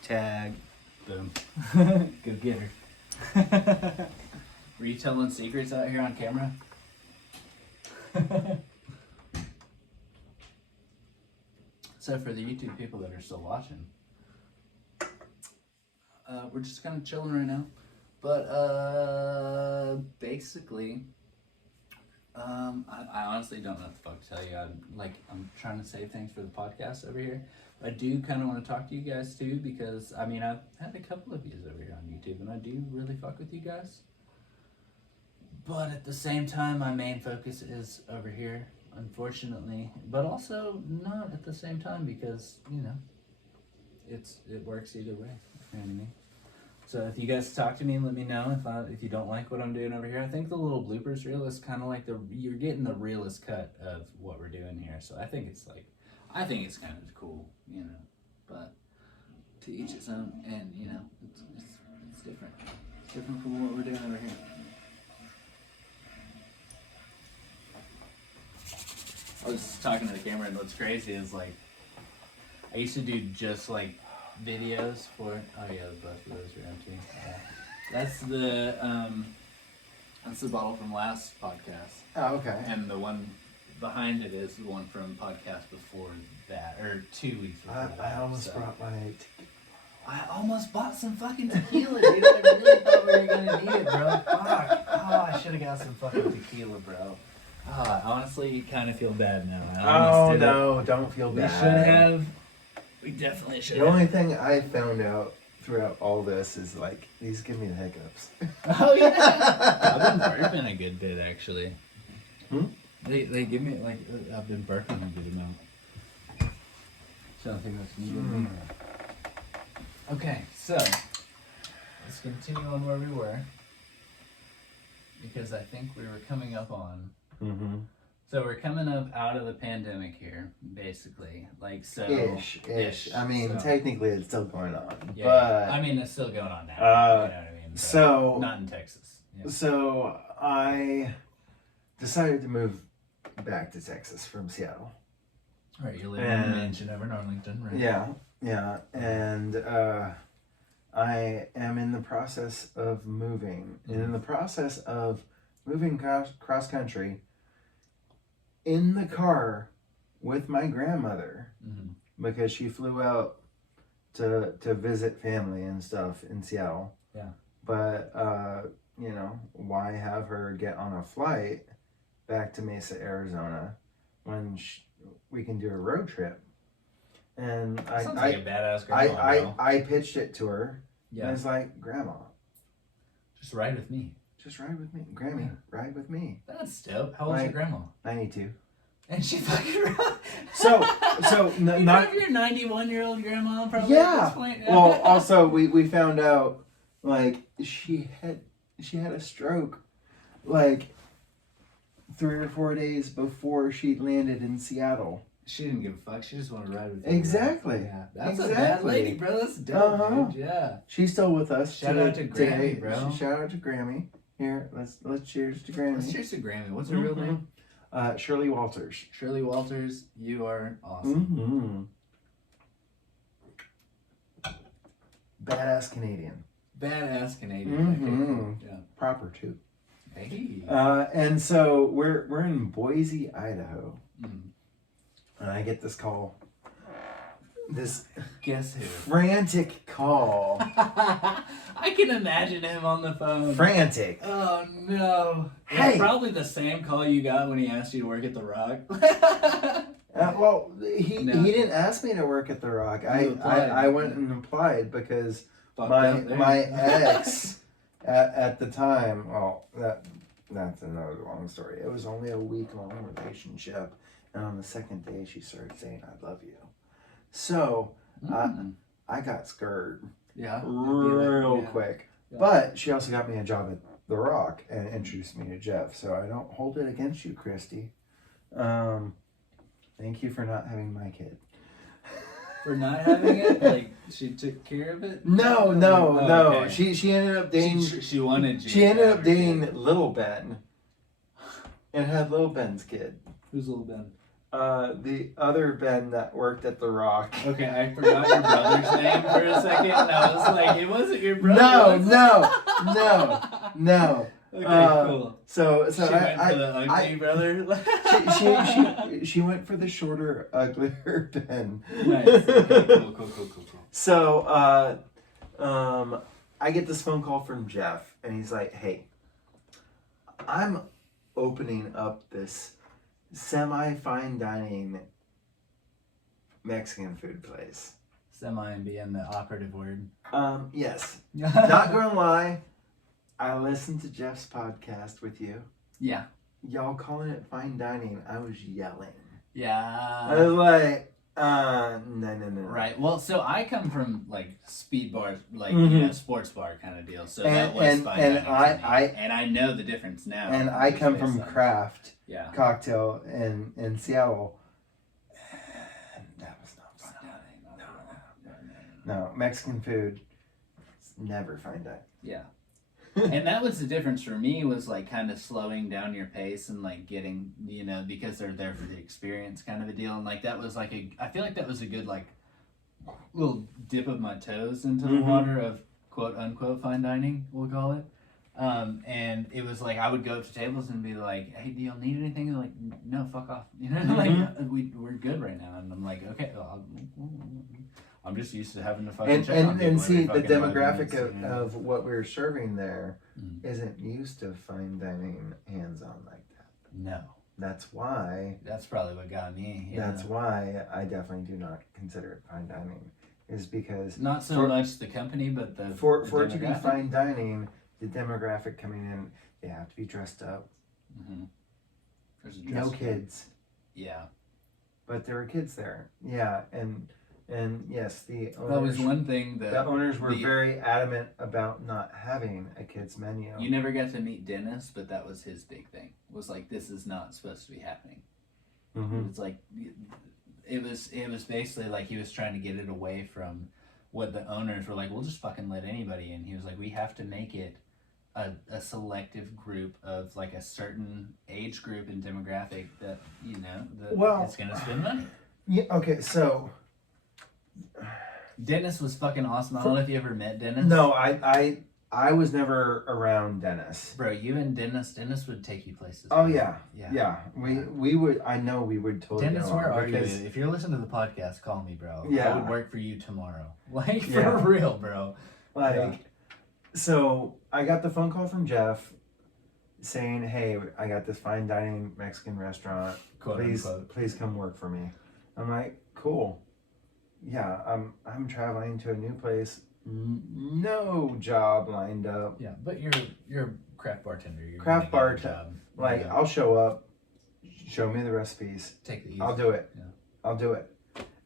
Tag. Boom. Go get her. Were you telling secrets out here on camera? So for the YouTube people that are still watching, we're just kind of chilling right now. But basically, I honestly don't know what the fuck to tell you. I'm trying to save things for the podcast over here. I do kind of want to talk to you guys too, because I mean, I've had a couple of views over here on YouTube, and I do really fuck with you guys. But at the same time, my main focus is over here, unfortunately. But also not at the same time, because you know, it works either way. You know what I mean? So if you guys talk to me and let me know if you don't like what I'm doing over here. I think the little bloopers reel is kind of like you're getting the realest cut of what we're doing here. So I think it's kind of cool, you know. But to each its own, and you know, it's different. It's different from what we're doing over here. I was talking to the camera, and what's crazy is like I used to do just like videos for both of those are empty. That's the bottle from last podcast. Oh, okay. And the one behind it is the one from podcast before that, or 2 weeks before that. I almost brought my I almost bought some fucking tequila, dude. I really thought we were gonna need it, bro. Fuck. Oh, I should have got some fucking tequila, bro. I honestly kind of feel bad now. Oh no, don't feel bad. We should have. We definitely should. The only thing I found out throughout all this is like these give me the hiccups. Oh yeah, I've been burping a good bit actually. They give me like I've been burping a good amount. So I think that's needed. Okay, so let's continue on where we were, because I think we were coming up on. So we're coming up out of the pandemic here, basically. Like, so... Ish. I mean, technically it's still going on. Yeah, but... I mean, it's still going on now. You know what I mean? But so... Not in Texas. Yeah. So, I decided to move back to Texas from Seattle. Right, you're living in a mansion over in Arlington, right? Yeah. And I am in the process of moving. And in the process of moving cross country, in the car with my grandmother, because she flew out to visit family and stuff in Seattle. Yeah. But you know, why have her get on a flight back to Mesa, Arizona, when we can do a road trip? And Sounds like a badass grandma. I pitched it to her. Yeah. And I was like, Grandma, just ride with me. Just ride with me. Grammy, ride with me. That's dope. How old's your grandma? 92. And she fucking rode. So you not your 91-year-old grandma probably at this point. Well, also we found out like she had a stroke like 3 or 4 days before she landed in Seattle. She didn't give a fuck. She just wanted to ride with you. Exactly. Bro. Yeah. That's a bad lady, bro. That's dope, dude. Yeah. She's still with us. Shout out to Grammy, today. bro. Shout out to Grammy. Here, let's cheers to Grammy. Let's cheers to Grammy. What's her real name? Shirley Walters. Shirley Walters, you are awesome. Badass Canadian. Badass Canadian. Okay. Yeah. Proper too. Hey. And so we're in Boise, Idaho. And I get this call. This guess who? Frantic call. I can imagine him on the phone. Frantic. Oh no. Hey. It's probably the same call you got when he asked you to work at the Rock. Well, he didn't ask me to work at the Rock. I went and applied because my ex at the time. Well, that's another long story. It was only a week-long relationship, and on the second day she started saying "I love you." So I got scared. Yeah. Real quick. Yeah. But she also got me a job at The Rock and introduced me to Jeff. So I don't hold it against you, Christy. Thank you for not having my kid. For not having it? Like, she took care of it? No. Okay. She ended up dating... She wanted you. She ended up dating Little Ben. And had Little Ben's kid. Who's Little Ben? The other Ben that worked at The Rock. Okay, I forgot your brother's name for a second, and I was like, it wasn't your brother. No. Okay, cool. So she went for the ugly brother. She went for the shorter, uglier Ben. Nice. Okay, cool. So I get this phone call from Jeff, and he's like, "Hey, I'm opening up this semi-fine dining Mexican food place." Semi being the operative word. Yes. Not gonna lie, I listened to Jeff's podcast with you. Yeah. Y'all calling it fine dining. I was yelling. Yeah. I was like, no. Right. Well, so I come from like speed bar, like you know, sports bar kind of deal. So that was fine dining to me. And I know the difference now. And I come from craft cocktail in Seattle. That was not fine dining. No, Mexican food, it's never fine dining. Yeah. And that was the difference for me, was like kind of slowing down your pace and like getting, you know, because they're there for the experience kind of a deal. And like that was like I feel like that was a good like little dip of my toes into the water of quote unquote fine dining, we'll call it. And it was like I would go up to tables and be like, "Hey, do y'all need anything?" And they're like, "No, fuck off." You know, like we're good right now. And I'm like, "Okay, well, I'm just used to having to fucking check on people and see, the every fucking 5 demographic minutes, you know? of what we were serving there isn't used to fine dining hands-on like that. No. That's why. That's probably what got me. Yeah. That's why I definitely do not consider it fine dining. Is because not so much the company, but the for the it to be fine dining, the demographic coming in, they have to be dressed up. There's a no kids. Yeah. But there were kids there. Yeah, and yes, the owners, that was one thing that the owners were very adamant about not having a kids menu. You never got to meet Dennis, but that was his big thing. Was like, this is not supposed to be happening. It was like, it was basically like he was trying to get it away from what the owners were like. We'll just fucking let anybody in. He was like, we have to make it a selective group of like a certain age group and demographic that, you know, that it's gonna spend money. Yeah. Okay. So. Dennis was fucking awesome. I don't know if you ever met Dennis. No, I was never around Dennis. Bro, you and Dennis would take you places. Oh yeah. We would. I know we would totally. Dennis, where are you? If you're listening to the podcast, call me, bro. Yeah. I would work for you tomorrow. Like for real, bro. Like, so I got the phone call from Jeff saying, "Hey, I got this fine dining Mexican restaurant. Please come work for me." I'm like, "Cool." Yeah, I'm traveling to a new place. No job lined up. Yeah, but you're a craft bartender. You're craft bartender. Like, I'll show up, show me the recipes. Take the easy. I'll do it. Yeah. I'll do it.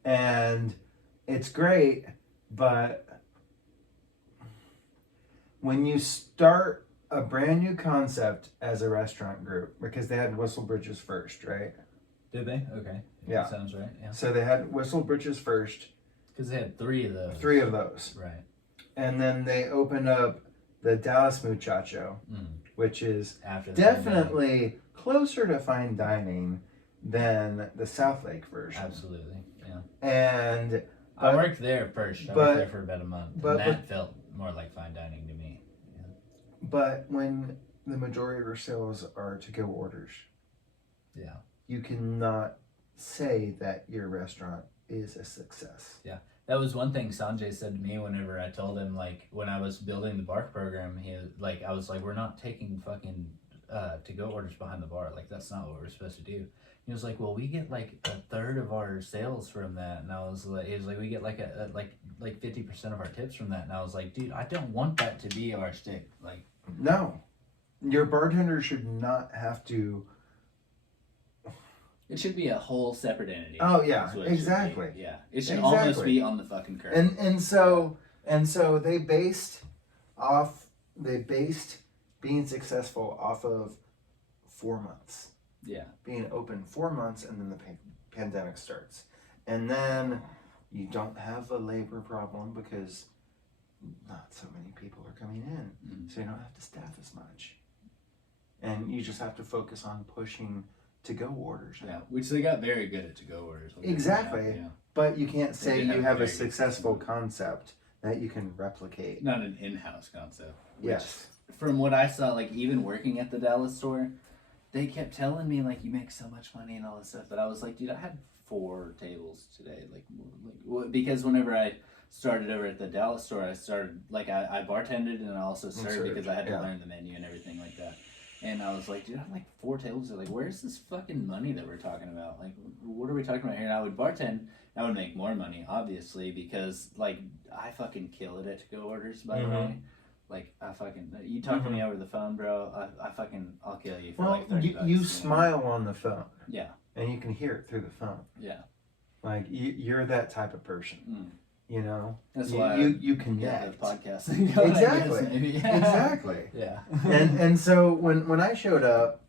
And it's great, but when you start a brand new concept as a restaurant group, because they had Whistle Bridges first, right? Did they? Okay. Yeah. That sounds right. Yeah. So they had Whistle Bridges first. Because they had 3 of those. 3 of those. Right. And then they opened up the Dallas Muchacho, which is definitely closer to fine dining than the South Lake version. Absolutely. Yeah. And I worked there first. I worked there for about a month. And that felt more like fine dining to me. Yeah. But when the majority of your sales are to-go orders, you cannot say that your restaurant is a success. Yeah. That was one thing Sanjay said to me whenever I told him, like, when I was building the bar program, I was like, we're not taking fucking to-go orders behind the bar. Like, that's not what we're supposed to do. He was like, well, we get like a third of our sales from that. And I was like, he was like, we get like like 50% of our tips from that. And I was like, dude, I don't want that to be our stick. Like, no, your bartender should not have to. It should be a whole separate entity. Oh yeah, exactly. Yeah, it should almost be on the fucking curve. And so they based being successful off of 4 months. Yeah. Being open 4 months, and then the pandemic starts, and then you don't have a labor problem because not so many people are coming in, so you don't have to staff as much, and you just have to focus on pushing to-go orders. Yeah, which they got very good at to-go orders. Exactly. Yeah. But you can't say you have a successful concept that you can replicate. Not an in-house concept. Yes. From what I saw, like, even working at the Dallas store, they kept telling me, like, you make so much money and all this stuff. But I was like, dude, I had 4 tables today. Like because whenever I started over at the Dallas store, I started, like, I bartended and I also served because I had to learn the menu and everything like that. And I was like, dude, I have like 4 tables. They're like, where's this fucking money that we're talking about? Like, what are we talking about here? And I would bartend. I would make more money, obviously, because, like, I fucking kill it at to-go orders, by the way. Like, you talk to me over the phone, bro, I'll kill you for like 30 bucks. You smile on the phone. Yeah. And you can hear it through the phone. Yeah. Like, you're that type of person. You know? That's why you connect. The podcast. Exactly. Yeah. Exactly. Yeah. And so when I showed up,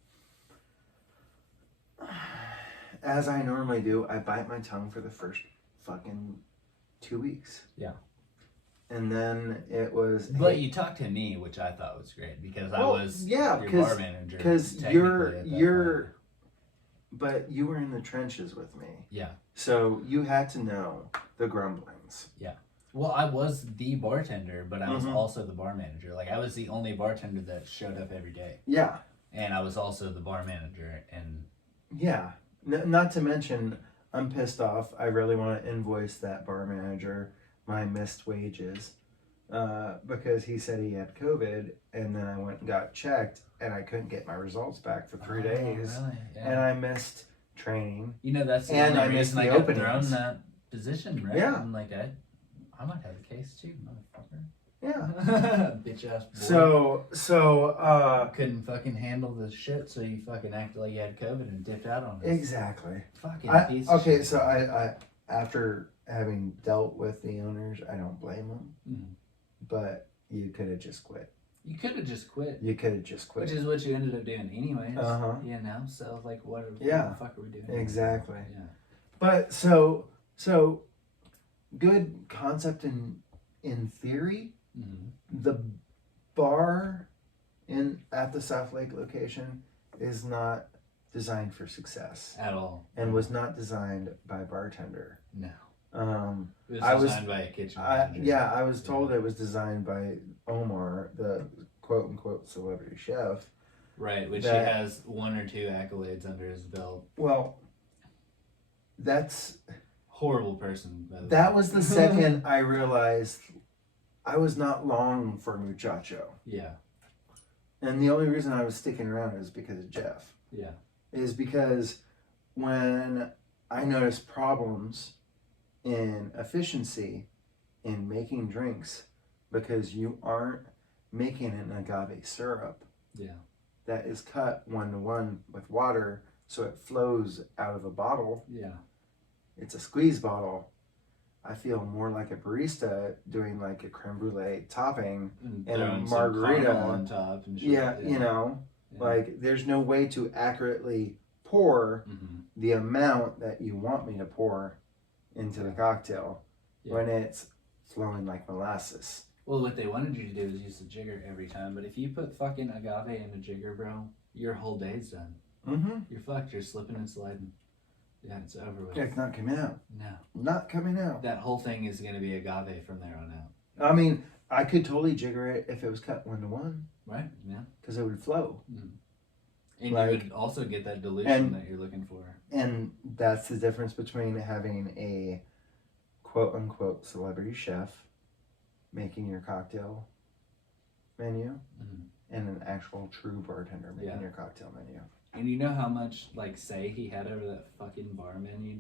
as I normally do, I bite my tongue for the first fucking 2 weeks. Yeah. And then it was. But you talked to me, which I thought was great because I was your bar manager. Because but you were in the trenches with me. Yeah. So you had to know the grumblings. Yeah. Well, I was the bartender, but I was also the bar manager. Like, I was the only bartender that showed up every day. Yeah. And I was also the bar manager. And yeah. Not to mention, I'm pissed off. I really want to invoice that bar manager my missed wages because he said he had COVID, and then I went and got checked, and I couldn't get my results back for 3 days. Really? Yeah. And I missed training. You know, that's the and only I missed reason the I got openings. thrown that position, right? Yeah. I'm like, I might have a case too, motherfucker. Yeah. Bitch ass boy. So couldn't fucking handle the shit, so you fucking acted like you had COVID and dipped out on us. Exactly. Fucking piece of shit. So I after having dealt with the owners, I don't blame them. But you could have just quit. You could have just quit. You could have just quit. Which is what you ended up doing anyways. You know, so like what the fuck are we doing? Exactly. Yeah. But so good concept in theory. The bar at the South Lake location is not designed for success At all. and was not designed by a bartender. No. It was designed by a kitchen manager. I was told it was designed by Omar, the quote unquote celebrity chef. Right, which he has 1 or 2 accolades under his belt. Well, that's horrible person. That was the second I realized I was not long for muchacho. Yeah. And the only reason I was sticking around is because of Jeff. Yeah. Is because when I noticed problems in efficiency in making drinks because you aren't making an agave syrup. Yeah. That is cut 1-to-1 with water so it flows out of a bottle. Yeah. It's a squeeze bottle. I feel more like a barista doing like a creme brulee topping and a margarita on top and shit. Yeah, you know, like there's no way to accurately pour the amount that you want me to pour into the cocktail when it's flowing like molasses. Well, what they wanted you to do is use the jigger every time, but if you put fucking agave in a jigger, bro, your whole day's done. You're fucked. You're slipping and sliding. Yeah, it's over with. Yeah, it's not coming out. No. Not coming out. That whole thing is going to be agave from there on out. I mean, I could totally jigger it if it was cut 1-to-1. Right, yeah. Because it would flow. And like, you would also get that dilution that you're looking for. And that's the difference between having a quote-unquote celebrity chef making your cocktail menu and an actual true bartender making your cocktail menu. And you know how much like say he had over that fucking bar menu,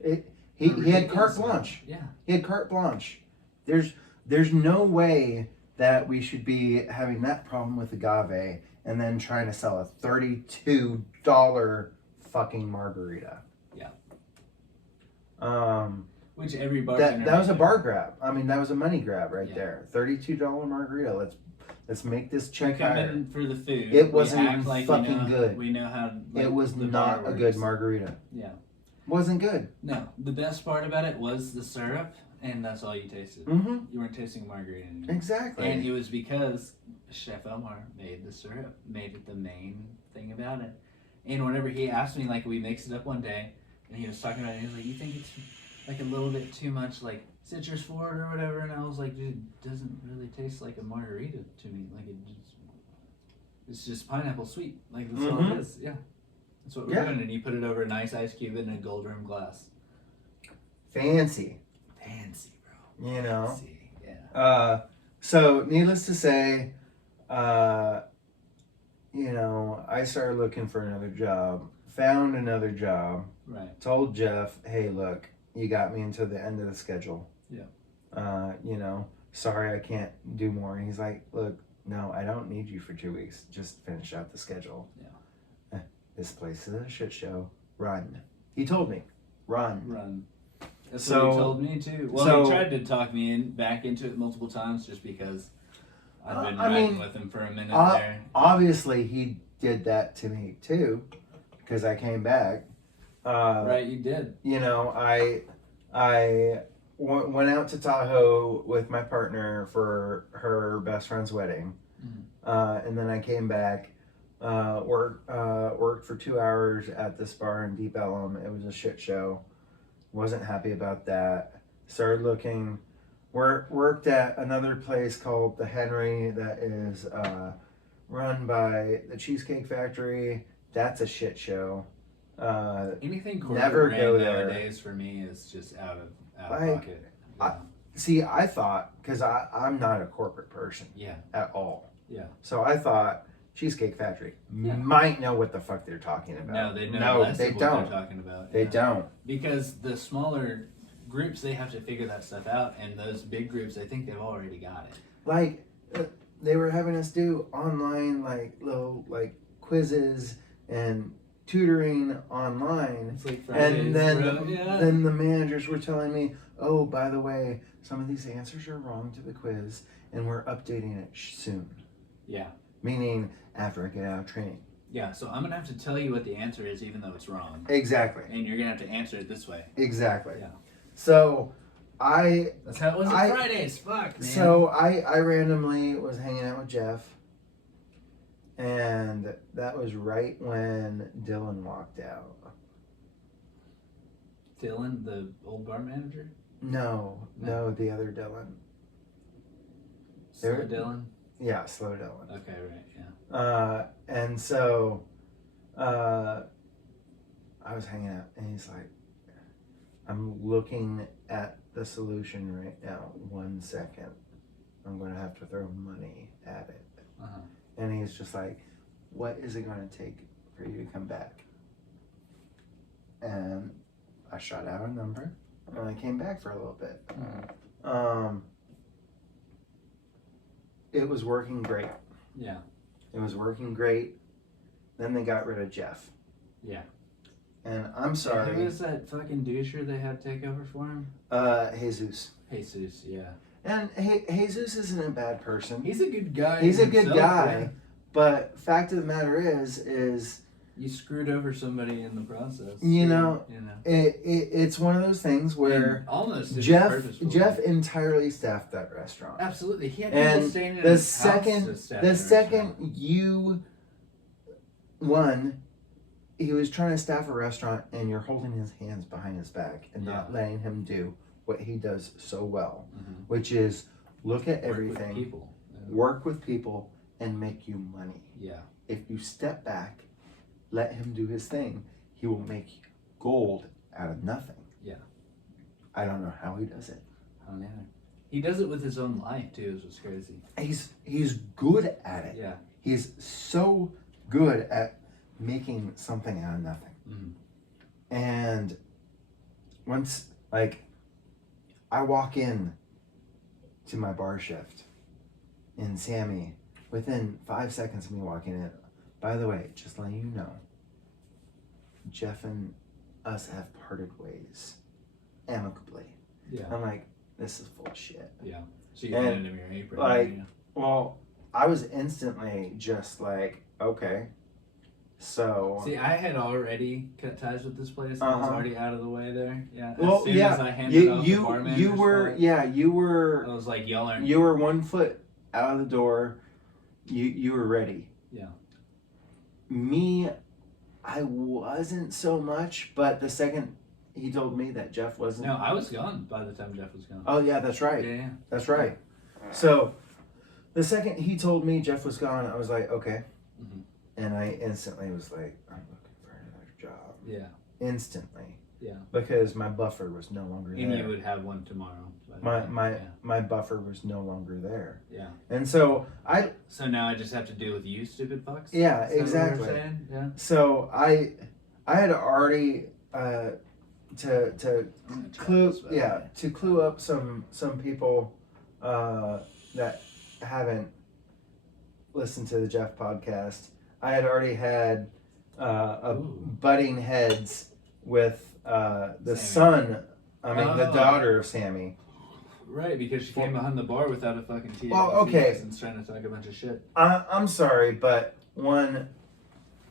dude? He had carte blanche. Yeah. He had carte blanche. There's no way that we should be having that problem with agave and then trying to sell a $32 fucking margarita. Yeah. Which every bartender that was a bar grab. I mean, that was a money grab right there. $32 margarita. Let's make this check higher. In for the food. It wasn't fucking good. We know how. Like, it was not a good margarita. Yeah. Wasn't good. No. The best part about it was the syrup, and that's all you tasted. You weren't tasting margarita anymore. Exactly. And it was because Chef Omar made the syrup, made it the main thing about it. And whenever he asked me, like, we mixed it up one day, and he was talking about it, he was like, "You think it's like a little bit too much, like citrus for it or whatever?" And I was like, "Dude, it doesn't really taste like a margarita to me. Like it's just pineapple sweet. Like that's all it is. Yeah, that's what we're doing." And you put it over a nice ice cube in a gold rim glass. Fancy, bro. You know. See, yeah. So needless to say, you know, I started looking for another job, found another job, Right. told Jeff, hey, look, you got me until the end of the schedule. Yeah. You know, sorry I can't do more. And he's like, look, no, I don't need you for 2 weeks. Just finish out the schedule. Yeah. This place is a shit show. Run. He told me, run. Run. That's So- what he told me too. Well, so- he tried to talk me back into it multiple times just because I've been I riding mean, with him for a minute there. Obviously, he did that to me too, because I came back. Right, you did. You know, I went out to Tahoe with my partner for her best friend's wedding, and then I came back, worked for 2 hours at this bar in Deep Ellum. It was a shit show. Wasn't happy about that. Started looking. Worked at another place called the Henry that is run by the Cheesecake Factory. That's a shit show. Anything corporate Never go ran there. nowadays for me is just out of Like, pocket. See, I thought, because I'm not a corporate person Yeah. at all. Yeah. So I thought Cheesecake Factory Yeah. might know what the fuck they're talking about. No, they know No, less they of what don't. they're talking about. They yeah. don't. Because the smaller groups, they have to figure that stuff out, and those big groups, I think they've already got it. Like, they were having us do online, like, little, like, quizzes and tutoring online. It's like Fridays, And then, bro. Yeah. then the managers were telling me, oh, by the way, some of these answers are wrong to the quiz, and we're updating it soon. Yeah. Meaning after I get out of training. Yeah, so I'm going to have to tell you what the answer is, even though it's wrong. Exactly. And you're going to have to answer it this way. Exactly. Yeah. So That's how it was I- at Fridays. Fuck, man. So I randomly was hanging out with Jeff, and that was right when Dylan walked out. Dylan, the old bar manager? No, the other Dylan. Slow There- Dylan? Yeah, slow Dylan. Okay, right, yeah. And so I was hanging out, and he's like, I'm looking at the solution right now. 1 second. I'm going to have to throw money at it. Uh-huh. And he's just like, what is it going to take for you to come back? And I shot out a number, and I came back for a little bit. It was working great. Yeah. It was working great. Then they got rid of Jeff. Yeah. And I'm sorry. Who was that fucking doucher they had take over for him? Jesus. Jesus, yeah. And Jesus isn't a bad person. He's a good guy. He's a good himself, guy. yeah. But fact of the matter is You screwed over somebody in the process. You know, You know. it's one of those things where And almost did it Jeff purposefully. entirely staffed that restaurant. Absolutely. He had And people staying in the his house second to staff the second restaurant. he was trying to staff a restaurant, and you're holding his hands behind his back and not Yeah. letting him do what he does so well, Mhm. which is look at Work with everything, people. Yeah. work with people, and make you money. Yeah. If you step back, let him do his thing, he will make gold out of nothing. Yeah. I don't know how he does it. I don't either. He does it with his own life too, is what's crazy. He's good at it. Yeah. He's so good at making something out of nothing. Mhm. And once, like, I walk in to my bar shift in Sammy, within 5 seconds of me walking in, by the way, just letting you know, Jeff and us have parted ways amicably. Yeah. I'm like, this is full of shit. Yeah. So you And, handed him your apron. like, yeah. Well, I was instantly just like, okay, so. See, I had already cut ties with this place. I was Uh-huh. already out of the way there. Yeah. Well, as soon yeah, as I handed off the you barmander's were spot, you I were was like yelling. 1 foot out of the door. You were ready. Yeah. Me, I wasn't so much, but the second he told me that Jeff wasn't. No, I was gone by the time Jeff was gone. Oh yeah, that's right. Yeah. That's right. So, the second he told me Jeff was gone, I was like, okay. Mhm. And I instantly was like, I'm looking for another job. Yeah. Instantly. Yeah. Because my buffer was no longer And there. you would have one tomorrow. My buffer was no longer there. Yeah. And so So now I just have to deal with you, stupid fucks? Yeah, Is that exactly. what we're saying? Yeah. So I had already to clue up some people that haven't listened to the Jeff podcast. I had already had butting heads with the daughter of Sammy. Right, because she came behind the bar without a fucking TA license trying to talk a bunch of shit. I'm sorry, but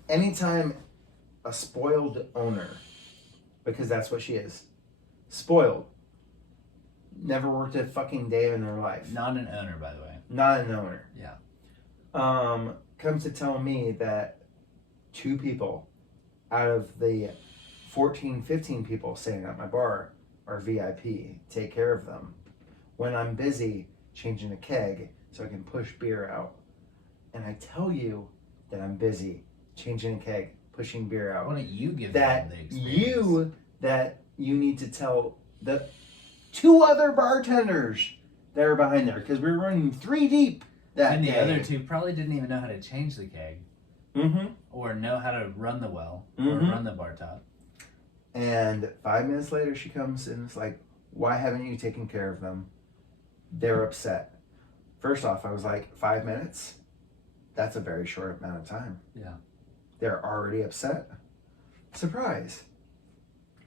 anytime a spoiled owner, because that's what she is, spoiled, never worked a fucking day in their life. Not an owner, by the way. Not an owner. Yeah. Comes to tell me that 2 people out of the 14, 15 people staying at my bar are VIP. Take care of them. When I'm busy changing a keg so I can push beer out, and I tell you that I'm busy changing a keg, pushing beer out. Why don't you give them the experience? That you need to tell the 2 other bartenders that are behind there, because we were running 3 deep that and the day. other 2 probably didn't even know how to change the keg. Mm-hmm. Or know how to run the well. Mm-hmm. Or run the bar top. And 5 minutes later she comes and it's like, why haven't you taken care of them? They're upset. First off, I was like, 5 minutes? That's a very short amount of time. Yeah. They're already upset. Surprise.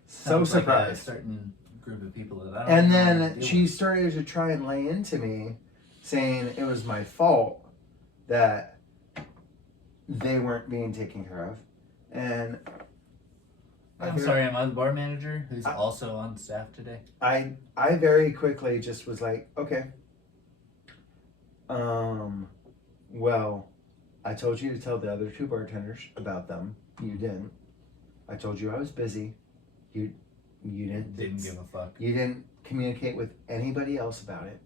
Sounds Surprised. Like a certain group of people that I don't And know how to then deal she with. started to try and lay into me, saying it was my fault that they weren't being taken care of. And I'm sorry, am I the bar manager who's also on staff today? I very quickly just was like, okay. Well, I told you to tell the other 2 bartenders about them. You didn't. I told you I was busy. You didn't. Didn't give a fuck. You didn't communicate with anybody else about it.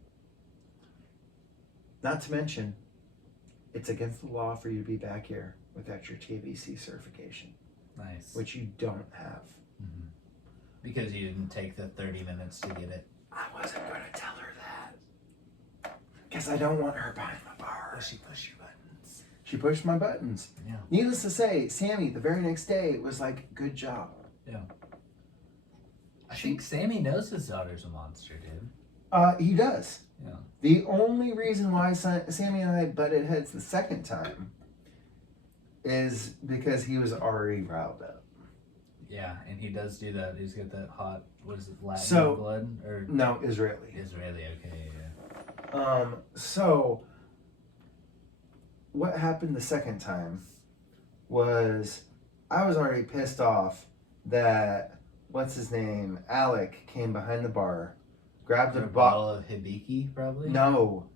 Not to mention, it's against the law for you to be back here without your TBC certification, Nice. which you don't have. Mm-hmm. Because you didn't take the 30 minutes to get it. I wasn't going to tell her that. Because I don't want her behind my bar. Does she push your buttons? She pushed my buttons. Yeah. Needless to say, Sammy, the very next day, was like, good job. Yeah. I think Sammy knows his daughter's a monster, dude. He does. Yeah. The only reason why Sammy and I butted heads the second time is because he was already riled up. Yeah, and he does do that. He's got that hot, what is it, Latin blood? Or No, Israeli. Israeli, okay, yeah. So what happened the second time was I was already pissed off that, what's his name, Alec came behind the bar, grabbed a bottle of Hibiki, probably? No,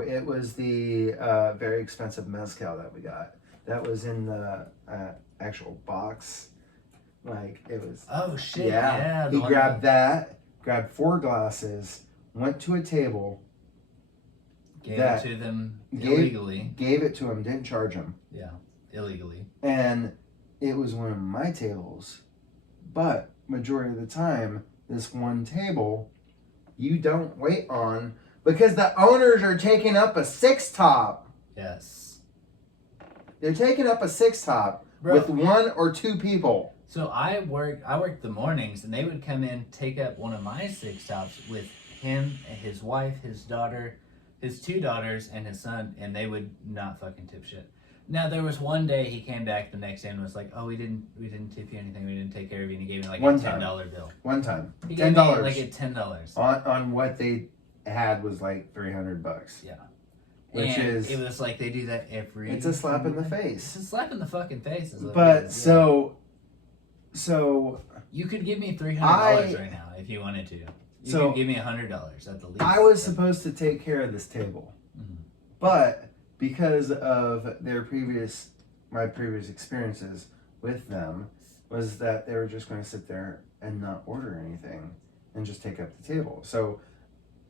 it was the very expensive mezcal that we got. That was in the actual box. Like, it was... Oh, shit, yeah. He grabbed that, grabbed 4 glasses, went to a table... Gave it to them illegally. Gave it to him, didn't charge him. Yeah, illegally. And it was one of my tables. But majority of the time, this one table, you don't wait on because the owners are taking up a 6-top. Yes. They're taking up a 6-top with 1 or 2 people. So I worked the mornings, and they would come in, take up one of my 6-tops with him, and his wife, his daughter, his 2 daughters, and his son, and they would not fucking tip shit. Now there was one day he came back the next day and was like, "Oh, we didn't tip you anything. We didn't take care of you." And he gave me like a $10 bill. One time. He gave me like a $10 on what they had was like $300. Yeah. Which is, it was like they do that every. It's a slap in the face. It's a slap in the fucking face. But so you could give me $300 right now if you wanted to. You could give me $100 at the least. I was supposed to take care of this table, but because of my previous experiences with them, was that they were just going to sit there and not order anything and just take up the table. So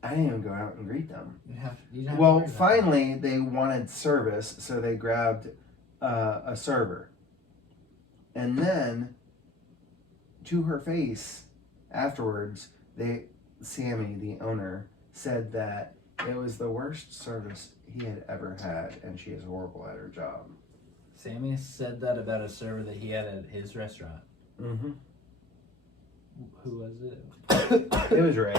I didn't even go out and greet them. Well, finally they wanted service, so they grabbed a server, and then to her face, afterwards, Sammy, the owner, said that it was the worst service he had ever had, and she is horrible at her job. Sammy said that about a server that he had at his restaurant. Mm-hmm. Who was it? It was Ray.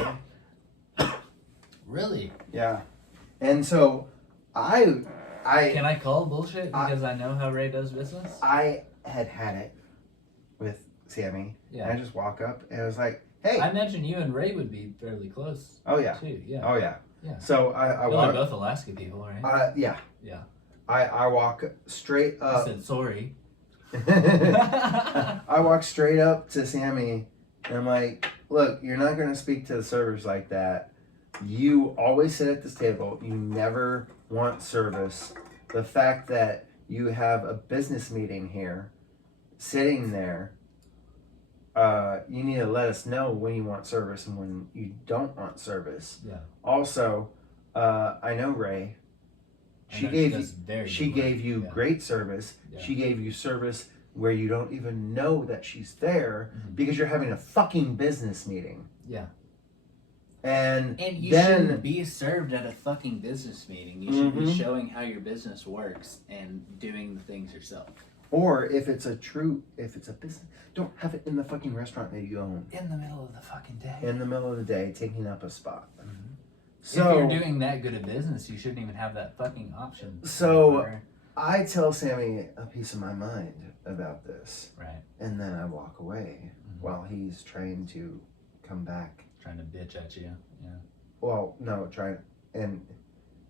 Really? Yeah. And so, Can I call bullshit because I know how Ray does business? I had it with Sammy. Yeah. And I just walk up and I was like, hey. I imagine you and Ray would be fairly close. Oh, yeah. Too. Yeah. Oh, yeah. Yeah. So I They're walk. both Alaska people, right? Yeah. Yeah. I walk straight I up. said sorry. I walk straight up to Sammy and I'm like, look, you're not going to speak to the servers like that. You always sit at this table. You never want service. The fact that you have a business meeting here, sitting there, you need to let us know when you want service and when you don't want service. Yeah. Also, I know Ray. She gave you Yeah. great service. Yeah. She gave you service where you don't even know that she's there because you're having a fucking business meeting. Yeah. And you then, shouldn't be served at a fucking business meeting. You should be showing how your business works and doing the things yourself. Or if it's a business, don't have it in the fucking restaurant that you own. In the middle of the fucking day. In the middle of the day, taking up a spot. Mm-hmm. So if you're doing that good a business, you shouldn't even have that fucking option. So I tell Sammy a piece of my mind about this. Right. And then I walk away while he's trying to come back. Trying to bitch at you. Yeah. Well, no, and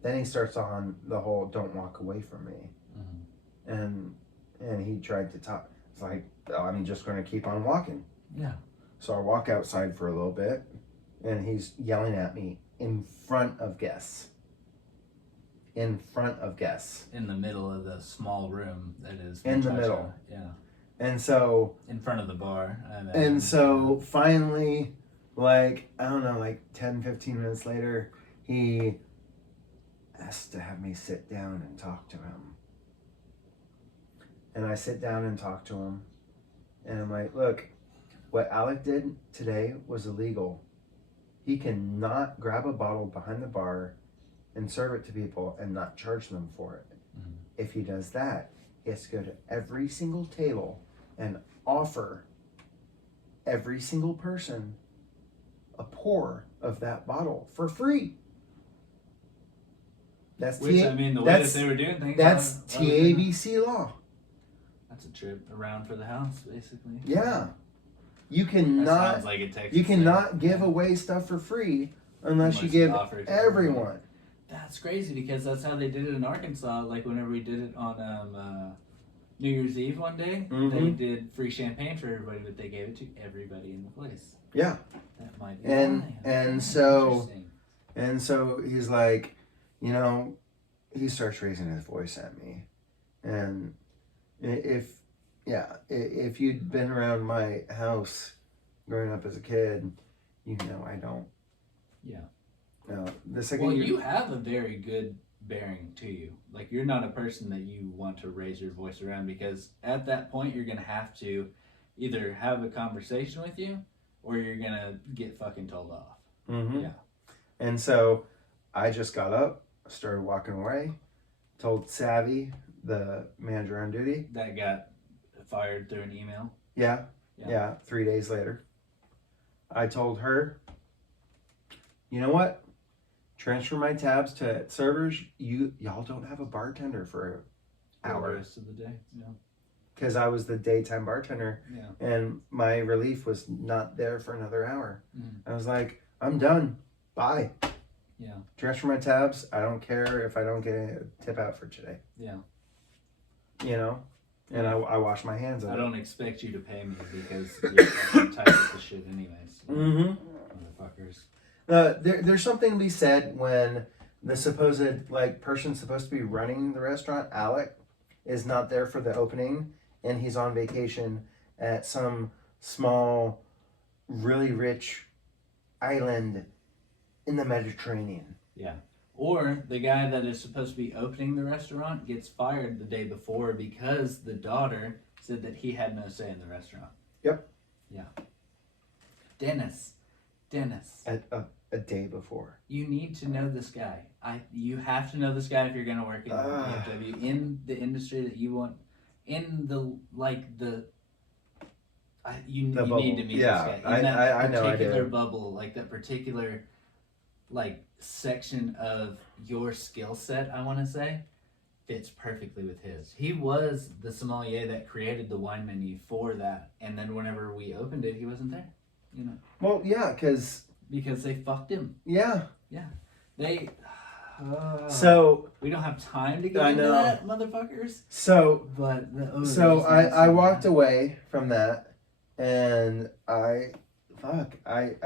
then he starts on the whole "don't walk away from me," and he tried to talk. It's like, oh, I'm just going to keep on walking. Yeah. So I walk outside for a little bit, and he's yelling at me in front of guests. In front of guests. In the middle of the small room that is. In the middle. Yeah. And so. In front of the bar. And so finally, like, I don't know, like 10, 15 minutes later, he asked to have me sit down and talk to him. And I sit down and talk to him. And I'm like, look, what Alec did today was illegal. He cannot grab a bottle behind the bar and serve it to people and not charge them for it. If he does that, he has to go to every single table and offer every single person a pour of that bottle for free. That's the way that they were doing things. That's TABC law. That's a trip around for the house, basically. Yeah. You cannot like a Texas you cannot give away stuff for free unless you give everyone. That's crazy because that's how they did it in Arkansas. Like whenever we did it on New Year's Eve one day, they did free champagne for everybody, but they gave it to everybody in the place. Yeah. That might be and so he's like, he starts raising his voice at me. And if you'd been around my house growing up as a kid, I don't. Yeah. No, you have a very good bearing to you. Like, you're not a person that you want to raise your voice around because at that point you're going to have to either have a conversation with you or you're going to get fucking told off. Yeah. And so I just got up, started walking away, told Savvy, the manager on duty. That got fired through an email? Yeah. 3 days later. I told her, you know what? Transfer my tabs to servers. Y'all don't have a bartender for an hour. The rest of the day, yeah. Because I was the daytime bartender, and my relief was not there for another hour. I was like, I'm done. Bye. Yeah. Transfer my tabs. I don't care if I don't get a tip out for today. Yeah. And I wash my hands of it. I don't expect you to pay me because you're fucking tight with the shit anyways. Motherfuckers. There's something to be said when the supposed person supposed to be running the restaurant, Alec, is not there for the opening, and he's on vacation at some small, really rich island in the Mediterranean. Yeah. Or the guy that is supposed to be opening the restaurant gets fired the day before because the daughter said that he had no say in the restaurant. Yep. Yeah. Dennis. A day before. You need to know this guy. You have to know this guy if you're gonna work in DFW in the industry that you want. In the you need to meet this guy in that particular bubble, like that particular like section of your skill set. I want to say fits perfectly with his. He was the sommelier that created the wine menu for that, and then whenever we opened it, he wasn't there. You know. Well, yeah, because they fucked him. Yeah. Yeah. They. So we don't have time to get into that, motherfuckers. So, but I walked away from that, and I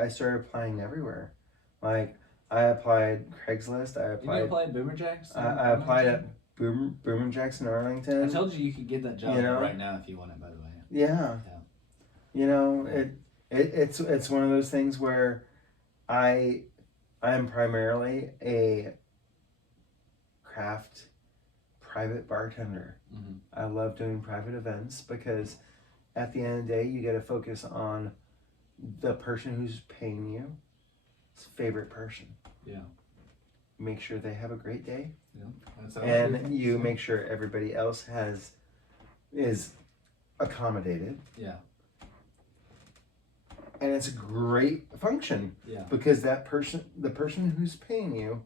started applying everywhere. Like I applied Craigslist. I applied. Did you apply at Boomer Jacks? I applied at Boomer Jacks in Arlington. I told you could get that job right now if you want it. By the way. Yeah. You know it's one of those things where I am primarily a craft private bartender. Mm-hmm. I love doing private events because at the end of the day you get to focus on the person who's paying you, favorite person. Yeah. Make sure they have a great day. Yeah. And you make sure everybody else is accommodated. Yeah. And it's a great function. Yeah. Because the person who's paying you,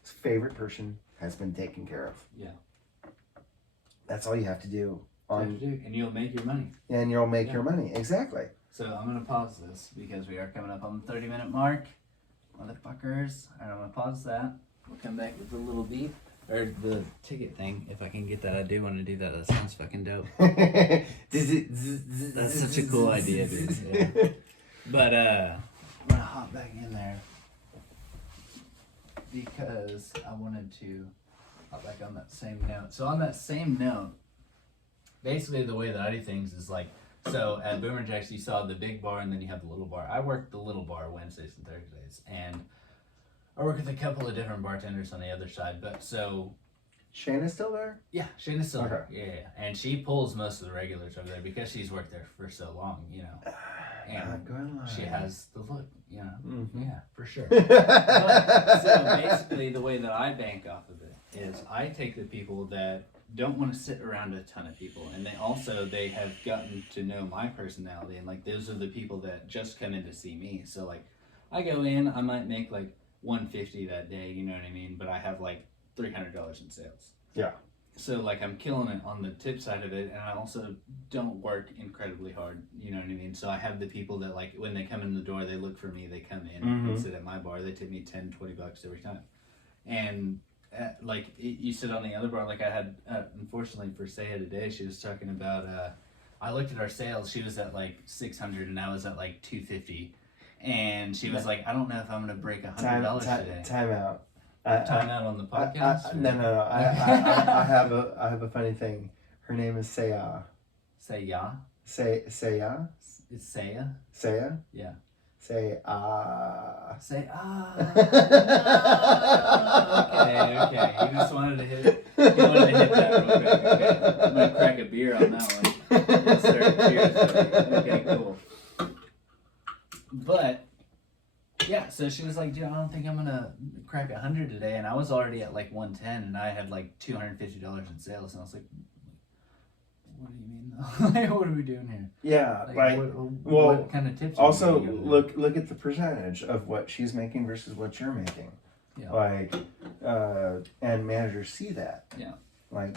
his favorite person has been taken care of. Yeah. That's all you have to do. And you'll make your money. And you'll make your money. Exactly. So I'm going to pause this because we are coming up on the 30-minute mark. Motherfuckers. All right, I'm going to pause that. We'll come back with a little beep. Or the ticket thing. If I can get that, I do want to do that. That sounds fucking dope. That's such a cool idea, dude. Yeah. But I'm going to hop back in there because I wanted to hop back on that same note. So on that same note, basically the way that I do things is like, so at Boomer Jacks you saw the big bar and then you have the little bar. I work the little bar Wednesdays and Thursdays, and I work with a couple of different bartenders on the other side. But so Shayna's still there? Yeah, Shayna's still there. Yeah. And she pulls most of the regulars over there because she's worked there for so long, you know. And she has the look, you know. Mm-hmm. Yeah, for sure. But, so basically the way that I bank off of it is I take the people that don't want to sit around a ton of people, and they have gotten to know my personality, and like those are the people that just come in to see me. So like I go in, I might make like $150 that day, you know what I mean, but I have like $300 in sales. Yeah. So like I'm killing it on the tip side of it, and I also don't work incredibly hard, you know what I mean? So I have the people that like when they come in the door, they look for me, they come in and sit at my bar, they tip me $10-$20 every time. And you sit on the other bar, like I had unfortunately for Saya today, she was talking about I looked at our sales, she was at like 600 and I was at like 250, and she was like, I don't know if I'm gonna break $100 today. Time out. Time out on the podcast? No. I have a funny thing. Her name is Saya. Saya? Saya? It's Saya? Saya? Yeah. Say Say Okay. You just wanted to hit that real quick. Okay. I'm gonna crack a beer on that one. Yes, sir. Cheers. Okay, cool. But yeah, so she was like, dude, I don't think I'm gonna crack 100 today, and I was already at like 110, and I had like $250 in sales, and I was like, what do you mean though? Like, what are we doing here? Yeah, what kind of tips? Also, look at the percentage of what she's making versus what you're making. Yeah. And managers see that. Yeah. Like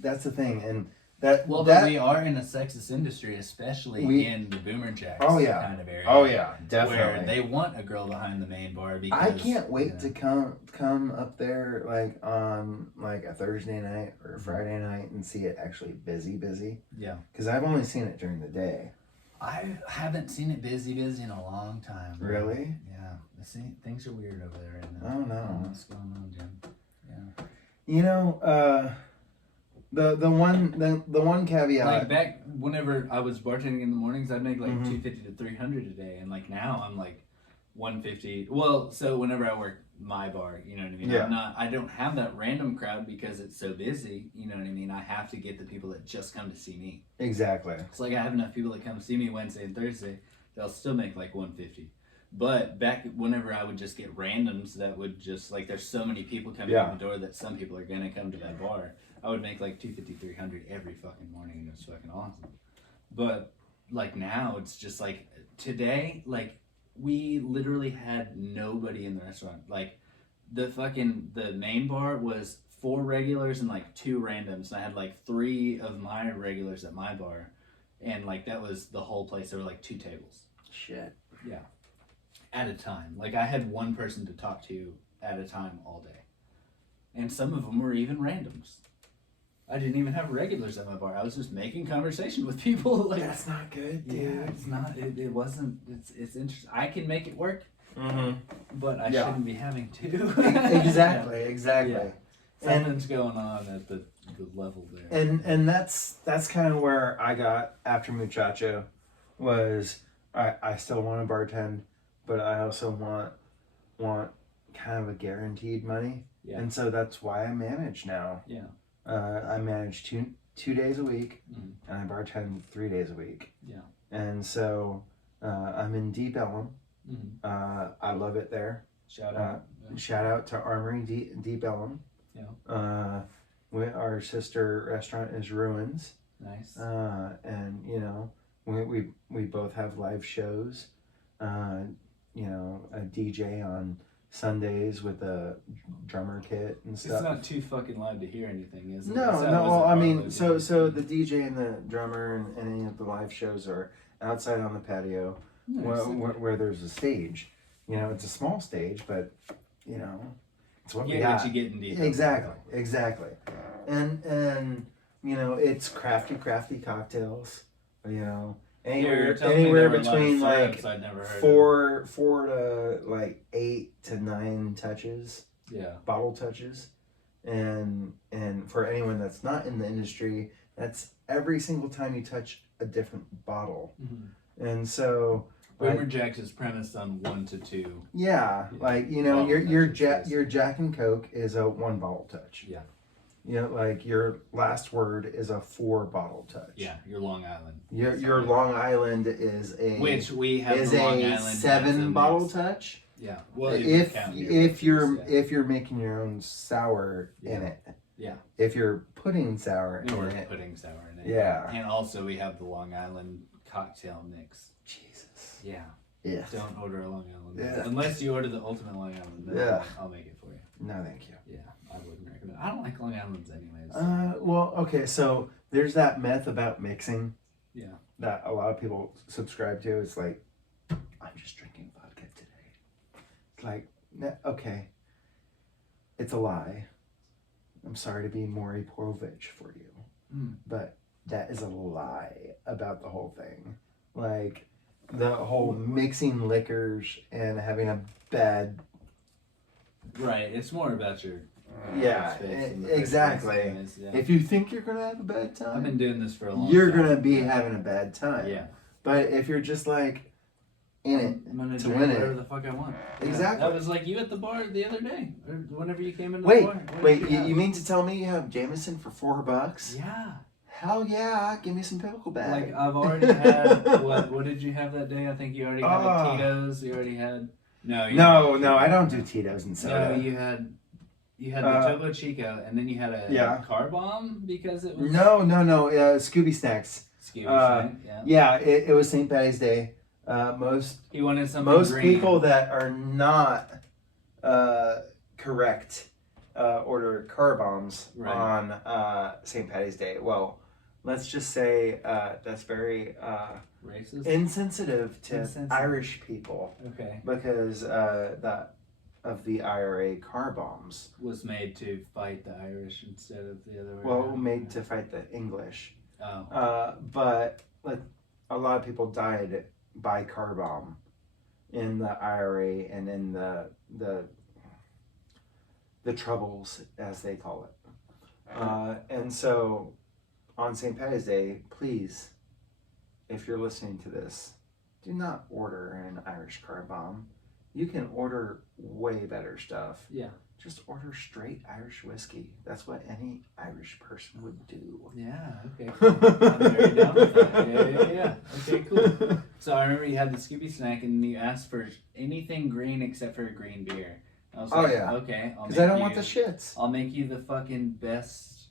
that's the thing, and but we are in a sexist industry, especially in the Boomer Jacks kind of area. Oh yeah, definitely. Where they want a girl behind the main bar because I can't wait to come up there like on like a Thursday night or a Friday night and see it actually busy. Yeah. Because I've only seen it during the day. I haven't seen it busy in a long time. Really? Yeah. Things are weird over there right now. Oh no. What's going on, Jim? Yeah. You know, the one caveat. Like back whenever I was bartending in the mornings, I'd make like $250 to $300 a day, and like now I'm like $150. Well, so whenever I work my bar, you know what I mean? Yeah. I don't have that random crowd because it's so busy, you know what I mean? I have to get the people that just come to see me. Exactly. It's like I have enough people that come see me Wednesday and Thursday, they'll still make like 150. But back whenever I would just get randoms that would just like, there's so many people coming in the door that some people are gonna come to that bar, I would make like 250, 300 every fucking morning, and it was fucking awesome. But like now it's just like today, like we literally had nobody in the restaurant. Like the main bar was 4 regulars and like 2 randoms, and I had like 3 of my regulars at my bar, and like that was the whole place. There were like 2 tables. Shit. Yeah. At a time. Like I had one person to talk to at a time all day. And some of them were even randoms. I didn't even have regulars at my bar. I was just making conversation with people. Like, that's not good, dude. Yeah, it's not. It wasn't. It's interesting. I can make it work, Mm-hmm. but I shouldn't be having to. Exactly. Yeah. Something's going on at the level there. And that's kind of where I got after Muchacho, was I still want to bartend, but I also want kind of a guaranteed money. Yeah. And so that's why I manage now. Yeah. I manage two days a week, Mm-hmm. and I bartend 3 days a week. Yeah. And so I'm in Deep Ellum. Mm-hmm. I love it there. Shout out. Shout out to Armory Deep Ellum. Yeah. Our sister restaurant is Ruins. Nice. And you know, we both have live shows. You know, a DJ on Sundays with a drummer kit and stuff. It's not too fucking loud to hear anything, is it? No. Well, I mean, so the DJ and the drummer and any of the live shows are outside on the patio, where there's a stage. You know, it's a small stage, but you know, it's what we got. What you get in Deep. Exactly. And you know, it's crafty cocktails. You know, anywhere between like 4 to like 8 to 9 touches. Yeah. Bottle touches. And for anyone that's not in the industry, that's every single time you touch a different bottle. Mm-hmm. And so Boomer Jacks is premised on 1 to 2. Yeah, like you know, your Jack and Coke is a 1 bottle touch. Yeah. You know, like your last word is a 4 bottle touch. Yeah, your Long Island. Your Long Island is a we have the Long Island 7 bottle touch. Yeah. Well, if you're making your own sour in it. Yeah. If you're putting sour in it. Putting sour in it. Yeah. And also we have the Long Island cocktail mix. Jesus. Yeah. Yeah. Don't order a Long Island. Yeah. Unless you order the ultimate Long Island. Then I'll make it for you. No, thank you. Yeah, I wouldn't recommend. I don't like Long Islands anyways. Well, okay, so there's that myth about mixing. Yeah. That a lot of people subscribe to. It's like, I'm just drinking vodka today. It's like, okay, it's a lie. I'm sorry to be Maury Povich for you, but that is a lie about the whole thing. Like, the whole mixing liquors and having a bad... Right, it's more about your... Yeah, exactly. Yeah. If you think you're going to have a bad time... I've been doing this for a long time. You're going to be having a bad time. Yeah. But if you're just like, in it, I'm gonna to drink win it. whatever the fuck I want. Exactly. That was like you at the bar the other day, or whenever you came in the Wait, bar. you mean to tell me you have Jameson for $4? Yeah. Hell yeah, give me some pickleback. Like, I've already had, what did you have that day? I think you already had like Tito's, you already had... No, I don't do Tito's and soda. No, you had the Topo Chico, and then you had a car bomb because it was... No, Scooby Snacks. Scooby Snack, yeah. Yeah, it was St. Patty's Day. He wanted something most green. people that are not correct order car bombs on St. Patty's Day. Well, let's just say that's very racist, insensitive to Irish people. Okay, because that of the IRA car bombs was made to fight the Irish instead of the other way well around. made to fight the English. Oh. But like a lot of people died by car bomb in the IRA and in the troubles, as they call it. And so on St. Patty's Day, please, if you're listening to this, do not order an Irish car bomb. You can order way better stuff. Yeah. Just order straight Irish whiskey. That's what any Irish person would do. Yeah, okay. I'm very down with that. Yeah. Okay, cool. So I remember you had the Scooby snack and you asked for anything green except for a green beer. I was like, yeah. Okay. Because I don't want the shits. I'll make you the fucking best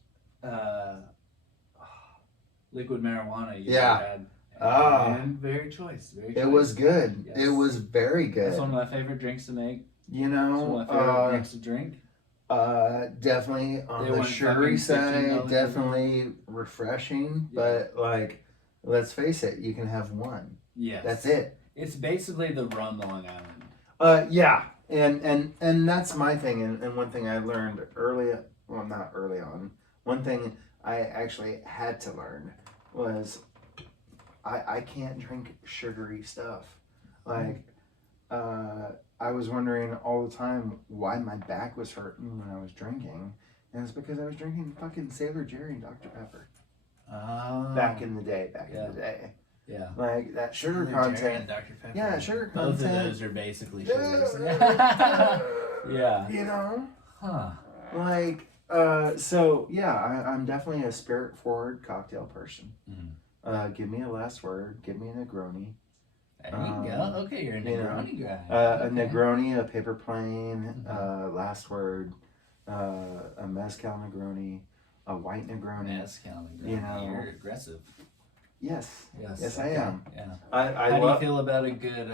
liquid marijuana you ever had. And very choice. It was good. Yes. It was very good. It's one of my favorite drinks to make. You know, it's one of my favorite drinks to drink. Definitely on the sugary side, definitely refreshing. Yeah. But like, let's face it, you can have one. Yes. That's it. It's basically the rum Long Island. Yeah. And that's my thing. And one thing I learned not early on. One thing I actually had to learn was I can't drink sugary stuff. Like, I was wondering all the time why my back was hurting when I was drinking. And it's because I was drinking fucking Sailor Jerry and Dr. Pepper. Oh. Back in the day. Yeah. Like that sugar Sailor content. Jerry and Dr. Pepper. Yeah, sugar content. Both of those are basically sugars. Yeah. You know? Huh. Like, so yeah, I'm definitely a spirit forward cocktail person. Mm-hmm. Give me a last word. Give me a Negroni. There you go. Okay, you're a Negroni guy. A Negroni, a paper plane, last word, a mezcal Negroni, a white Negroni. Mezcal Negroni. You know, you're aggressive. Yes, okay. I am. Yeah. How do you feel about a good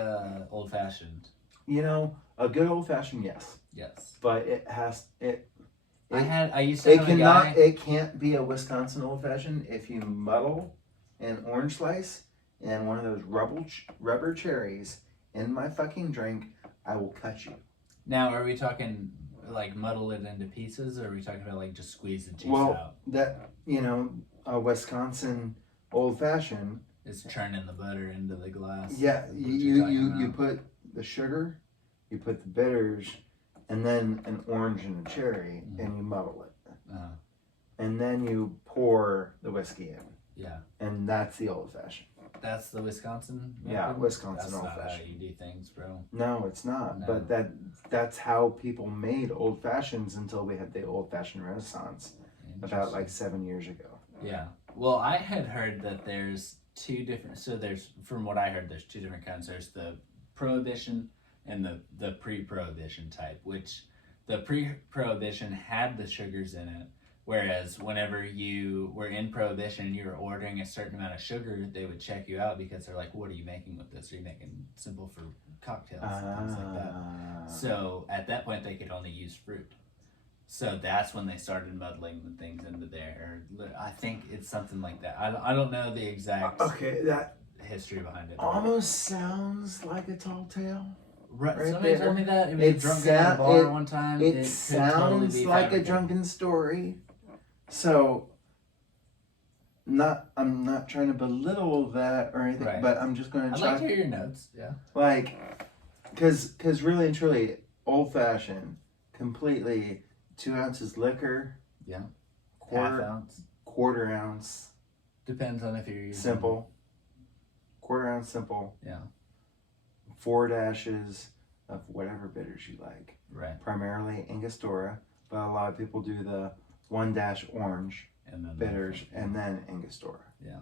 old fashioned? You know, a good old fashioned, yes. Yes. But I used to have a guy. It can't be a Wisconsin old fashioned if you muddle an orange slice and one of those rubber cherries in my fucking drink, I will cut you. Now, are we talking like muddle it into pieces, or are we talking about like just squeeze the juice out? That, a Wisconsin old fashioned is churning the butter into the glass. Yeah, you put the sugar, you put the bitters, and then an orange and a cherry, and you muddle it. And then you pour the whiskey in. Yeah. And that's the old fashioned. That's the Wisconsin method? Yeah, Wisconsin old fashioned. That's not how you do things, bro. No, it's not. No. But that's how people made old fashions until we had the old fashioned renaissance about like 7 years ago. Yeah. Well, I had heard that there's two different. So from what I heard, there's two different kinds. There's the Prohibition and the pre-Prohibition type, which the pre-Prohibition had the sugars in it. Whereas whenever you were in Prohibition and you were ordering a certain amount of sugar, they would check you out because they're like, what are you making with this? Are you making simple for cocktails and things like that? So at that point, they could only use fruit. So that's when they started muddling the things into there. I think it's something like that. I don't know the exact history behind it. Almost sounds like a tall tale. Right, somebody told me that. It was a drunken at a bar one time. It sounds totally like a drunken story. So, I'm not trying to belittle that or anything, right. But I'm just going to I'd like to hear your notes, yeah. Like, because really and truly, old fashioned, completely 2 ounces liquor. Yeah. Half ounce. Quarter ounce. Depends on if you're using simple. Quarter ounce simple. Yeah. 4 dashes of whatever bitters you like. Right. Primarily Angostura, but a lot of people do the 1 dash orange and then bitters and then Angostura. Yeah.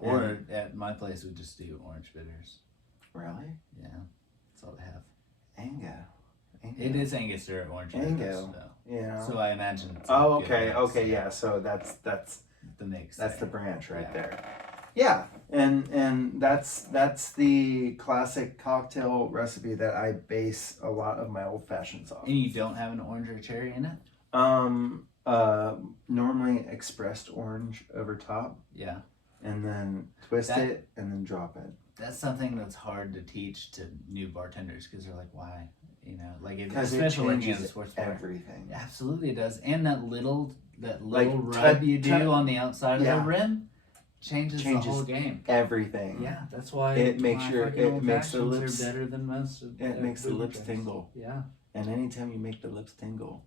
Or at my place we just do orange bitters. Really? Yeah. That's all they have. Ango. It is Angostura orange bitters though. Yeah. So I imagine it's okay, yeah. So that's the mix. That's the branch right there. Yeah, and that's the classic cocktail recipe that I base a lot of my old fashions off. And you don't have an orange or cherry in it? Normally expressed orange over top. Yeah. And then twist it and then drop it. That's something that's hard to teach to new bartenders because they're like, why? Like especially when you sports bar. Everything. Absolutely, it does. And that little rub you do on the outside of the rim. Changes the whole game. Everything. Yeah, that's why it makes the lips are better than most of it makes the lips tingle. Yeah. And anytime you make the lips tingle,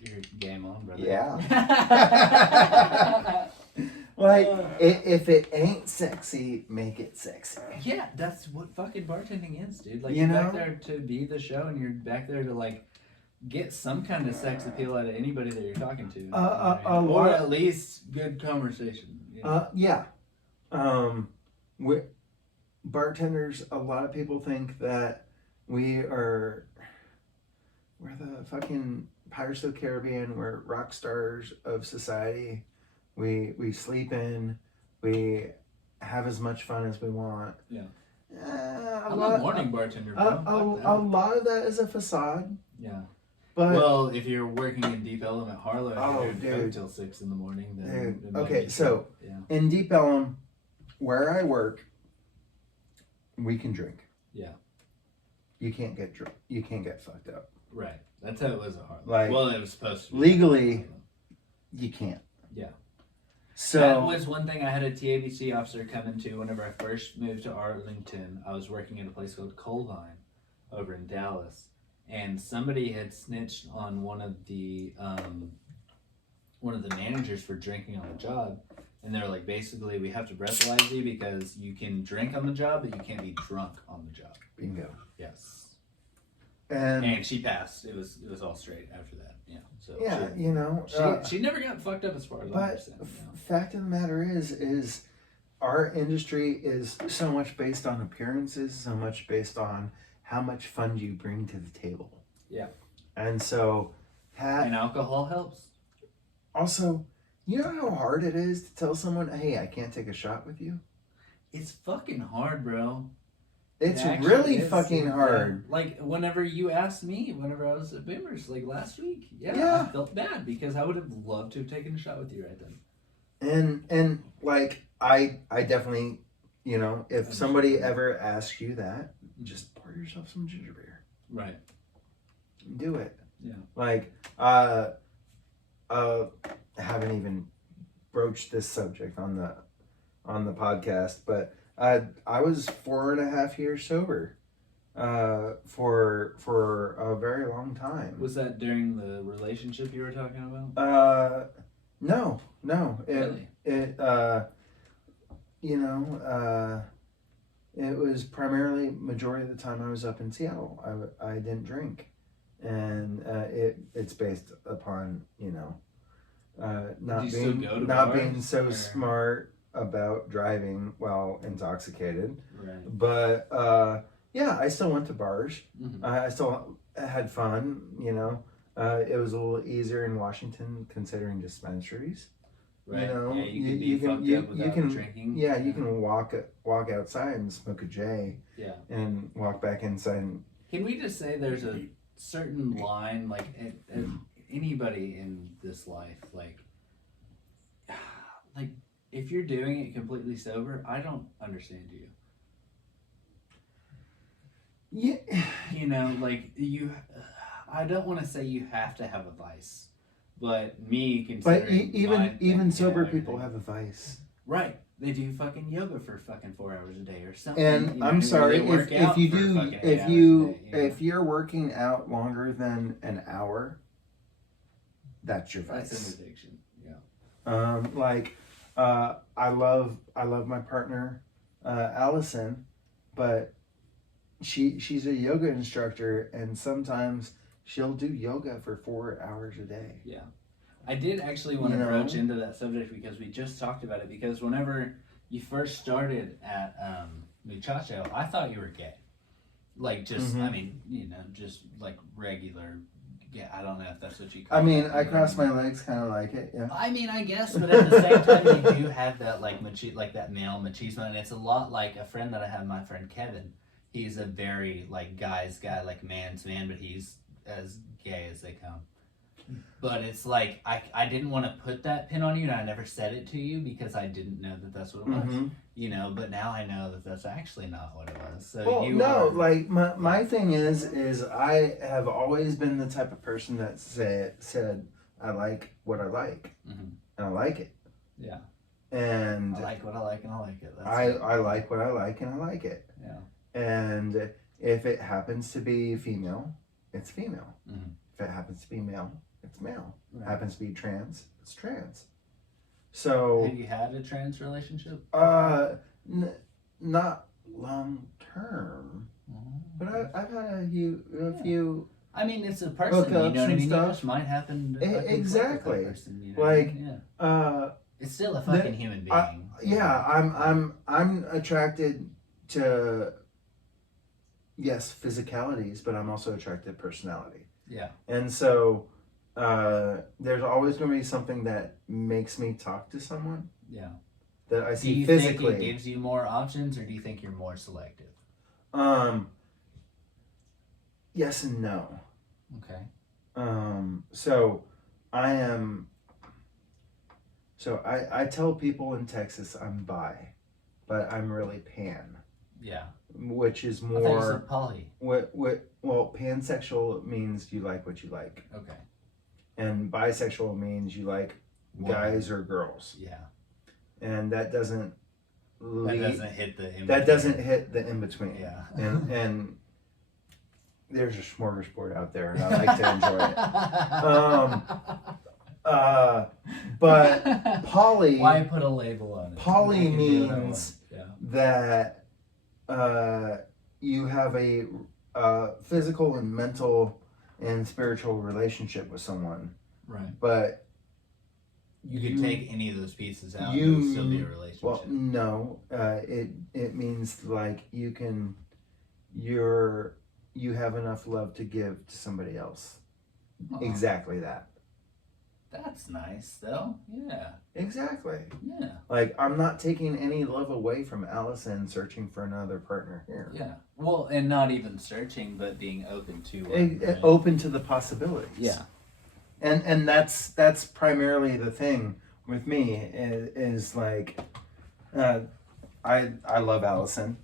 you're game on, brother. Yeah. Like, if it ain't sexy, make it sexy. Yeah, that's what fucking bartending is, dude. Like, You you're know? back there to be the show, and you're back there to, like, get some kind of sex appeal out of anybody that you're talking to. Or at least good conversation. You know? Yeah. Bartenders, a lot of people think that we're the fucking Pirates of the Caribbean. We're rock stars of society. We sleep in. We have as much fun as we want. Yeah. I'm a morning bartender, bro. A lot of that is a facade. Yeah. But well, if you're working in Deep Ellum at Harlow, and you're doing till 6 in the morning, then dude. Okay, so in Deep Ellum, where I work, we can drink. Yeah. You can't get drunk. You can't get fucked up. Right. That's how it was at Harlow. Like, well, it was supposed to be. Legally, you can't. Yeah. So that was one thing I had a TABC officer come into whenever I first moved to Arlington. I was working at a place called Colvine over in Dallas, and somebody had snitched on one of the managers for drinking on the job, and they were like, basically, we have to breathalyze you because you can drink on the job, but you can't be drunk on the job. Bingo. Yes. And she passed. It was all straight after that. Yeah. So yeah, she never got fucked up as far as I understand. Fact of the matter is our industry is so much based on appearances, so much based on how much fun you bring to the table. Yeah. And so and alcohol helps. Also, you know how hard it is to tell someone, hey, I can't take a shot with you? It's fucking hard, bro. It's really fucking hard. Yeah. Like, whenever you asked me, whenever I was at Bimmers, like last week, I felt bad because I would have loved to have taken a shot with you right then. And like, I definitely, if somebody ever asks you that, just pour yourself some ginger beer. Right. Do it. Yeah. Like, I haven't even broached this subject on the podcast, but I was 4.5 years sober for a very long time. Was that during the relationship you were talking about? No. Really? It was primarily majority of the time I was up in Seattle. I didn't drink, and it's based upon not being so smart about driving while intoxicated. Right. But I still went to bars. Mm-hmm. I still had fun. It was a little easier in Washington considering dispensaries. Right. You can drinking. Yeah, you can walk outside and smoke a J. Yeah. And walk back inside. Can we just say there's a certain line, like anybody in this life, like if you're doing it completely sober, I don't understand you. Yeah. I don't want to say you have to have a vice, but me considering. But even sober people have a vice. Right. They do fucking yoga for fucking 4 hours a day or something. And I'm sorry if you're working out longer than an hour, that's your vice. That's an addiction. Yeah. I love my partner, Allison, but she's a yoga instructor, and sometimes she'll do yoga for 4 hours a day. Yeah. I did actually want to broach into that subject because we just talked about it, because whenever you first started at Muchacho, I thought you were gay. Like, just, I mean, just like regular. Yeah, I don't know if that's what you call it. I cross my legs, kind of like it, yeah. I mean, I guess, but at the same time, you do have that, like that male machismo, and it's a lot like a friend that I have, my friend Kevin. He's a very, like, guy's guy, like, man's man, but he's as gay as they come. But it's like, I didn't want to put that pin on you, and I never said it to you because I didn't know that that's what it was. But now I know that that's actually not what it was. So my thing is I have always been the type of person that said I like what I like, and I like it. Yeah. And I like what I like, and I like it. I like what I like, and I like it. Yeah. And if it happens to be female, it's female. If it happens to be male, it's male. Right. Happens to be trans, it's trans. So have you had a trans relationship? not long term, but I've had a few. I mean, it's a person. You know what I mean? It just might happen. To Exactly. that person, you know? Like, yeah. It's still a fucking human being. I'm attracted to, yes, physicalities, but I'm also attracted to personality. Yeah. And so there's always going to be something that makes me talk to someone. Yeah. That I see do you physically. think it gives you more options, or do you think you're more selective? Yes and no. Okay. So I am. So I tell people in Texas I'm bi, but I'm really pan. Yeah. Which is more. I thought you said poly. Well, pansexual means you like what you like. Okay. And bisexual means you like guys or girls. Yeah. And that doesn't hit the in-between. That doesn't hit the in-between. Yeah. And there's a smorgasbord out there, and I like to enjoy it. But poly. Why put a label on it? Poly means that you have a physical and mental and spiritual relationship with someone. Right. But you could take any of those pieces out and it would still be a relationship. Well, no. It means like you have enough love to give to somebody else. Oh. Exactly that. That's nice, though. Yeah. Exactly. Yeah. Like, I'm not taking any love away from Allison searching for another partner here. Yeah. Well, and not even searching, but being open to right? Open to the possibilities. Yeah. And that's primarily the thing with me is like, I love Allison,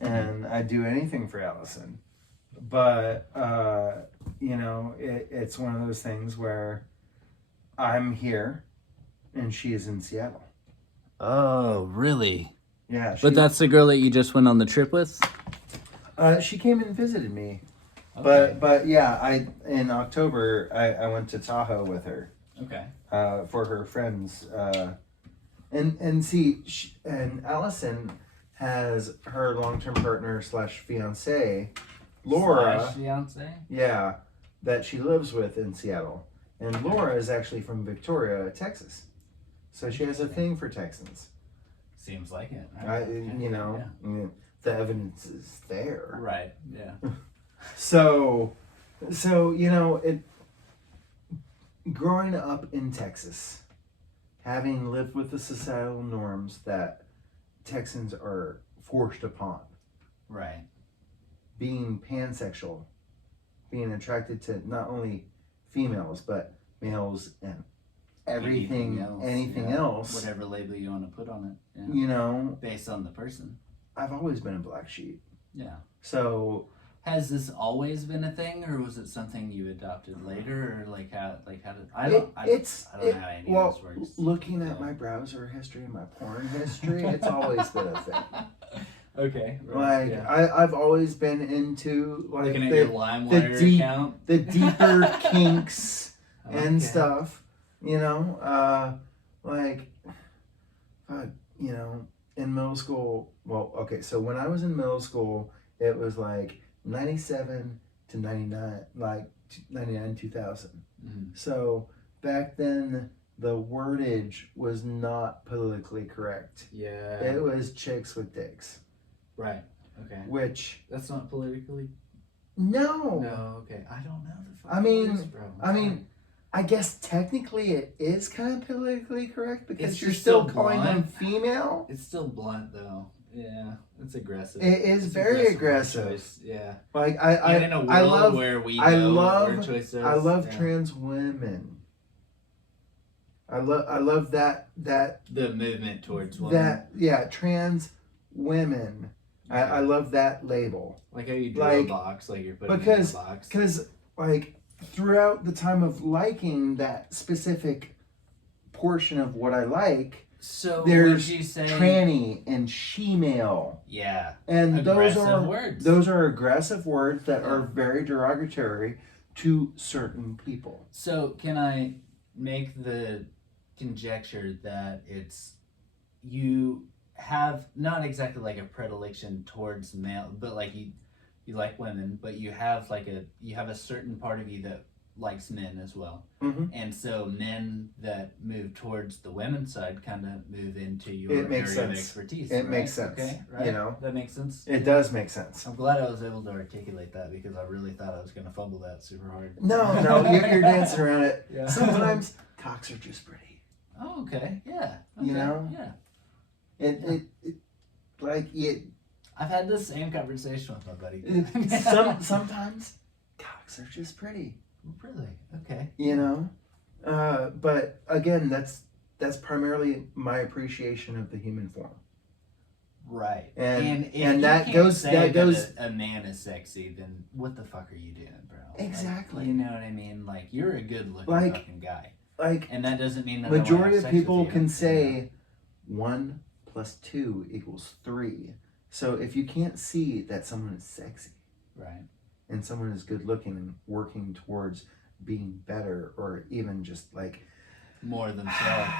and I do anything for Allison, but it's one of those things where I'm here, and she is in Seattle. Oh, really? Yeah. But that's the girl that you just went on the trip with? She came and visited me. Okay. But yeah, in October I went to Tahoe with her. Okay. For her friends. And Allison has her long-term partner / fiance, Laura. Fiance? Yeah, that she lives with in Seattle. And Laura is actually from Victoria, Texas. So she has a thing for Texans. Seems like it. The evidence is there. Right, yeah. So growing up in Texas, having lived with the societal norms that Texans are forced upon. Right. Being pansexual, being attracted to not only females, but males and anything else. Whatever label you want to put on it. Yeah. Based on the person. I've always been a black sheep. Yeah. So has this always been a thing, or was it something you adopted later, or how did I don't know how any of this works. Looking at my browser history and my porn history, it's always been a thing. Okay. Right, I've always been into looking at your LimeWire account, the deeper kinks and stuff. In middle school. Well, okay, so when I was in middle school, it was 97 to 99, 99, 2000. Mm-hmm. So back then, the wordage was not politically correct. Yeah. It was chicks with dicks. Right. Okay. Which. That's not politically. No. No. Okay. I don't know the. I mean, I guess technically it is kind of politically correct because you're still still calling them female. It's still blunt though. Yeah, it's aggressive. It is very aggressive. Yeah. I love where we I go, love trans women. I love that the movement towards women. Trans women. Okay. I love that label. Like how you draw a box, you're putting in a box. Because throughout the time of liking that specific portion of what I like. So there's would you say tranny and she-male. Yeah. And aggressive words. Those are aggressive words that are very derogatory to certain people. So can I make the conjecture that it's you have not exactly like a predilection towards male, but like you like women, but you have a certain part of you that likes men as well. Mm-hmm. And so men that move towards the women's side kind of move into your It makes area of sense. expertise. It right? makes sense. Okay, right? You know, That makes sense. it does make sense. I'm glad I was able to articulate that because I really thought I was going to fumble that super hard. No, you're dancing around it. Yeah. Sometimes cocks are just pretty. Oh, okay. Yeah. Okay. You know? Yeah. It like it. I've had the same conversation with my buddy. Sometimes cocks are just pretty. Really? Okay. You know, but again, that's primarily my appreciation of the human form. Right. And if you that can't goes say that goes. a man is sexy, then what the fuck are you doing, bro? Exactly. Like, you know what I mean? Like you're a good looking Like- fucking guy, Like and that doesn't mean that majority I of wanna have sex people with you, can you say 1 + 2 = 3. So if you can't see that someone is sexy know? Right. and someone is good looking and working towards being better, or even just like More themselves.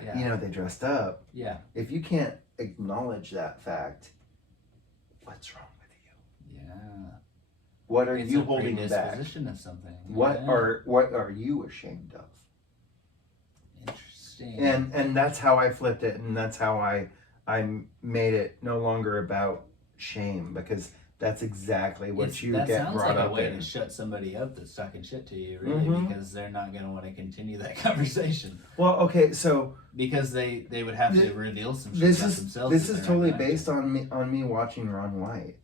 Yeah. you know, they dressed up. Yeah. If you can't acknowledge that fact, what's wrong with you? Yeah. What are It's you a holding back? predisposition of something. What Yeah. are you ashamed of? Interesting. And that's how I flipped it, and that's how I made it no longer about shame, because that's exactly what you that get sounds brought like up a way in. to shut somebody up that's talking shit to you, really, Mhm. because they're not going to want to continue that conversation Well, okay, so because they would have to reveal some shit this about is themselves. this that is they're totally not going based to. on me watching Ron White.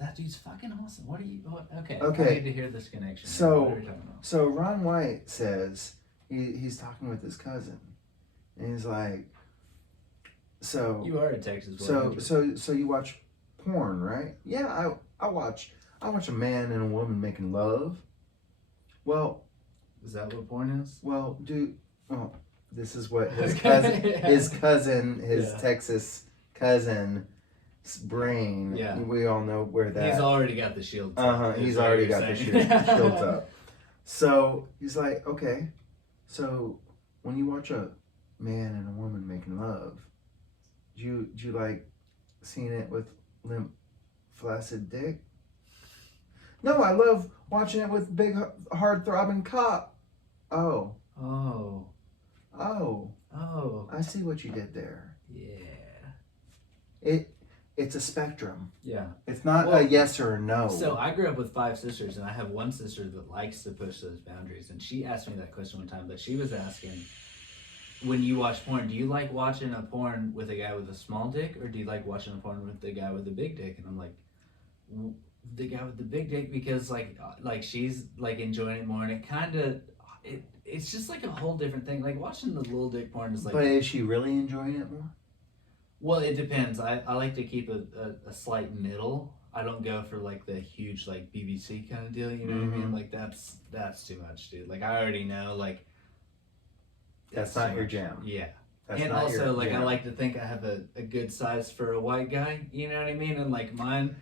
That dude's fucking awesome. What are you? Okay. Okay. I need to hear this connection. So- What are we talking about? So Ron White says he's talking with his cousin, and he's like, so You are in Texas. boy, so aren't you? so you watch porn, right? Yeah, I watch a man and a woman making love. Well, Is that what porn is? dude. Oh, this is what his Okay. cousin, his Yeah. Texas cousin's brain. Yeah. We all know where that. He's already got the shield. He's already got the shields up. So he's like, okay, so when you watch a man and a woman making love, do you like seeing it with limp, flaccid dick? No, I love watching it with big, hard throbbing cock. Oh, Oh. I see what you did there. Yeah. It's a spectrum. Yeah. It's not Well, a yes or a no. So I grew up with 5 sisters, and I have one sister that likes to push those boundaries. And she asked me that question one time, but she was asking, when you watch porn, do you like watching a porn with a guy with a small dick, or do you like watching a porn with the guy with the big dick? And I'm like, the guy with the big dick, because like she's like enjoying it more, and it kind of it's just like a whole different thing. Like watching the little dick porn is like. But is she really enjoying it more? Well, it depends. I like to keep a slight middle. I don't go for like the huge like BBC kind of deal. You know what I mean? Like that's too much, dude. Like I already know like. That's too not your much. jam. Yeah. That's And not also, your like, jam. I like to think I have a good size for a white guy. You know what I mean? And like mine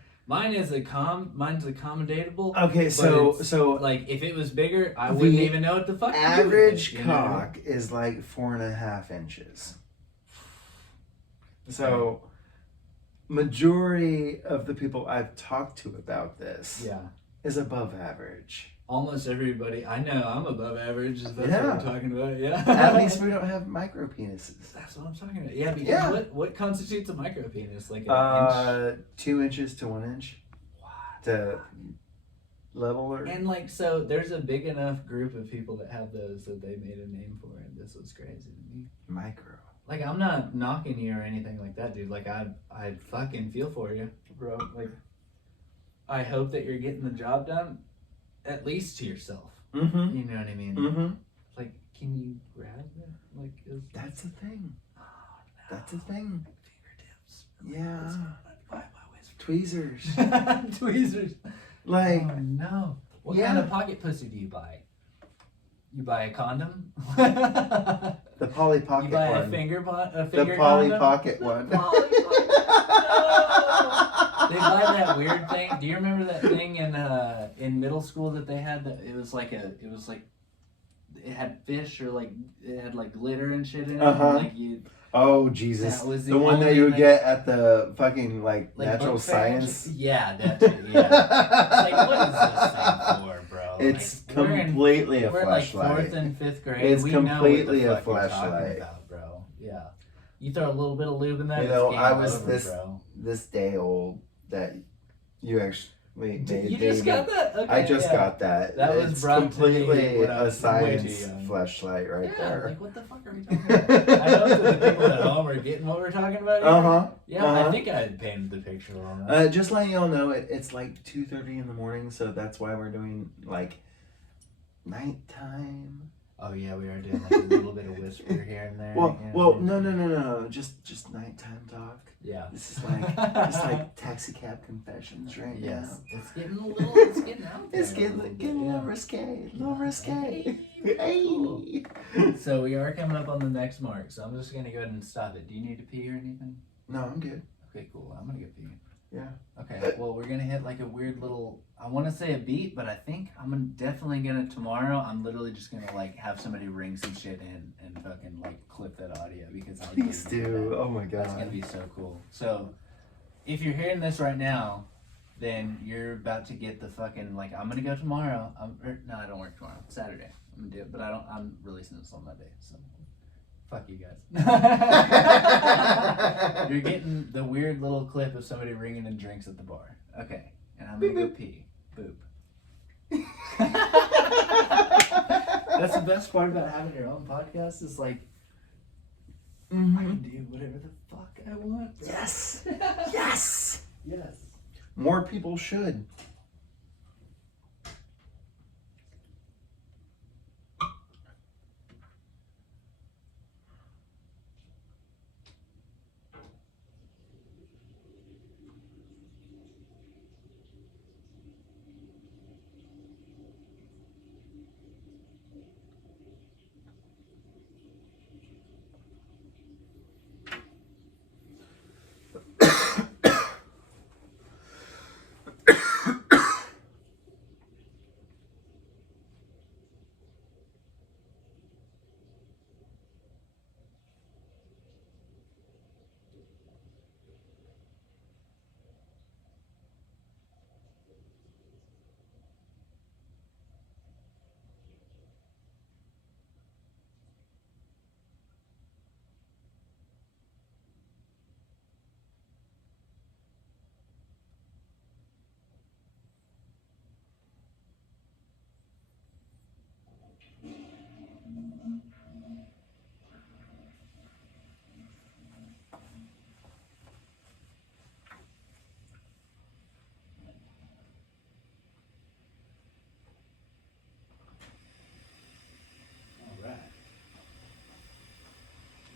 is mine's accommodatable. Okay, but so it's, so like if it was bigger, I wouldn't the even know what the fuck. to do with average it, you know what I mean? cock is like 4.5 inches. So majority of the people I've talked to about this Yeah. is above average. Almost everybody I know, I'm above average. Is that Yeah. what we're talking about? Yeah. At least we don't have micro penises. That's what I'm talking about. Yeah, because Yeah. what constitutes a micro penis? Like an inch? 2 inches to 1 inch. To level or And like so, there's a big enough group of people that have those that they made a name for it. This was crazy to me. micro. Like I'm not knocking you or anything like that, dude. Like I fucking feel for you, bro. Like I hope that you're getting the job done, at least to yourself. Mm-hmm. You know what I mean? Mm-hmm. Like, can you grab it? Like, That's the thing. oh, no. That's the thing. Fingertips. Yeah. That's what I'd buy my whisper. Tweezers. Tweezers. Like, Oh no. What Yeah. kind of pocket pussy do you buy? You buy a condom? the Polly Pocket You buy one. a finger The finger Polly condom? Pocket The one. Polly Pocket. No! They buy that weird thing. Do you remember that thing in middle school that they had? That it was like it had fish or like it had like glitter and shit in it. Uh-huh. And, like you, Oh Jesus! That was The the one that only you would thing- get at the fucking like like natural book fair and science. shit. Yeah, that too. Yeah. It's like, what is this thing for, bro? It's like, we're in- completely a We're in like flashlight. 4th and 5th grade. It's we completely know a what the fuck you're talking flashlight. about, bro. Yeah. You throw a little bit of lube in that, You know, it's game I was over, this bro. this day old that you actually made. You just got that? Okay, I just yeah. got that. That was it's brought to me completely when I a was way science too young. flashlight right Yeah, there. like what the fuck are we talking about? I know that the people at home are getting what we're talking about here. Uh-huh. Yeah, Uh-huh. I think I painted the picture on that. Just letting y'all know, it's like 2:30 in the morning, so that's why we're doing like nighttime. Oh yeah, we are doing like a little bit of whisper here and there. Well, you know well, what I mean? no, just nighttime talk. Yeah. This is like taxi cab confessions right Yes, now. it's getting a little, it's getting out there. It's getting a little yeah. risque, a little risque. Cool. Hey. So we are coming up on the next mark, so I'm just gonna go ahead and stop it. Do you need to pee or anything? No, I'm good. Okay, cool. I'm gonna go pee. Yeah. Okay, well, we're gonna hit like a weird little, I want to say a beat, but I think definitely gonna tomorrow. I'm literally just gonna like have somebody ring some shit in and fucking like clip that audio because I Please didn't do do. that. Oh my That's gonna god. be so cool. So, if you're hearing this right now, then you're about to get the fucking like. I'm gonna go tomorrow. No, I don't work tomorrow. It's Saturday. I'm gonna do it, but I don't. I'm releasing this on Monday, so fuck you guys. You're getting the weird little clip of somebody ringing in drinks at the bar. Okay, and I'm gonna go pee. Boop. That's the best part about having your own podcast is like I can do whatever the fuck I want. Bro. Yes. Yes. Yes. More people should.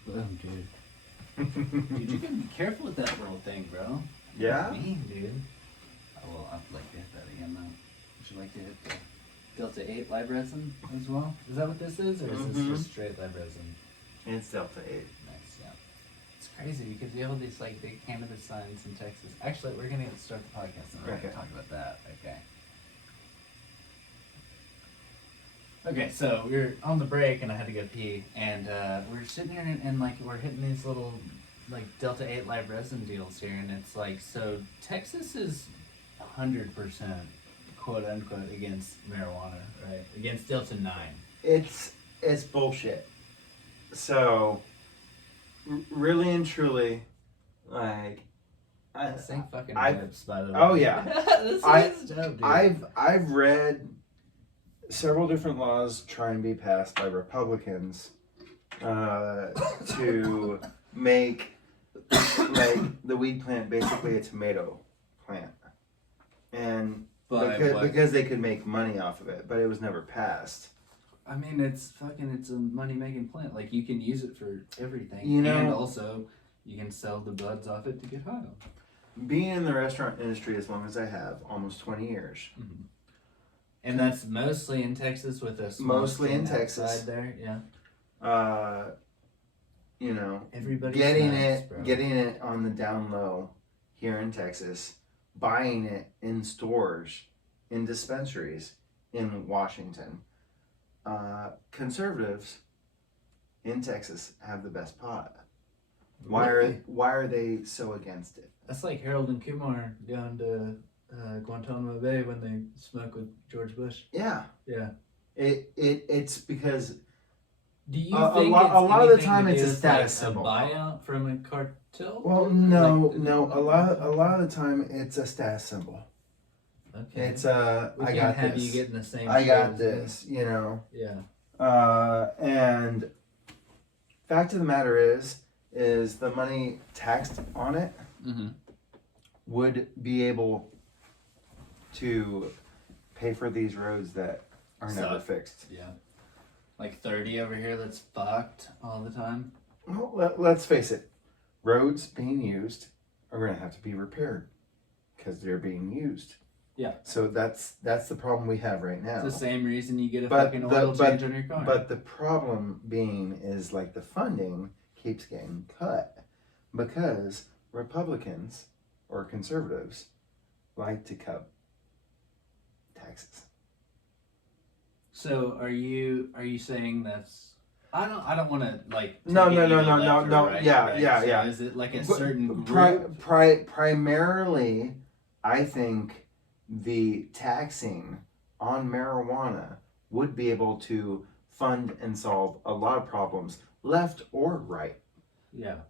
Boom, dude. Dude, you can be careful with that little thing, bro. Yeah? Mean, dude. I will. I'd like to hit that again, though. Would you like to hit the Delta 8 live resin as well? Is that what this is, or is this just straight live resin? It's Delta 8. Nice, yeah. It's crazy because you have all these like big cannabis signs in Texas. Actually, we're gonna start the podcast and we're Okay. gonna talk about that. Okay. Okay, so we were on the break and I had to go pee, and we're sitting here and like we're hitting these little like Delta 8 live resin deals here, and it's like, so Texas is 100% quote unquote against marijuana, right? Against Delta 9. It's bullshit. So, really and truly, like, Same fucking I've- whips, by the way. oh, yeah. This is dope, dude. I've read several different laws try and be passed by Republicans to make like the weed plant basically a tomato plant, and because they could make money off of it, but it was never passed. I mean, it's a money making plant. Like, you can use it for everything. You know- and also you can sell the buds off it to get high on. Being in the restaurant industry as long as I have, almost 20 years. Mm-hmm. And that's mostly in Texas with a small Mostly in stand Texas. outside there, yeah. You know, Everybody's getting nice, bro. getting it on the down low here in Texas, buying it in stores, in dispensaries in Washington, conservatives in Texas have the best pot. Really? Why are they so against it? That's like Harold and Kumar down to Guantanamo Bay when they smoke with George Bush. Yeah. Yeah. It's because Do you a think lot of the time it's a status like symbol. A buyout from a cartel? Well, no. A lot of the time it's a status symbol. Okay. It's we I can't got have this. you getting the same. I shit got as this. me. You know. Yeah. And fact of the matter is the money taxed on it would be able to pay for these roads that are never fixed. Yeah. Like 30 over here that's fucked all the time. Well, let's face it, roads being used are going to have to be repaired because they're being used. Yeah. So that's the problem we have right now. It's the same reason you get a fucking oil change on your car. But the problem being is like the funding keeps getting cut because Republicans or conservatives like to cut taxes. So are you saying that's I don't want to like No. right, Yeah. So is it like a certain group? Primarily, I think the taxing on marijuana would be able to fund and solve a lot of problems, left or right. Yeah.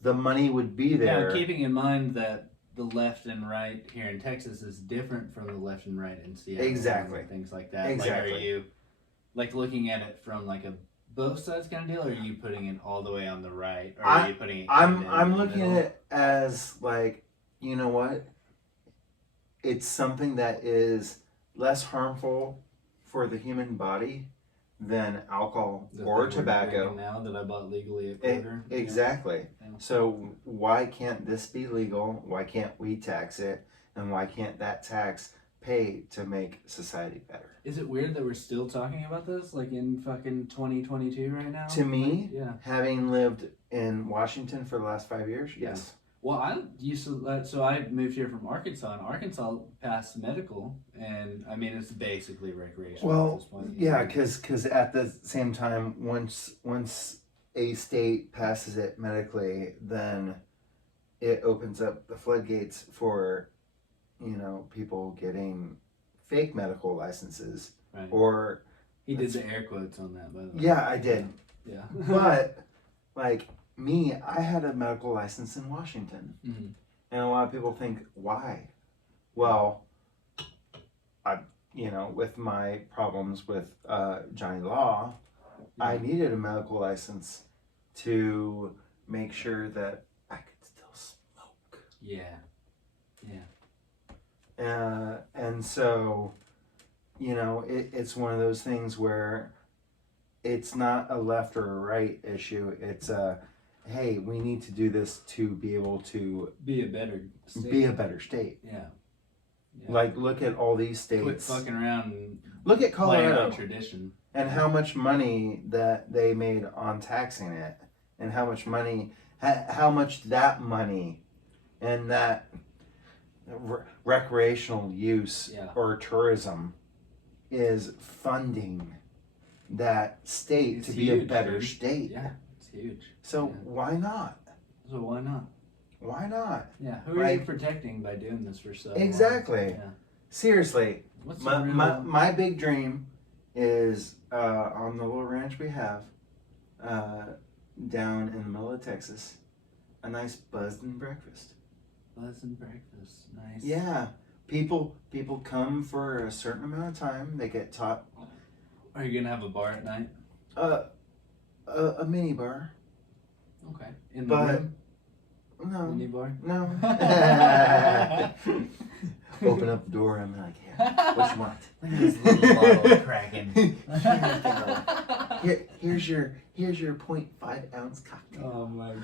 The money would be there. Now, keeping in mind that the left and right here in Texas is different from the left and right in Seattle. Exactly. And things like that. Exactly. Like, are you like looking at it from like a both sides kind of deal, or are you putting it all the way on the right, or are you putting it? I'm looking at it as like, you know what? It's something that is less harmful for the human body than alcohol or tobacco. Now that I bought legally at Kroger. Exactly. Yeah. So why can't this be legal? Why can't we tax it? And why can't that tax pay to make society better? Is it weird that we're still talking about this, like in fucking 2022 right now? To me, yeah. Having lived in Washington for the last 5 years, yes. Well, I used to, so I moved here from Arkansas, and Arkansas passed medical, and I mean, it's basically recreational at this point. Yeah, because at the same time, once a state passes it medically, then it opens up the floodgates for, people getting fake medical licenses. Right. Or he did the air quotes on that, by the way. Yeah, I did. Yeah. But like me, I had a medical license in Washington. Mm-hmm. And a lot of people think, why? Well, with my problems with Johnny Law, I needed a medical license to make sure that I could still smoke. Yeah. And so, it's one of those things where it's not a left or a right issue. It's hey, we need to do this to be able to be a better state. Yeah. Like, look at all these states. Quit fucking around and look at Colorado. On tradition. And how much money that they made on taxing it. And how much that money and that recreational use or tourism is funding that state to be a better state. Yeah, it's huge. So why not? Why not? Yeah, who are you protecting by doing this for so long? Exactly. Yeah. Seriously, my big dream is on the little ranch we have down in the middle of Texas, a nice buzzing breakfast. Nice. Yeah, people come for a certain amount of time. They get taught. Are you gonna have a bar at night? A mini bar. Okay. In the room? No. Mini bar? No. Open up the door. I'm like, yeah. What you want? Look at this little bottle cracking. Here's your 0.5 ounce cocktail. Oh my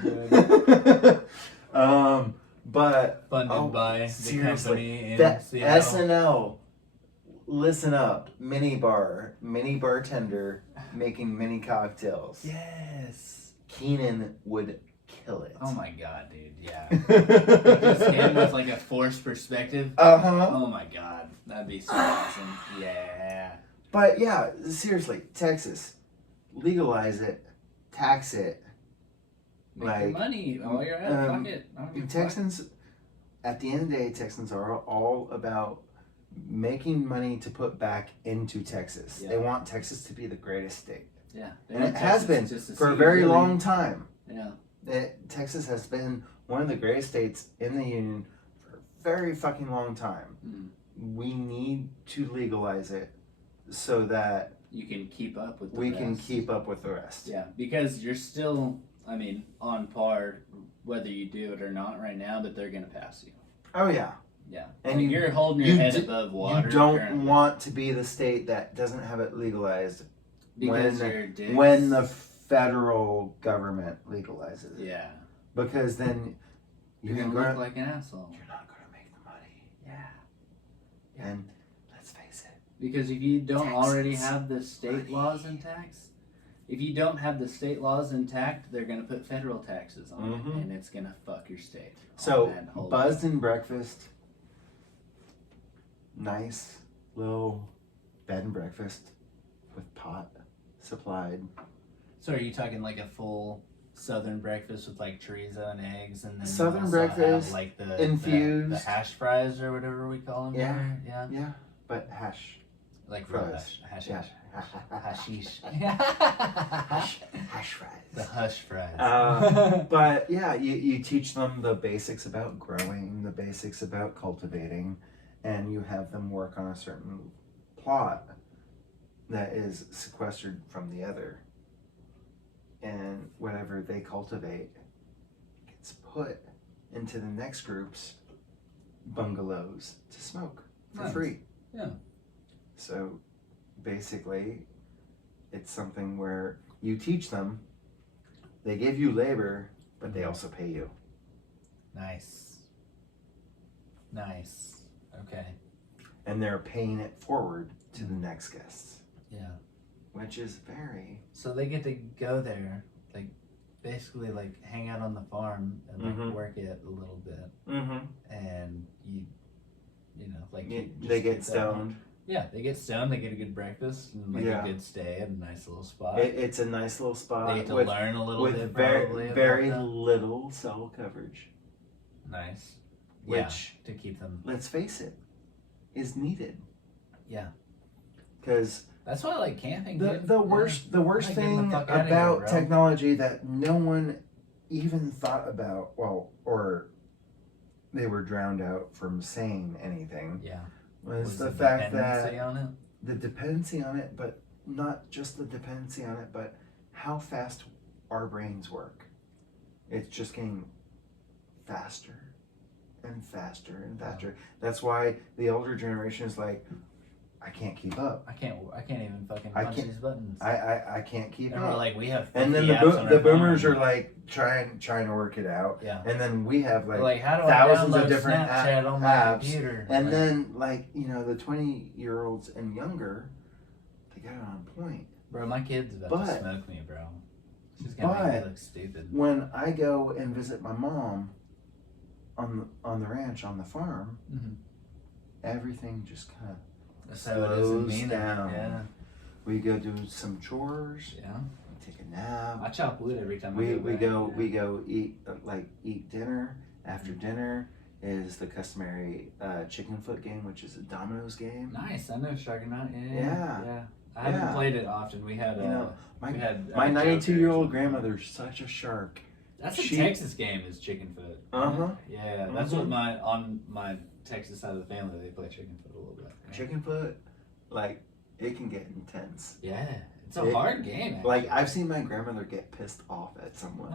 god. But funded by the seriously, company in that Seattle. SNL. Listen up, mini bartender making mini cocktails. Yes. Keenan would kill it. Oh my god, dude. Yeah. Just him with like a forced perspective. Uh-huh. Oh my god, that'd be so awesome. Yeah. But yeah, seriously, Texas, legalize it, tax it. Make your money while you're at it. Fuck it. I don't give a fuck. Texans, at the end of the day, Texans are all about making money to put back into Texas. Yeah. They want Texas to be the greatest state. Yeah. And it has been for a very long time. Yeah. Texas has been one of the greatest states in the union for a very fucking long time. Mm. We need to legalize it so that you can keep up with the we rest. can keep up with the rest. Yeah, because you're still, I mean, on par whether you do it or not right now, but they're going to pass you. Oh, yeah. Yeah. And like you're holding your head do, above water. You don't currently. want to be the state that doesn't have it legalized because you're dicks. when the federal government legalizes it. Yeah. Because then you're going to look like an asshole. You're not going to make the money. Yeah. And let's face it. Because if you don't Texas already have the state money. laws intact, if you don't have the state laws intact, they're going to put federal taxes on it, and it's going to fuck your state. So, buzzed in breakfast, nice little bed and breakfast with pot supplied. So are you talking like a full Southern breakfast with like chorizo and eggs, and then Southern you also breakfast, have like the infused. the hash fries or whatever we call them? Yeah. Here? Yeah. Yeah, but hash. Like real Fries. hash. Yeah. Hashish. Hash fries. The hush fries. But yeah, you teach them the basics about growing, the basics about cultivating, and you have them work on a certain plot that is sequestered from the other. And whatever they cultivate gets put into the next group's bungalows to smoke for free. Yeah. So basically, it's something where you teach them, they give you labor, but they also pay you. Nice. Okay. And they're paying it forward to the next guests. Yeah. Which is very... So they get to go there, like, basically, like, hang out on the farm and, like, work it a little bit. Mm-hmm. And you know, like... They get stoned. Yeah, they get stoned, they get a good breakfast, and, like, a good stay at a nice little spot. It's a nice little spot. They get to learn a little bit, probably. With very little cell coverage. Nice. Which, to keep them... let's face it, is needed. Yeah. Because... That's why I like camping. The worst thing about technology that no one even thought about, or they were drowned out from saying anything. Yeah. Was the fact that the dependency on it, but not just the dependency on it, but how fast our brains work. It's just getting faster and faster and faster. That's why the older generation is like, I can't keep up. I can't even fucking punch these buttons. I can't keep up. We're like, we have 50 and then the boomers are like trying to work it out. Yeah. And then we have like how do thousands I of different Snapchat on my apps. computer? And then like, you know, the 20-year-olds and younger, they got it on point. Bro, my kid's about to smoke me, bro. She's gonna make me look stupid. When I go and visit my mom on the ranch, on the farm, everything just kind of slows down. Yeah. We go do some chores. Yeah. We take a nap. I chop wood every time we go eat dinner. After dinner is the customary chicken foot game, which is a dominoes game. Nice. I know what you're talking about. Yeah. I haven't played it often. We had my 92-year-old grandmother's such a shark. That's a Texas game, is chicken foot. Yeah, that's what on my Texas side of the family, they play chicken foot a little bit. Right? Chicken foot, like, it can get intense. Yeah, it's a hard game. Actually. Like, I've seen my grandmother get pissed off at someone.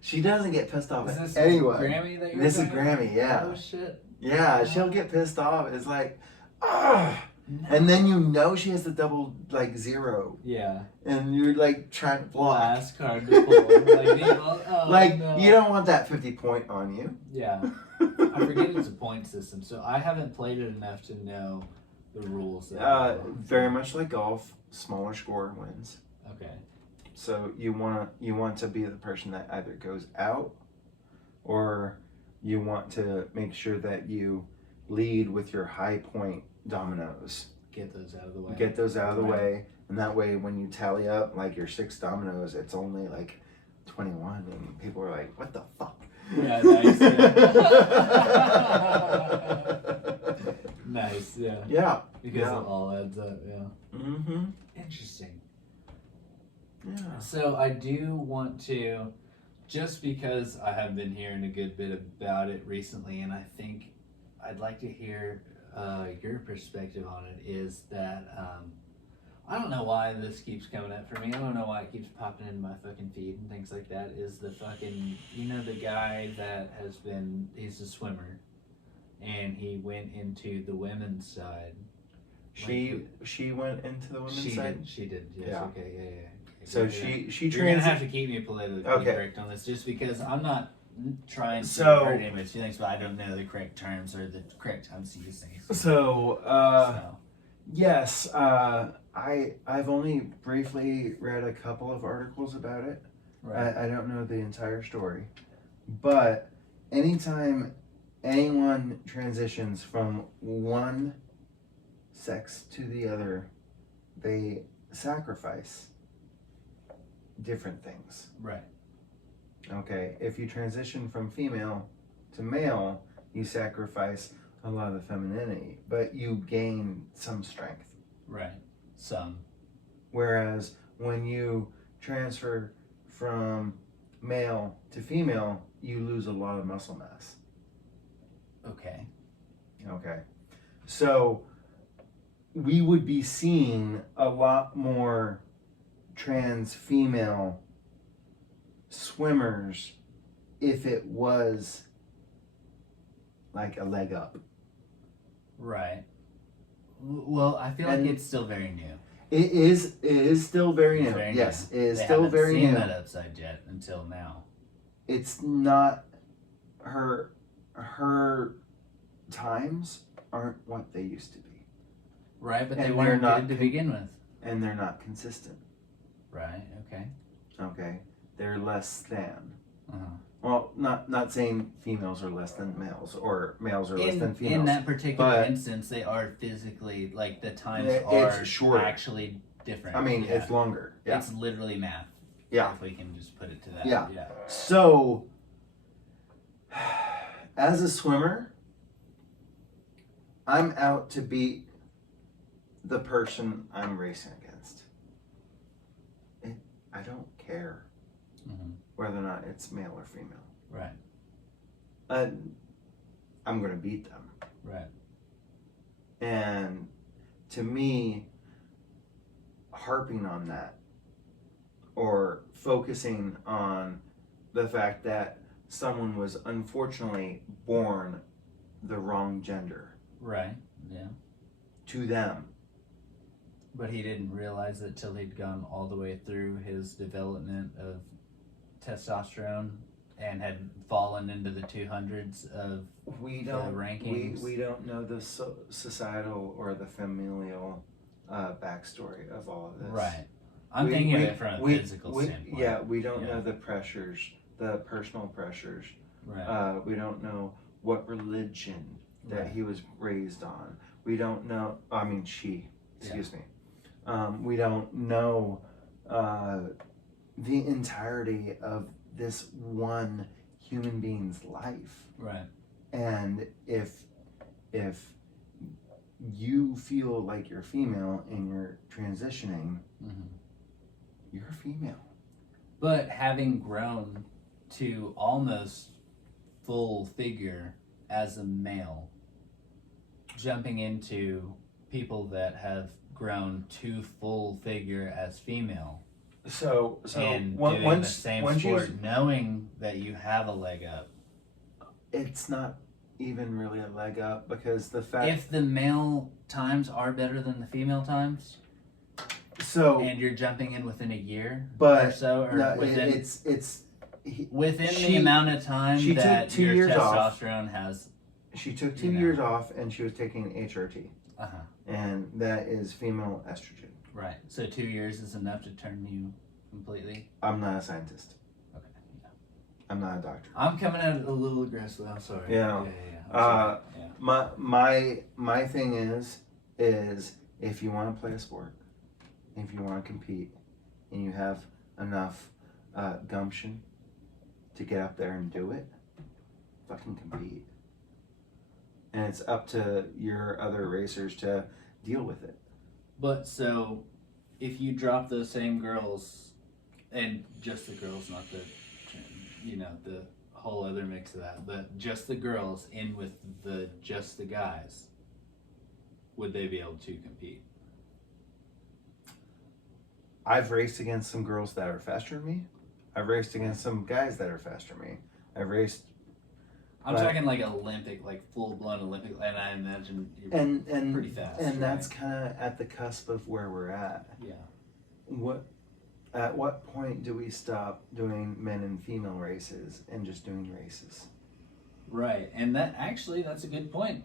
She doesn't get pissed off at anyone. Grammy that this is Grammy, yeah. Oh shit. Yeah, she'll get pissed off. It's like, ah. And then you know she has the double like zero. Yeah. And you're like trying to block. Last card to pull. Like you don't want that 50 point on you. Yeah. I forget it's a point system, so I haven't played it enough to know the rules. Very much like golf, smaller score wins. Okay. So you want to be the person that either goes out, or you want to make sure that you lead with your high point dominoes get those out of the way. Get those out of the Right. way, and that way when you tally up like your 6 dominoes, it's only like 21, and people are like, "What the fuck?" Yeah, nice. Yeah. Nice, yeah. Yeah. Because Yeah. it all adds up, yeah. Mm-hmm. Interesting. Yeah. So I do want to, just because I have been hearing a good bit about it recently, and I think I'd like to hear your perspective on it, is that I don't know why this keeps coming up for me. I don't know why it keeps popping in my fucking feed and things like that. Is the fucking, you know, the guy that has been, he's a swimmer, and he went into the women's side. She went into the women's side. She did. Yes. Yeah. Okay. Yeah. So yeah. she You're gonna have to keep me politically correct on this, just because I'm not trying to hurt anybody's feelings, but I don't know the correct terms or the correct times to use things. Yes, I've only briefly read a couple of articles about it. Right. I don't know the entire story, but anytime anyone transitions from one sex to the other, they sacrifice different things. Right. Okay, if you transition from female to male, you sacrifice a lot of the femininity, but you gain some strength. Right. Some. Whereas when you transfer from male to female, you lose a lot of muscle mass. Okay. Okay. So we would be seeing a lot more trans female swimmers if it was like a leg up. Right. Well, I feel like it's still very new. It is still very It's new. very Yes, new. it is They still haven't very seen new. that upside yet until now. It's not her times aren't what they used to be. Right, but And they they're weren't not good to begin with. And they're not consistent. Right. Okay. Okay? They're less than. Uh-huh. Well, not saying females are less than males or males are less than females. In that particular but instance, they are physically, like, the times it's are shorter. actually different. I mean, Yeah. it's longer. Yeah. It's literally math. Yeah. If we can just put it to that. Yeah. Yeah. So, as a swimmer, I'm out to beat the person I'm racing against. I don't care Mm-hmm. whether or not it's male or female. Right. I'm going to beat them. Right. And to me, harping on that or focusing on the fact that someone was unfortunately born the wrong gender Right. Yeah. to them. But he didn't realize it till he'd gone all the way through his development of testosterone and had fallen into the 200s of We the don't rankings. we don't know the societal or the familial backstory of all of this. Right. I'm thinking of it from a physical standpoint. Yeah, we don't Yeah. know the pressures, the personal pressures. Right. We don't know what religion that Right. he was raised on. We don't know. I mean, excuse me. We don't know the entirety of this one human being's life. Right. And if you feel like you're female and you're transitioning, Mm-hmm. you're a female. But having grown to almost full figure as a male, jumping into people that have grown to full figure as female, So and one- doing once the same once you- sport, knowing that you have a leg up. it's not even really a leg up because the fact If the male times are better than the female times, so and you're jumping in within a year but or so, or no, within it's the she- amount of time she took that 2 your years off. testosterone has. she took 2 you know. years off and she was taking HRT, Uh-huh. and that is female estrogen. Right. So 2 years is enough to turn you completely. I'm not a scientist. Okay. Yeah. I'm not a doctor. I'm coming out a little aggressive. I'm sorry. Yeah. I'm sorry. Yeah. My thing is if you want to play a sport, if you want to compete, and you have enough gumption to get up there and do it, fucking compete. And it's up to your other racers to deal with it. But so, if you drop those same girls, and just the girls, not the, the whole other mix of that, but just the girls in with just the guys, would they be able to compete? I've raced against some girls that are faster than me. I've raced against some guys that are faster than me. I've raced. I'm talking like Olympic, like full blown Olympic, and I imagine you're and pretty fast. And right? that's kind of at the cusp of where we're at. Yeah. At what point do we stop doing men and female races and just doing races? Right, and that's a good point.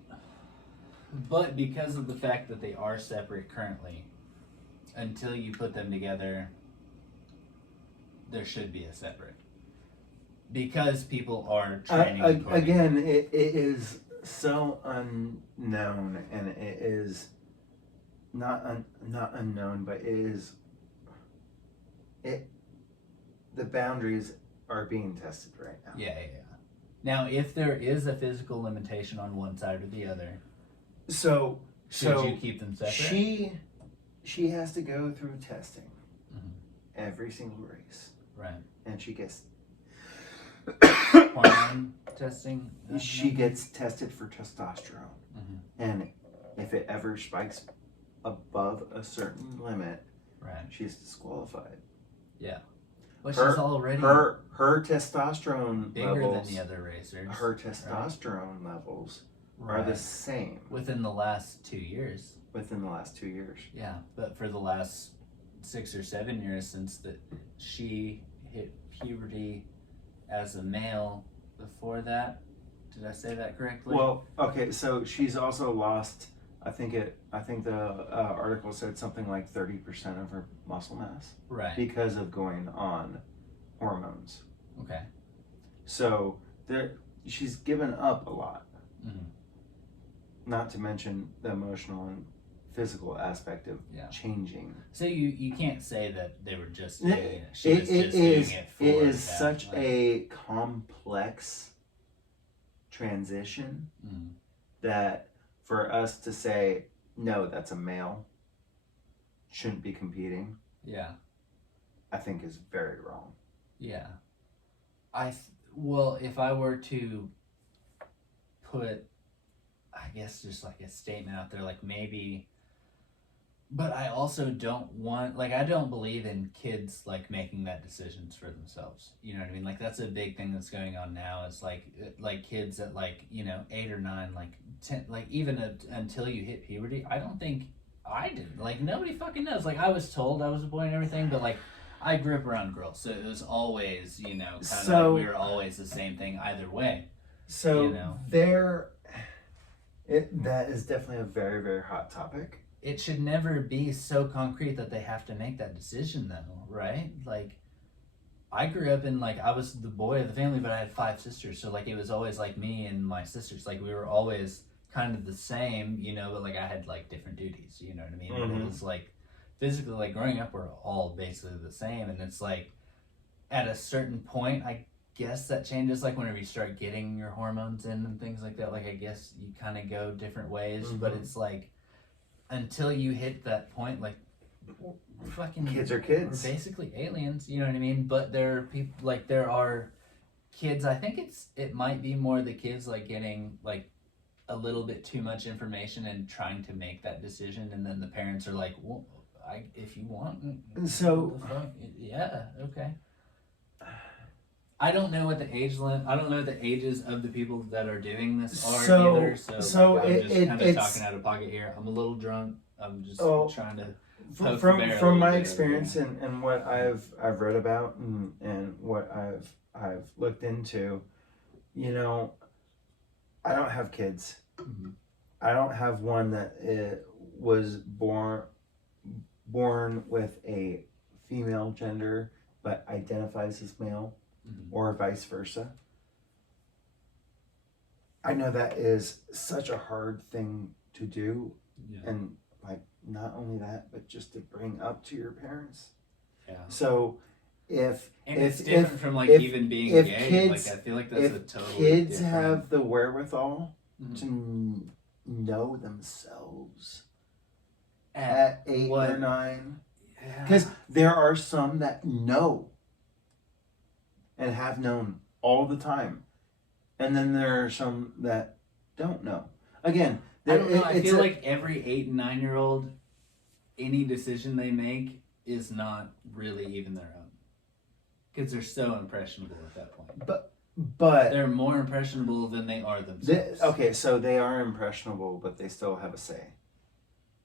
But because of the fact that they are separate currently, until you put them together, there should be a separate. Because people are training again, it is so unknown, and it is not unknown, but the boundaries are being tested right now. Yeah. Now, if there is a physical limitation on one side or the other, should you keep them separate? She has to go through testing every single race. Right. And she gets hormone testing. She gets tested for testosterone, and if it ever spikes above a certain limit, right, she's disqualified. Yeah. Well, she's already her testosterone bigger levels, than the other racers. Her testosterone levels are the same within the last 2 years. Within the last 2 years. Yeah, but for the last 6 or 7 years since she hit puberty as a male. Before that, did I say that correctly? Well, okay, so she's also lost. I think the article said something like 30% of her muscle mass, right, because of going on hormones. Okay. So she's given up a lot. Mm-hmm. Not to mention the emotional and physical aspect of changing. So you can't say that they were just doing it. She was just doing it for it is that, such a complex transition that for us to say, no, that's a male, shouldn't be competing, I think is very wrong. Yeah. Well, if I were to put, I guess, just like a statement out there, like maybe, but I also don't want, like, I don't believe in kids like making that decisions for themselves. You know what I mean? Like, that's a big thing that's going on now. It's like kids at 8 or 9, 10, even until you hit puberty. I don't think I did. Like, nobody fucking knows. Like, I was told I was a boy and everything, but I grew up around girls, so it was always, kind of we were always the same thing either way. So that is definitely a very, very hot topic. It should never be so concrete that they have to make that decision, though, right? Like, I grew up in, I was the boy of the family, but I had 5 sisters, so, it was always, me and my sisters. We were always kind of the same, but, I had, different duties, you know what I mean? Mm-hmm. But it was, physically, growing up, we're all basically the same, and it's, at a certain point, I guess that changes, whenever you start getting your hormones in and things like that. I guess you kind of go different ways, but it's, until you hit that point, fucking kids are kids. We're basically aliens, you know what I mean? But there are people, there are kids, I think it might be more the kids, getting, a little bit too much information and trying to make that decision, and then the parents are like, well, if you want, so yeah, okay. I don't know what the I don't know what the ages of the people that are doing this are either. So I'm just kind of talking out of pocket here. I'm a little drunk. I'm just trying to poke the bear from my experience and what I've read about and what I've looked into. I don't have kids. Mm-hmm. I don't have one that was born with a female gender but identifies as male. Or vice versa. I know that is such a hard thing to do, and not only that, but just to bring up to your parents. Yeah. So if it's different from like if- even being if gay. kids- Like I feel like that's a if totally kids different... have the wherewithal Mhm. to know themselves At at 8 what- or 9, Yeah. because there are some that know and have known all the time, and then there are some that don't know. Again, I don't know. I it's feel a- like every 8 and 9-year-old, any decision they make is not really even their own, because they're so impressionable at that point. but They're more impressionable than they are themselves. okay, so they are impressionable, but they still have a say.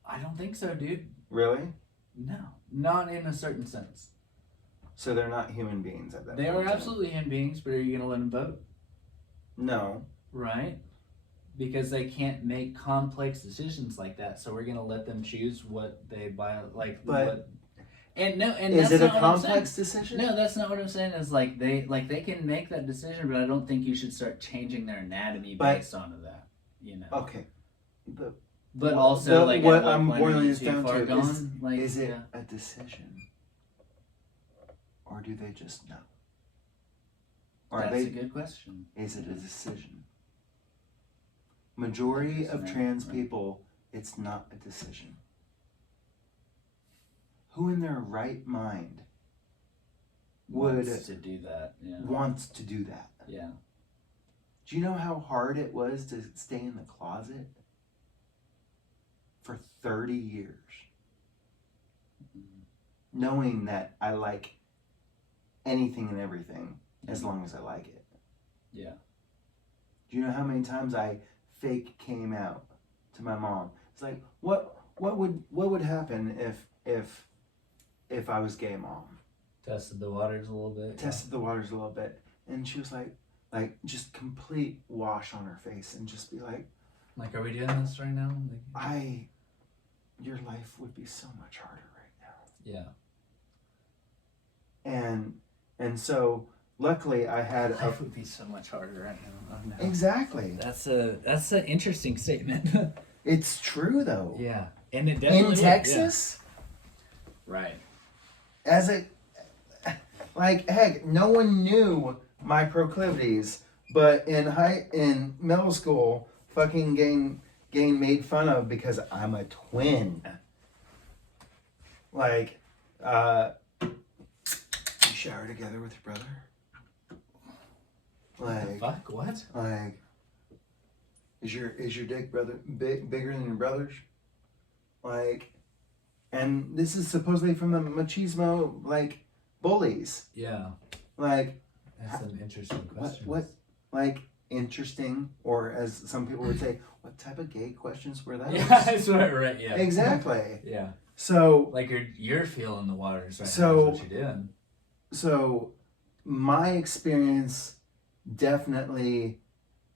I don't think so, dude. Really? No, not in a certain sense. So they're not human beings at that They point. are in time. absolutely human beings, but are you gonna let them vote? No. Right? Because they can't make complex decisions like that, so we're gonna let them choose what they buy, like But- what. And no, and Is that's it a not what I'm saying. complex decision? No, that's not what I'm saying. Is like they can make that decision, but I don't think you should start changing their anatomy But- based on that. You know. Okay. But also, like, what at what I'm point boiling are you this too down far to gone? Like, is it yeah. a decision, or do they just know? Or That's they? a good question. Is it a decision? Majority of trans people, it's not a decision. Who in their right mind would Wants to do that? Yeah. wants to do that? Yeah. Do you know how hard it was to stay in the closet for 30 years? Knowing that I like anything and everything as long as I like it. Yeah. Do you know how many times I fake came out to my mom? It's like, what would happen if I was gay, Mom? Tested the waters a little bit. Tested the waters a little bit. And she was like just complete wash on her face and just be like, Like, are we doing this right now? Like, your life would be so much harder right now. yeah. And so luckily I had a Life would be so much harder right now. Oh, no. exactly. That's an interesting statement. It's true though. Yeah, and it definitely In would, Texas, yeah. Right. as a like heck, no one knew my proclivities, but in middle school, fucking getting made fun of because I'm a twin. Like, you shower together with your brother? What the fuck? What? Like, is your dick bigger than your brother's? Like, and this is supposedly from the machismo like bullies. Yeah. Like, That's an interesting question. what like interesting, or as some people would say, what type of gay questions were those? Yeah, I swear, right? Yeah. Exactly. Yeah. So Like you're feeling the waters right now. So- That's what you're doing. so my experience definitely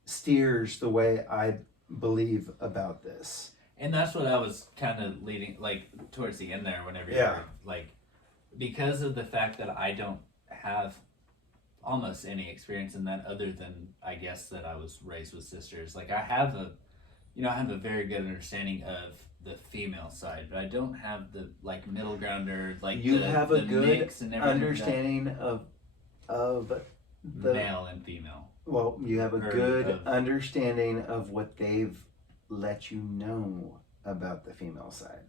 steers the way I believe about this. And that's what I was kind of leading, like, towards the end there, whenever Yeah. you were, like, because of the fact that I don't have almost any experience in that other than, I guess, that I was raised with sisters. Like, I have a very good understanding of the female side, but I don't have the, like, middle ground or, like, You the, have a the good mix and everything understanding of the male and female. well, you have a Or good of- understanding of what they've let you know about the female side.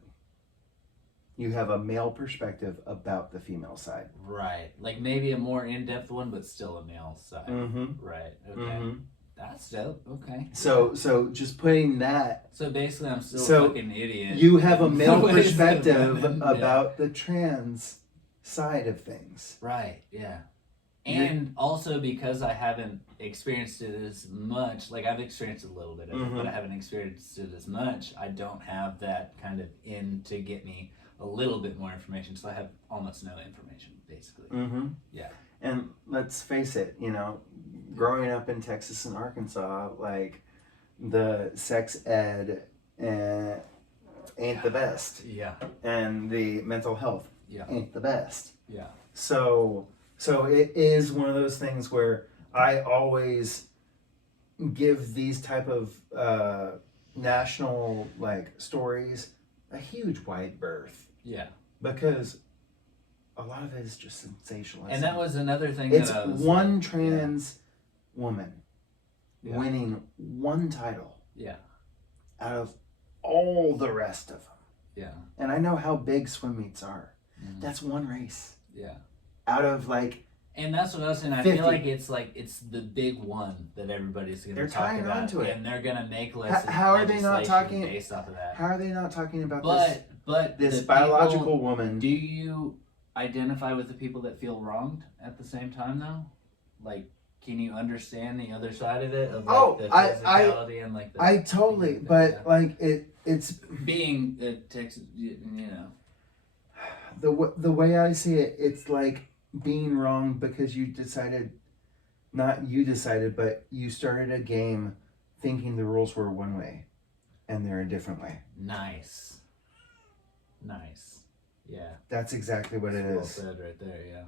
You have a male perspective about the female side. Right. Like, maybe a more in-depth one, but still a male side. Mm-hmm. Right. Okay. Mm-hmm. That's dope. Okay. So just putting that, So basically, I'm still So, a fucking idiot. you have a male Ways of perspective women, yeah. about the trans side of things. Right. Yeah. You're- And also because I haven't experienced it as much, like I've experienced a little bit of it, Mhm. but I haven't experienced it as much. I don't have that kind of in to get me a little bit more information, so I have almost no information, basically. Mm-hmm. Yeah. And let's face it, growing up in Texas and Arkansas, like the sex ed ain't the best, Yeah. and the mental health Yeah. ain't the best. Yeah. So it is one of those things where I always give these type of national like stories a huge wide berth Yeah. because a lot of it is just sensationalism. And that was another thing it's that I was one like, trans woman Yeah. winning one title Yeah. out of all the rest of them. Yeah. And I know how big swim meets are. Mhm. That's one race Yeah. out of like. And that's what I was saying. I 50. feel like it's the big one that everybody's going They're to talk tying about, onto it. and they're going to make How are they not legislation talking? based off of that. How are they not talking about But this the biological people, woman? Do you identify with the people that feel wronged at the same time, though? Like, can you understand the other side of it? Of like the physicality and like the. I totally, but like it's being you know. The way I see it, it's like being wrong because you decided, not you decided, but you started a game thinking the rules were one way and they're a different way. Nice. Yeah. That's exactly what it Well is. said right there, yeah.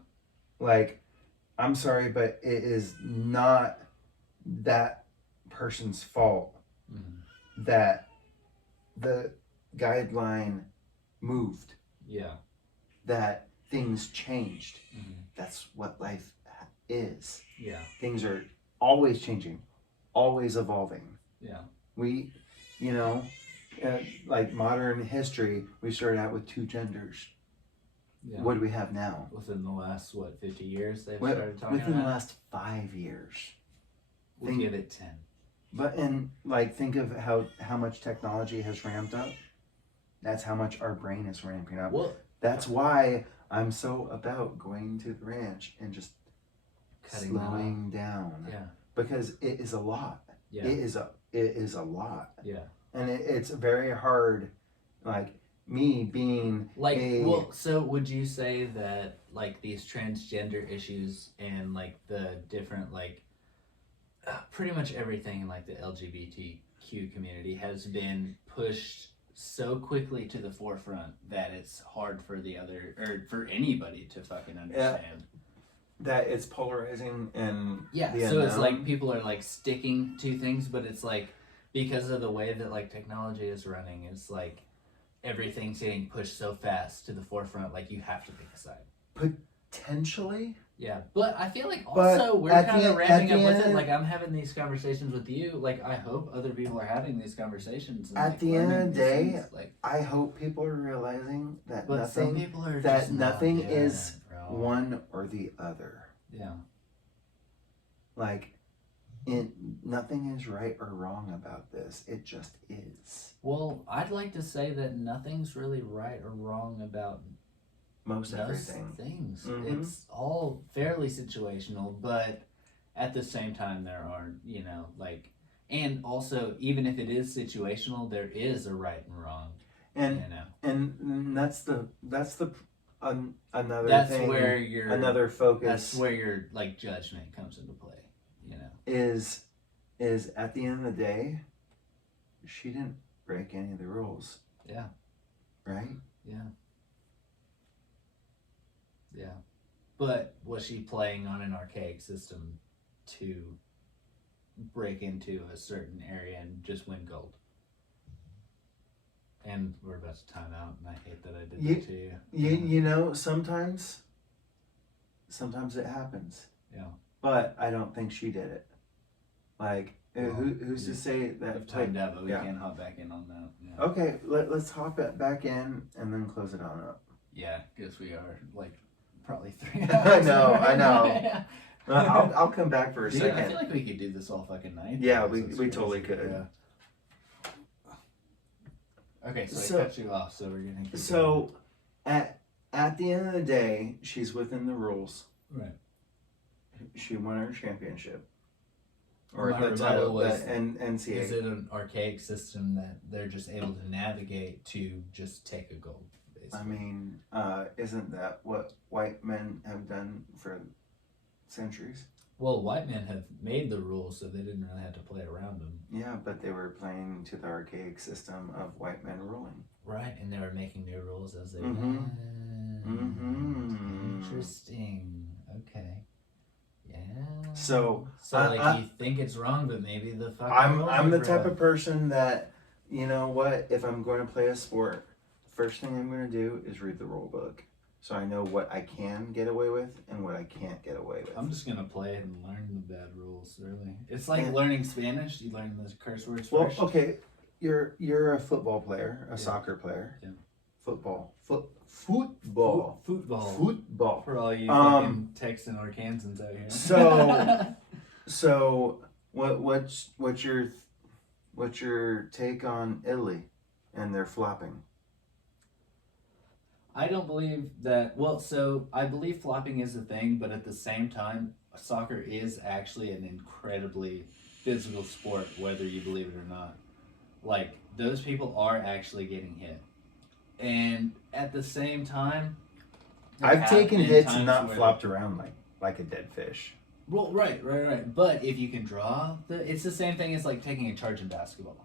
Like, I'm sorry, but it is not that person's fault that the guideline moved. Yeah. That things changed. That's what life is. Yeah. Things are always changing, always evolving. Yeah. We, like modern history, we started out with 2 genders. Yeah. What do we have now? Within the last 50 years they've started talking within about the last 5 years. We'll give it 10. But think of how much technology has ramped up. That's how much our brain is ramping up. Well, that's why I'm so about going to the ranch and just slowing down. Yeah. Because it is a lot. Yeah. It is a lot. Yeah. And it's very hard, like me being so would you say that like these transgender issues and like the different like pretty much everything in like the LGBTQ community has been pushed so quickly to the forefront that it's hard for the other or for anybody to fucking understand? That it's polarizing and it's like people are like sticking to things, but it's like because of the way that like technology is running, it's like everything's getting pushed so fast to the forefront, like you have to pick a side. Potentially. Yeah, but I feel like also we're kind of ramping up with it. Like I'm having these conversations with you. Like I hope other people are having these conversations. And, at the end of the day, things, like, I hope people are realizing that some people are nothing is one or the other. Yeah. Like, nothing is right or wrong about this. It just is. Well, I'd like to say that nothing's really right or wrong about most everything. Things. Mm-hmm. It's all fairly situational, but at the same time, there are, and also even if it is situational, there is a right and wrong. And that's another thing. Where your another focus. That's where your like judgment comes into play. Is at the end of the day, she didn't break any of the rules. Yeah. Right? Yeah. Yeah. But was she playing on an archaic system to break into a certain area and just win gold? And we're about to time out, and I hate that I did that to you. You know, sometimes it happens. Yeah. But I don't think she did it. Like, who's to say that? We've timed out, but we can't hop back in on that. Yeah. Okay, let's hop it back in and then close it on up. Yeah, because we are like probably 3 hours. I know. Yeah. I'll come back for a second. I feel like we could do this all fucking night. Yeah, we totally could. Yeah. Okay, so I cut you off, so we're gonna keep going. At the end of the day, she's within the rules. Right. She won her championship. Or my the title was NCAA. Is it an archaic system that they're just able to navigate to just take a gold, basically? I mean, isn't that what white men have done for centuries? Well, white men have made the rules, so they didn't really have to play around them. Yeah, but they were playing to the archaic system of white men ruling. Right, and they were making new rules as they went. Interesting. Okay. Yeah. So you think it's wrong, but maybe the fucking I'm the type of person that, you know what, if I'm going to play a sport, first thing I'm going to do is read the rule book, so I know what I can get away with and what I can't get away with. I'm just gonna play it and learn the bad rules. Really, it's like learning Spanish. You learn the curse words first. Well, okay, you're a football player, a soccer player. Yeah. Football. Football. For all you fucking Texan or Kansans out here. So what's your take on Italy and their flopping? I don't believe that. Well, so I believe flopping is a thing, but at the same time, soccer is actually an incredibly physical sport, whether you believe it or not. Like, those people are actually getting hit. And at the same time, I've taken hits and not flopped around like a dead fish. Well, right. But if you can draw, it's the same thing as like taking a charge in basketball.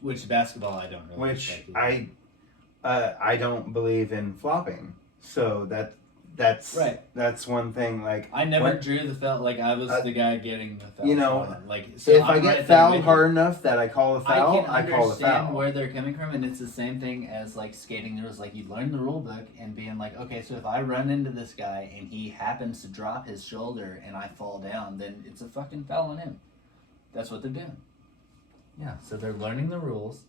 Which basketball I don't really respect. I don't believe in flopping, so that's right. That's one thing. Like, I never drew the foul. Like, I was the guy getting the foul. You know, like, so if I get fouled hard enough that I call a foul, I call the foul. I understand where they're coming from, and it's the same thing as like skating. There was like you learn the rule book and being like, okay, so if I run into this guy and he happens to drop his shoulder and I fall down, then it's a fucking foul on him. That's what they're doing. Yeah, so they're learning the rules,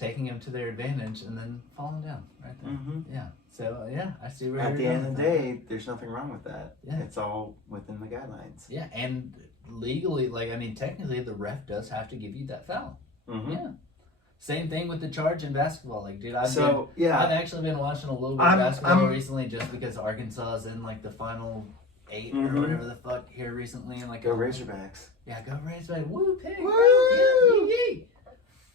taking them to their advantage, and then falling down right there. Mm-hmm. Yeah. So yeah, I see where at you're the going end of the with day, there's nothing wrong with that. Yeah. It's all within the guidelines. Yeah, and legally, like, I mean, technically, the ref does have to give you that foul. Mm-hmm. Yeah. Same thing with the charge in basketball. Like, dude, I've actually been watching a little bit of basketball recently, just because Arkansas is in like the final 8 or whatever the fuck here recently, and like go Razorbacks. Yeah, go Razorbacks. Woo, pig. Woo! Yeah, yee.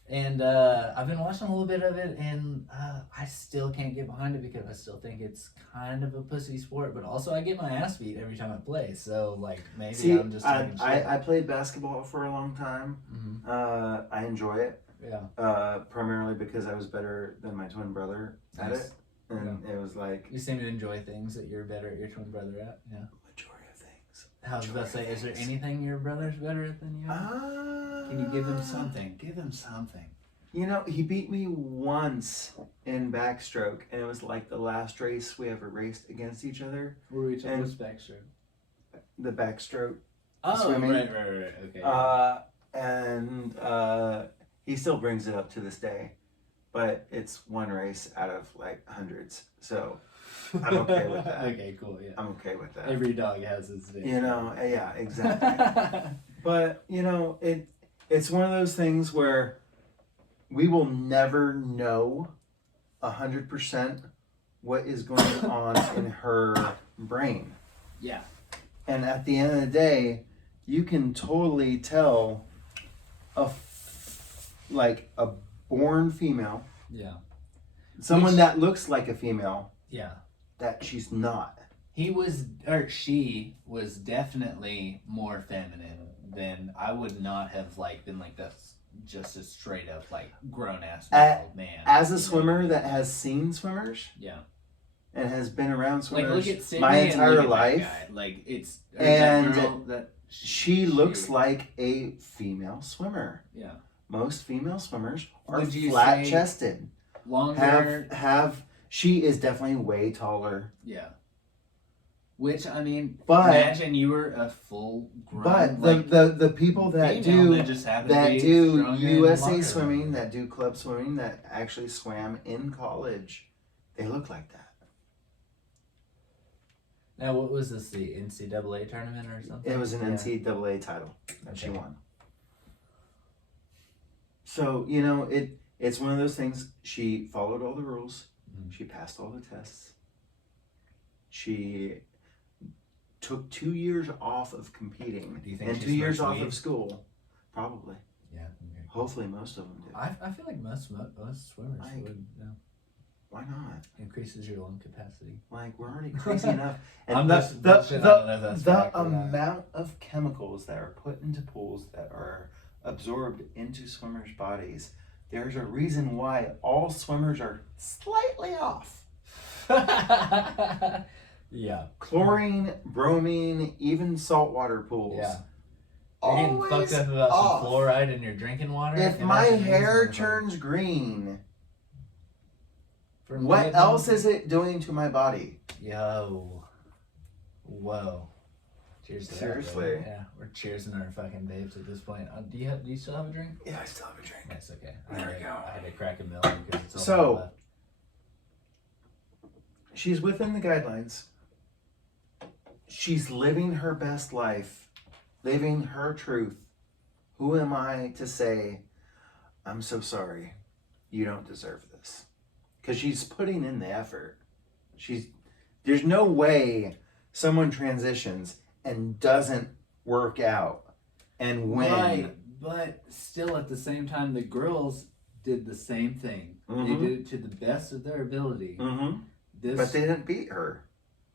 And I've been watching a little bit of it, and I still can't get behind it because I still think it's kind of a pussy sport. But also, I get my ass beat every time I play. So, like, maybe I'm just talking shit. I played basketball for a long time. Mm-hmm. I enjoy it. Yeah. Primarily because I was better than my twin brother at it, and it was like you seem to enjoy things that you're better at your twin brother at. Yeah. Majority of things. I was about to say, is there anything your brother's better at than you? Can you give him something? Give him something. You know, he beat me once in backstroke, and it was like the last race we ever raced against each other. What were we talking about? Backstroke? The backstroke. Oh, swimming. Right. Okay. And he still brings it up to this day, but it's one race out of like hundreds, so I'm okay with that. Okay, cool, yeah. I'm okay with that. Every dog has its day. You know, yeah, exactly. But, you know, it's one of those things where we will never know 100% what is going on in her brain. Yeah. And at the end of the day, you can totally tell a born female. Yeah. Someone that looks like a female. Yeah. That she's not. She was definitely more feminine than I would not have like been like this, just a straight up like grown ass old man. As a swimmer that has seen swimmers. Yeah. And has been around swimmers like, look at Sydney my entire and life. Like it's and that girl that she looks like a female swimmer. Yeah. Most female swimmers are Would you flat say chested. Longer. She is definitely way taller. Yeah. Which, I mean, but imagine you were a full grown. But like, the people that do USA longer. swimming, that do club swimming, that actually swam in college, they look like that. Now, what was this? The NCAA tournament or something? It was an NCAA title that she won. So, you know, it's one of those things. She followed all the rules. Mm-hmm. She passed all the tests. She took 2 years off of competing. Do you think and 2 years off of school. Probably. Yeah. Okay. Hopefully most of them do. I feel like most swimmers would. Yeah. Why not? Increases your lung capacity. Like, we're already crazy enough. And I'm the amount of chemicals that are put into pools that are absorbed into swimmers' bodies, there's a reason why all swimmers are slightly off. Yeah. Chlorine, bromine, even saltwater pools. Yeah. You're getting fucked up about some fluoride in your drinking water. If my hair turns green, For me, What else is it doing to my body? Yo. Whoa. Cheers to Seriously. that, yeah, we're cheersing our fucking babes at this point. Do you still have a drink? Yeah, I still have a drink. That's okay. There we go. I had to crack a milk because it's all So- left. She's within the guidelines. She's living her best life, living her truth. Who am I to say, I'm so sorry, you don't deserve this? Because she's putting in the effort. There's no way someone transitions and doesn't work out and win. Right, but still at the same time, the girls did the same thing. Mhm. They did it to the best of their ability. Mm-hmm. This, But they didn't beat her.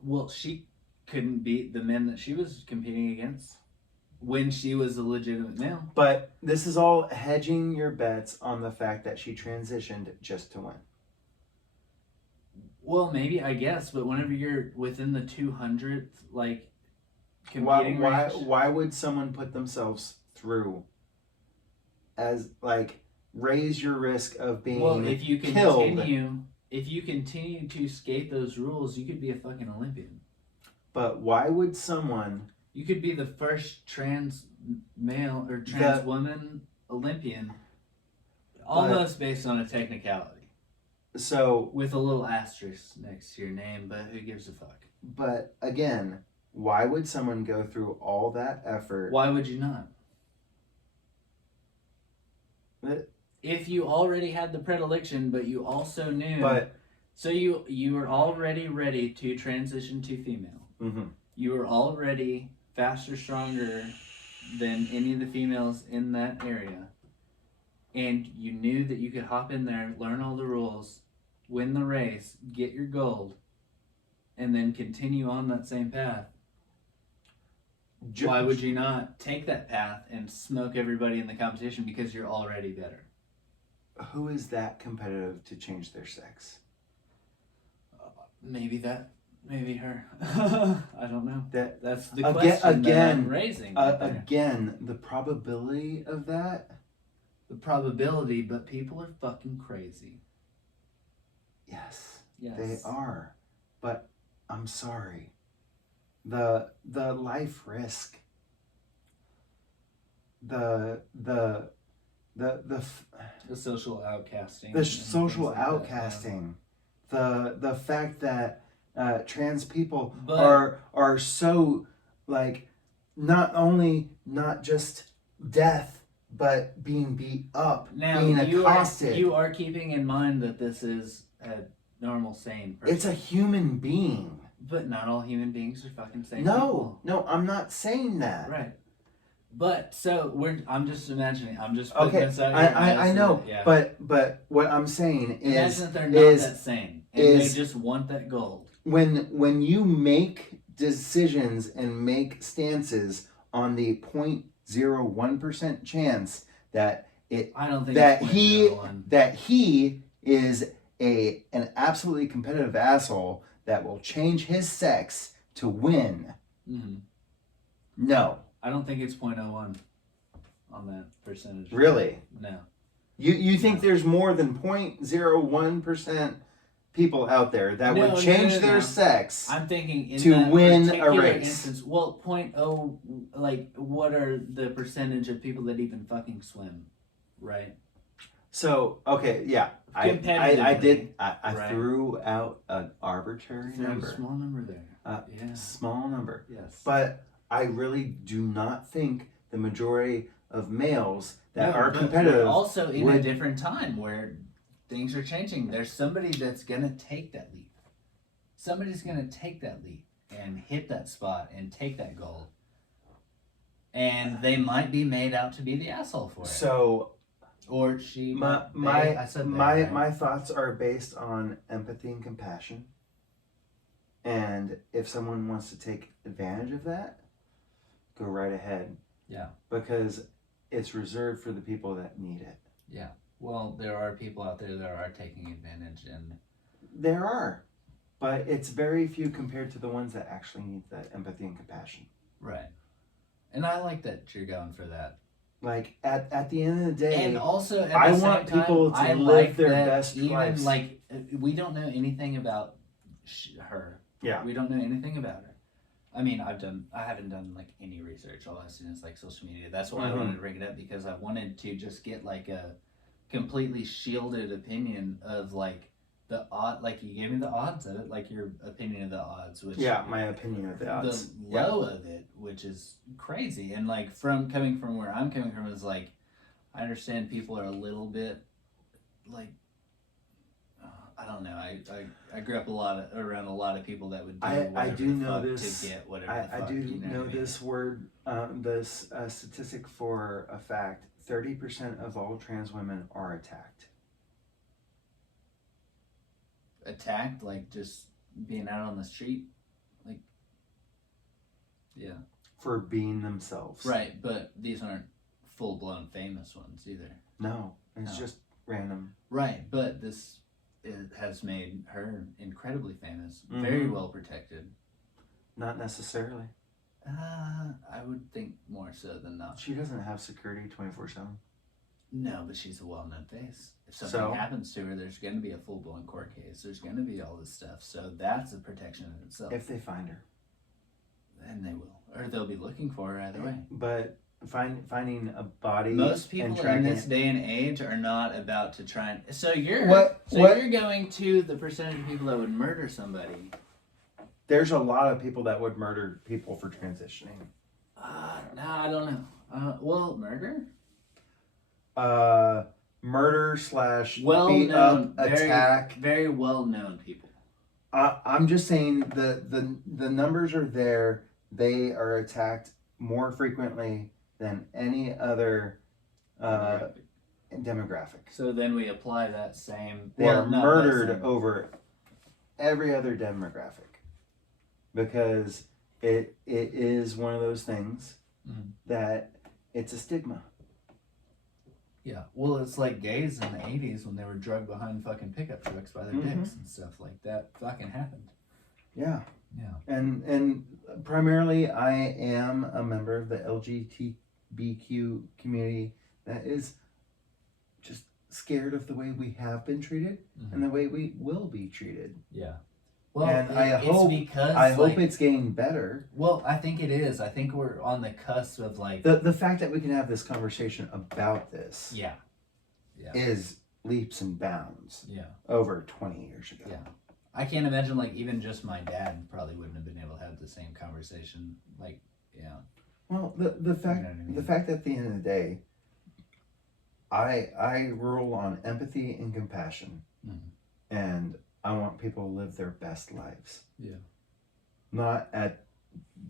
well, she couldn't beat the men that she was competing against when she was a legitimate male. But this is all hedging your bets on the fact that she transitioned just to win. Well, maybe, I guess, but whenever you're within the 200th, like, Why, competing why, range, why would someone put themselves through as, like, raise your risk of being well, if you killed? continue to skate those rules, you could be a fucking Olympian. But why would someone... You could be the first trans male or trans woman Olympian, almost based on a technicality, So, with a little asterisk next to your name, but who gives a fuck? but again, why would someone go through all that effort? Why would you not? But- If you already had the predilection, but you also knew, But, so you were already ready to transition to female. mhm. You were already faster, stronger than any of the females in that area. And you knew that you could hop in there, learn all the rules, win the race, get your gold, and then continue on that same path. Why would you not take that path and smoke everybody in the competition because you're already better? Who is that competitive to change their sex? Maybe her. I don't know. That's the Again- question that again, I'm raising. right there. Again, the probability of that... The probability, but people are fucking crazy. Yes, Yes. they are. But I'm sorry. The life risk. The The social outcasting. the and social things like that, outcasting. The fact that trans people But- are so, like, not just death, but being beat up, Now being you accosted. you are keeping in mind that this is a normal, sane person. It's a human being. But not all human beings are fucking sane. No, I'm not saying that. people. Right. But so I'm just imagining. I'm just putting Okay, this out here. I know, Yeah. but what I'm saying is Imagine that they're not is- that sane, and is- they just want that gold. when you make decisions and make stances on the 0.01% chance that I don't think that it's he 0.01. that he is an absolutely competitive asshole that will change his sex to win. Mhm. No, I don't think it's 0.01 on that percentage. really. No. You think No. there's more than 0.01% people out there that No, would change no. their sex? I'm thinking in To that win a particular race. Instance, well, 0.0, like, what are the percentage of people that even fucking swim, right? So, okay, yeah. I Competitively, right. threw out an arbitrary There's number. a small number there. Yeah. Small number. Yes. But I really do not think the majority of males that No, are but competitive we're also in a would- different time where things are changing. There's somebody that's gonna take that leap. Somebody's gonna take that leap and hit that spot and take that goal. And they might be made out to be the asshole for it. So Or she. my they- I said they, my right? my thoughts are based on empathy and compassion. And if someone wants to take advantage of that, go right ahead. Yeah. Because it's reserved for the people that need it. Well, there are people out there that are taking advantage, and There are. But it's very few compared to the ones that actually need that empathy and compassion. right. And I like that you're going for that. Like at the end of the day, And also, at the I same want time, people to I live like their that best even lives. like we don't know anything about her. Yeah. We don't know anything about her. I mean, I haven't done like any research. All I've seen is like social media. That's why I wanted to bring it up, because I wanted to just get like a completely shielded opinion of like the odd, like you gave me the odds of it, like your opinion of the odds, which my opinion of the odds, the low of it, which is crazy. And like coming from where I'm coming from is like, I understand people are a little bit like, I don't know. I grew up around a lot of people that would do I do know this to get whatever. I do know this word, this statistic for a fact: 30% of all trans women are attacked. Attacked, like just being out on the street, like, yeah, for being themselves. Right, but these aren't full blown famous ones either. No, it's just random. Right, but it has made her incredibly famous, very well protected. Not necessarily. I would think more so than not. She doesn't have security 24/7. No, but she's a well-known face. If something happens to her, there's going to be a full-blown court case. There's going to be all this stuff. So that's a protection in itself. If they find her. And they will. Or they'll be looking for her either way. But finding a body. Most people in this day and age are not about to try and... So you're going to the percentage of people that would murder somebody. There's a lot of people that would murder people for transitioning. No, I don't know. Well, murder? Murder / well-known, attack. Very well-known people. I'm just saying the numbers are there. They are attacked more frequently than any other demographic. So then we apply that same... They are murdered over every other demographic, because it is one of those things that it's a stigma. Yeah, well, it's like gays in the 80s when they were drugged behind fucking pickup trucks by their dicks and stuff like that. Fucking happened. Yeah. Yeah. And primarily I am a member of the LGBTQ community that is just scared of the way we have been treated and the way we will be treated. Yeah. Well, and I hope it's getting better. Well, I think it is. I think we're on the cusp of like... The fact that we can have this conversation about this is leaps and bounds over 20 years ago. Yeah. I can't imagine, like, even just my dad probably wouldn't have been able to have the same conversation. Like, yeah. Well, the fact you know what I mean? the fact that at the end of the day, I rule on empathy and compassion, and I want people to live their best lives. Yeah. Not at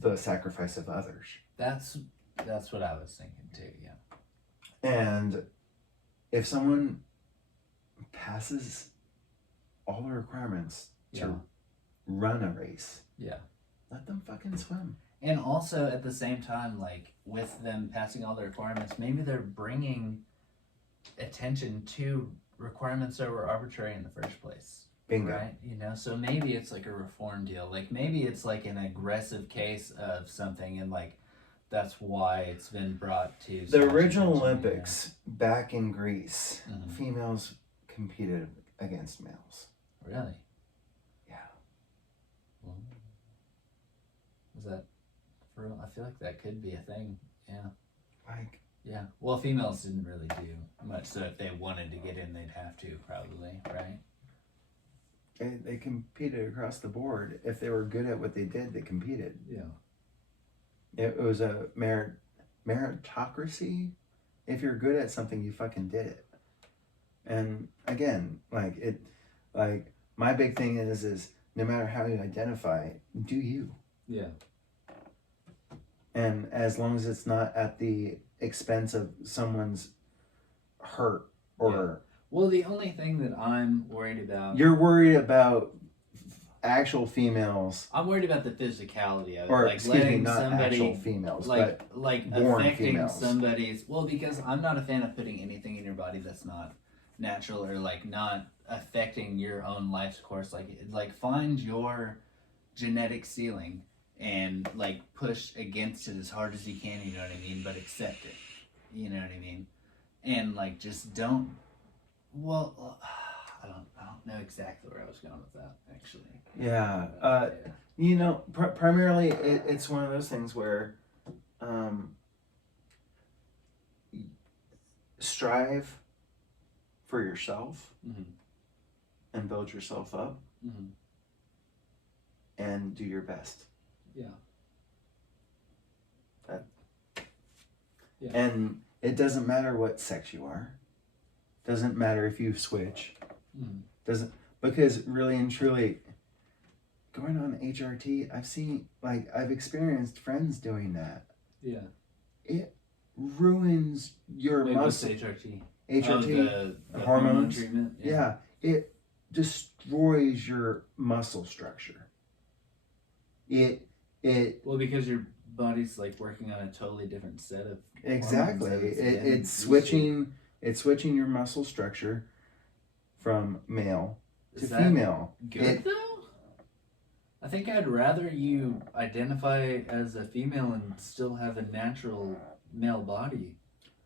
the sacrifice of others. That's what I was thinking too, yeah. And if someone passes all the requirements to run a race, let them fucking swim. And also at the same time, like with them passing all the requirements, maybe they're bringing attention to requirements that were arbitrary in the first place. Bingo. Right? You know, so maybe it's like a reform deal. Like maybe it's like an aggressive case of something, and like that's why it's been brought to the original Olympics back in Greece. Females competed against males. Really? Yeah. Well, is that for real? I feel like that could be a thing. Yeah. Like. Yeah. Well, females didn't really do much, so if they wanted to get in, they'd have to probably, right? They competed across the board. If they were good at what they did, they competed. Yeah. It was a meritocracy. If you're good at something, you fucking did it. And again, like my big thing is no matter how you identify, do you. Yeah. And as long as it's not at the expense of someone's hurt or... Well, the only thing that I'm worried about... You're worried about actual females. I'm worried about the physicality of it. Or, like excuse me, not somebody, actual females, like born affecting females. somebody's... Well, because I'm not a fan of putting anything in your body that's not natural or, like, not affecting your own life's course. Like find your genetic ceiling and, like, push against it as hard as you can, you know what I mean? But accept it. You know what I mean? And, like, just don't... Well, I don't know exactly where I was going with that actually. Yeah. You know, primarily it's one of those things where strive for yourself and build yourself up and do your best. Yeah. And it doesn't matter what sex you are. Doesn't matter if you switch. Doesn't, because really and truly, going on HRT, I've experienced friends doing that. Yeah. It ruins your muscle. What's HRT? HRT, the hormones. treatment. Yeah, it destroys your muscle structure. Well, because your body's like working on a totally different set of exactly. hormones that It's switching. It's switching your muscle structure from male to Is that female. good though? I think I'd rather you identify as a female and still have a natural male body.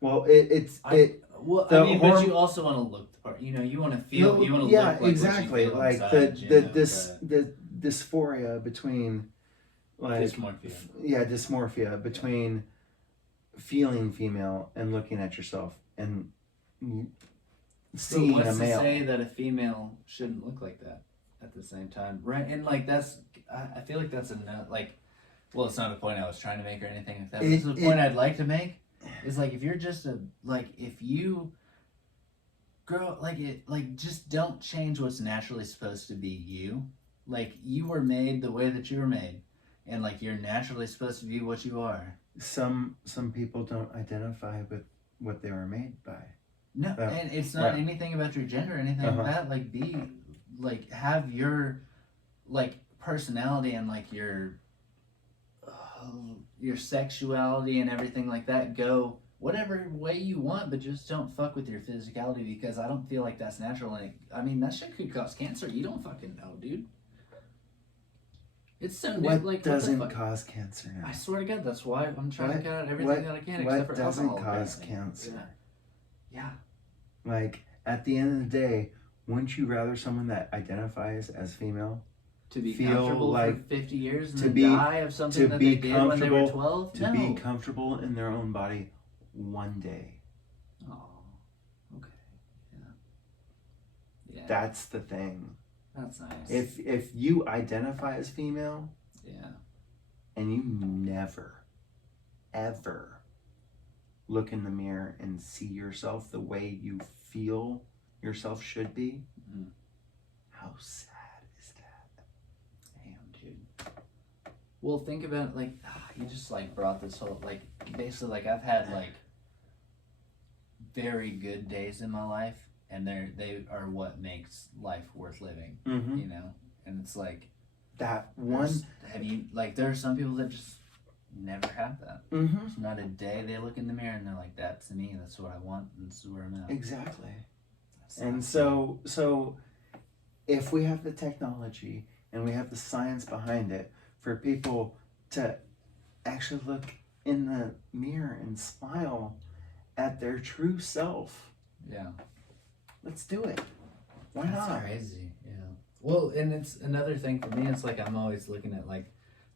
Well, but you also want to look the part. You know, you want to feel. You want to look like exactly. What you feel Like inside, the dysphoria between, like, dysmorphia between feeling female and looking at yourself and seeing what's a male. To say that a female shouldn't look like that at the same time, right? And like I feel like that's well, it's not a point I was trying to make or anything like that. But it's the point I'd like to make is like if you're just if you grow just don't change what's naturally supposed to be you. Like you were made the way that you were made, and like you're naturally supposed to be what you are. Some people don't identify with what they were made by. No, and it's not anything about your gender or anything like that. Like have your personality and like your sexuality and everything like that go whatever way you want, but just don't fuck with your physicality, because I don't feel like that's natural. And that shit could cause cancer. You don't fucking know, dude. It's so new. What doesn't cause cancer now? I swear to God, that's why I'm trying to cut out everything that I can except for alcohol. What doesn't cause cancer? Yeah. Like, at the end of the day, wouldn't you rather someone that identifies as female to be feel comfortable like for 50 years and then die of something that they did when they were 12? To be comfortable in their own body one day. Oh, okay. Yeah. That's the thing. That's nice. If you identify as female, and you never, ever look in the mirror and see yourself the way you feel yourself should be, how sad is that? Damn, dude. Well, think about you just brought this whole basically I've had very good days in my life, and they are what makes life worth living. You know, and it's that one. There are some people that just never have that. It's not a day they look in the mirror and they're like, "That's me. That's what I want. And this is where I'm at." Exactly. And so, if we have the technology and we have the science behind it for people to actually look in the mirror and smile at their true self, let's do it. Why not? That's crazy. Yeah. Well, and it's another thing for me. It's I'm always looking at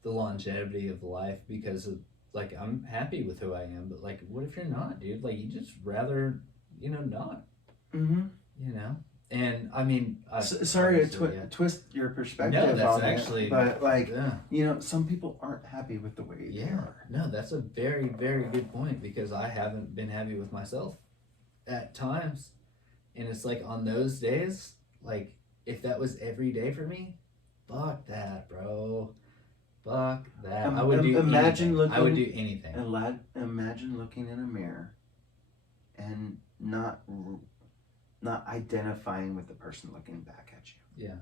the longevity of life, because of I'm happy with who I am, but what if you're not, dude? You just rather not. You know, and I mean, sorry to twist your perspective on actually, it, but some people aren't happy with the way they are. No, that's a very, very good point, because I haven't been happy with myself at times, and it's on those days, if that was every day for me, fuck that, bro. Fuck that. I would do anything. I would do anything. Imagine looking in a mirror and not identifying with the person looking back at you. Yeah.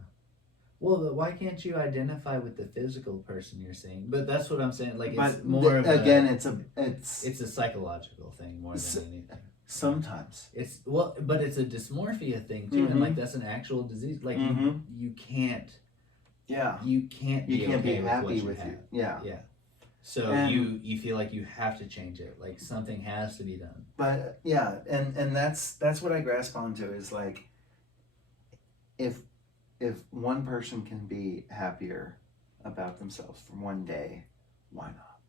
Well, but why can't you identify with the physical person you're seeing? But that's what I'm saying. It's more of it's a psychological thing more than anything. Sometimes but it's a dysmorphia thing too, and that's an actual disease. You can't. Yeah. You can't be happy with you. Yeah. So you feel like you have to change it. Something has to be done. But and that's what I grasp onto is if one person can be happier about themselves for one day, why not?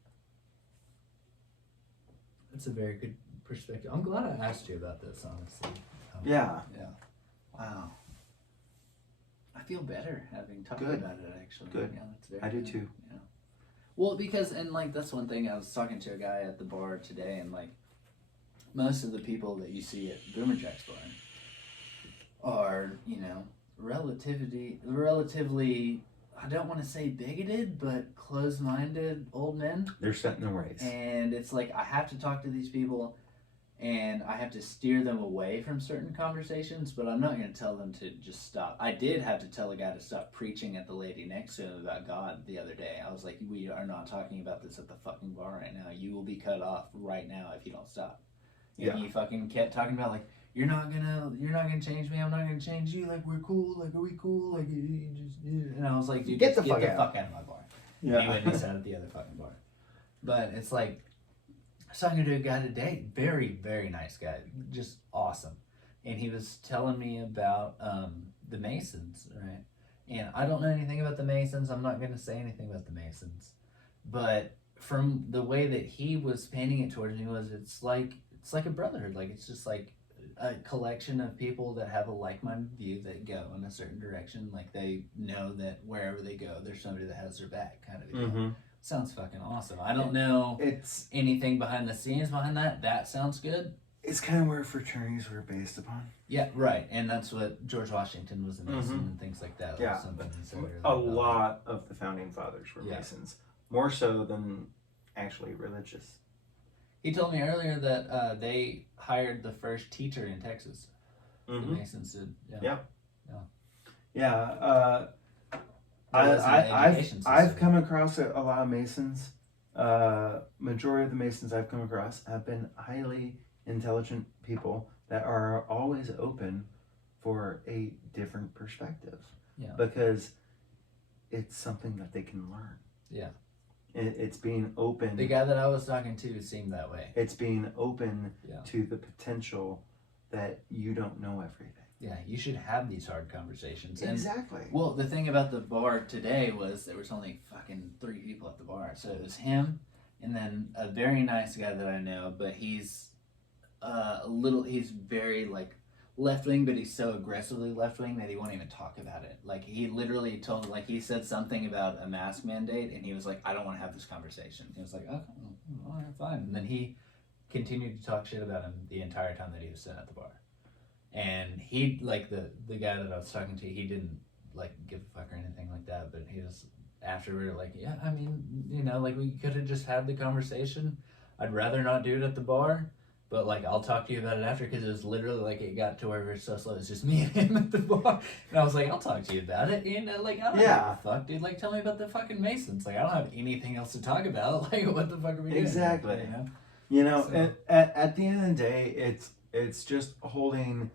That's a very good perspective. I'm glad I asked you about this, honestly. Yeah. Wow. I feel better having talked Good. about it, actually. Good. Yeah, that's very I do good. too. Yeah. Well, because, and like, that's one thing. I was talking to a guy at the bar today, and like, most of the people that you see at Boomer Jack's bar are, relatively, I don't want to say bigoted, but closed-minded old men. They're set in their ways. And it's like, I have to talk to these people, and I have to steer them away from certain conversations, but I'm not going to tell them to just stop. I did have to tell a guy to stop preaching at the lady next to him about God the other day. I was like, we are not talking about this at the fucking bar right now. You will be cut off right now if you don't stop. And he fucking kept talking about, like, you're not gonna change me, I'm not gonna change you, like, we're cool, like, are we cool, like, you just, and I was like, dude, get the fuck out of my bar. Yeah. And he went and sat at the other fucking bar. But it's like, I was talking to a guy today, very, very nice guy, just awesome. And he was telling me about the Masons, right? And I don't know anything about the Masons. I'm not going to say anything about the Masons. But from the way that he was painting it towards me was it's like a brotherhood. Like, it's just like a collection of people that have a like-minded view that go in a certain direction. Like, they know that wherever they go, there's somebody that has their back, kind of a deal. Mm-hmm. Sounds fucking awesome. I don't know anything behind the scenes behind that. That sounds good. It's kind of where fraternities were based upon. Yeah, right. And that's what George Washington was a Mason and things like that. Yeah. A lot of the founding fathers were Masons. More so than actually religious. He told me earlier that they hired the first teacher in Texas. The Masons did. Yeah. I've come across a lot of Masons. Majority of the Masons I've come across have been highly intelligent people that are always open for a different perspective. Yeah. Because it's something that they can learn. Yeah. It's being open. The guy that I was talking to seemed that way. It's being open to the potential that you don't know everything. Yeah, you should have these hard conversations. Exactly. And, well, the thing about the bar today was there was only fucking 3 people at the bar. So it was him, and then a very nice guy that I know, but he's he's very, like, left-wing, but he's so aggressively left-wing that he won't even talk about it. Like, he literally told, like, he said something about a mask mandate, and he was like, I don't want to have this conversation. He was like, oh, all right, fine. And then he continued to talk shit about him the entire time that he was sitting at the bar. And he, like, the guy that I was talking to, he didn't, like, give a fuck or anything like that, but he was, after we were like, yeah, I mean, like, we could have just had the conversation. I'd rather not do it at the bar, but, like, I'll talk to you about it after, because it was literally, like, it got to where we were so slow, it's just me and him at the bar, and I was like, I'll talk to you about it, like, I don't give a fuck, dude, like, tell me about the fucking Masons, like, I don't have anything else to talk about, like, what the fuck are we doing? Exactly. So. At the end of the day, it's just holding,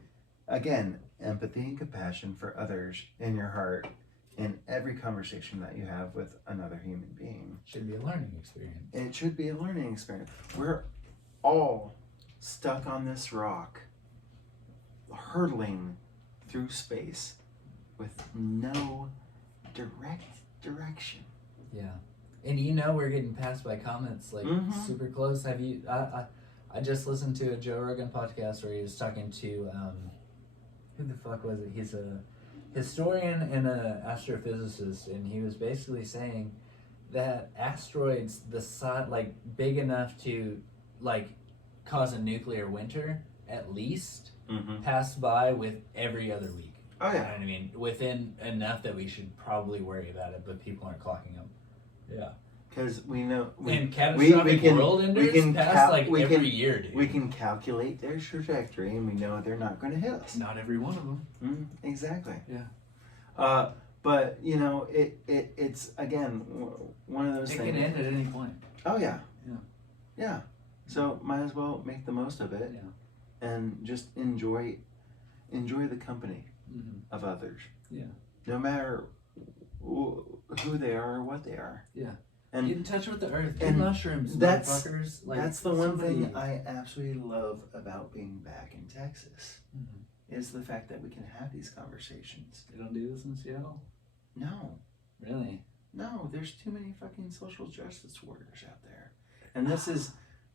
again, empathy and compassion for others in your heart in every conversation that you have with another human being. Should be a learning experience. It should be a learning experience. We're all stuck on this rock, hurtling through space with no direction. Yeah. And we're getting passed by comments, like, super close. Have you, I just listened to a Joe Rogan podcast where he was talking to, who the fuck was it? He's a historian and an astrophysicist, and he was basically saying that asteroids the size, like, big enough to, like, cause a nuclear winter, at least, pass by with every other week. Oh, yeah. You know what I mean? Within enough that we should probably worry about it, but people aren't clocking them. Yeah. Because we know... and catastrophic world enders pass, like, every year, dude. We can calculate their trajectory, and we know they're not going to hit us. Not every one of them. Exactly. Yeah. But, it's, again, one of those things... It can end at any point. Oh, yeah. Yeah. Yeah. So, might as well make the most of it. Yeah. And just enjoy the company of others. Yeah. No matter who they are or what they are. Yeah. And get in touch with the earth. Get and mushrooms, that's like, that's the one thing I absolutely love about being back in Texas. is the fact that we can have these conversations. They don't do this in Seattle? No. Really? No, there's too many fucking social justice warriors out there. And this is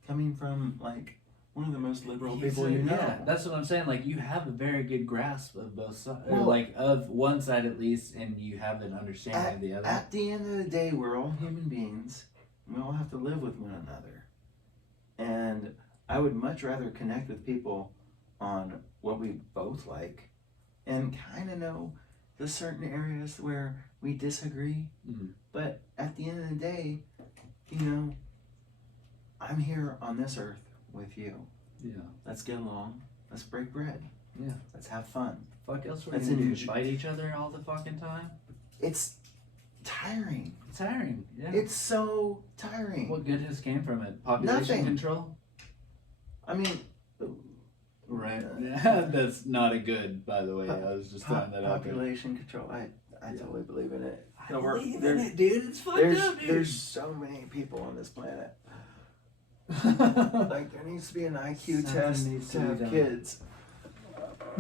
coming from, like, one of the most liberal people you know. Yeah, that's what I'm saying. Like, you have a very good grasp of both sides, or Well, like of one side at least, and you have an understanding of the other. At the end of the day, we're all human beings. And we all have to live with one another. And I would much rather connect with people on what we both like and kind of know the certain areas where we disagree. Mm-hmm. But at the end of the day, you know, I'm here on this earth with you. Yeah. Let's get along. Let's break bread. Yeah. Let's have fun. Fuck else we're Let's gonna do? enjoy- Fight each other all the fucking time? It's tiring. It's tiring. Yeah. It's so tiring. What good has came from it? Population Nothing. control? I mean, Right. Yeah, that's not a good, by the way. I was just throwing that out there. population control. I totally believe in it. I No, believe in there's- it, dude. It's fucked There's up, dude. there's so many people on this planet. Like there needs to be an IQ Something test needs to to be have done. kids.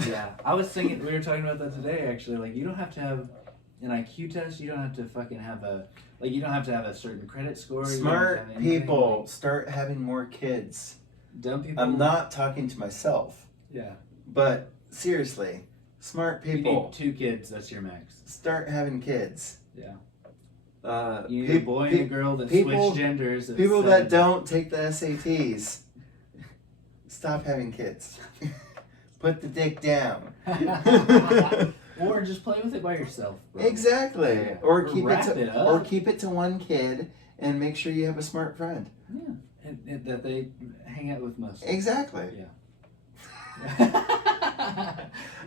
Yeah, I was thinking, we were talking about that today actually. Like, you don't have to have an IQ test. You don't have to fucking have you don't have to have a certain credit score. You don't have to Smart have anything. people start having more kids. Dumb people. I'm not talking to myself, Yeah. but seriously, smart You people need 2 kids. That's your max. start having kids. Yeah. Uh, You need a boy and a girl that people- switch genders. at People that 7. don't take the SATs, stop having kids. Put the dick down. Or just play with it by yourself. Bro. Exactly. Yeah. Or keep wrap it up. or keep it to one kid and make sure you have a smart friend. Yeah. And that they hang out with most. Exactly.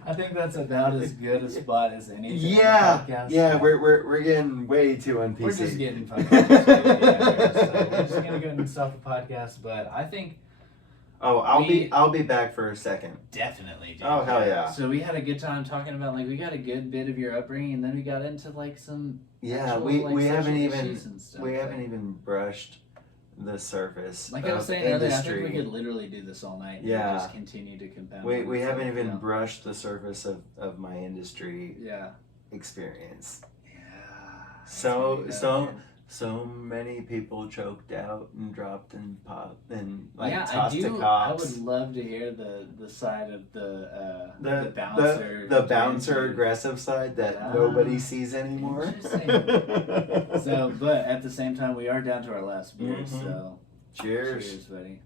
I think that's about as good a spot as anything. Yeah. on the podcast. Yeah, we're getting way too on PC. We're just getting fucking PC, yeah, so we're just gonna go and stop the podcast, but I think Oh, I'll be back for a second. definitely, dude. Oh, hell yeah. So we had a good time talking about, like, we got a good bit of your upbringing, and then we got into like some Yeah, actual, we like, haven't social even issues and stuff, we haven't like- even brushed the surface Like of I was saying earlier, I industry. think we could literally do this all night. Yeah. And just continue to compound. we on haven't itself, even you know? brushed the surface of my industry Yeah. experience. Yeah. So That's what we got, so many people choked out and dropped and popped and like yeah, tossed to I cops. would love to hear the side of the the bouncer. the bouncer Benji. aggressive side that Yeah. nobody sees anymore. Interesting. So, but at the same time, we are down to our last beer. Mhm. So, Cheers. cheers, buddy.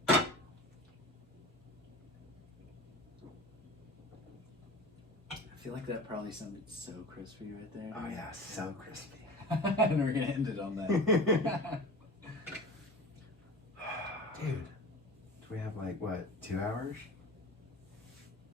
I feel like that probably sounded so crispy right there. Oh yeah, so crispy. And we're gonna end it on that. Dude, do we have like what, 2 hours?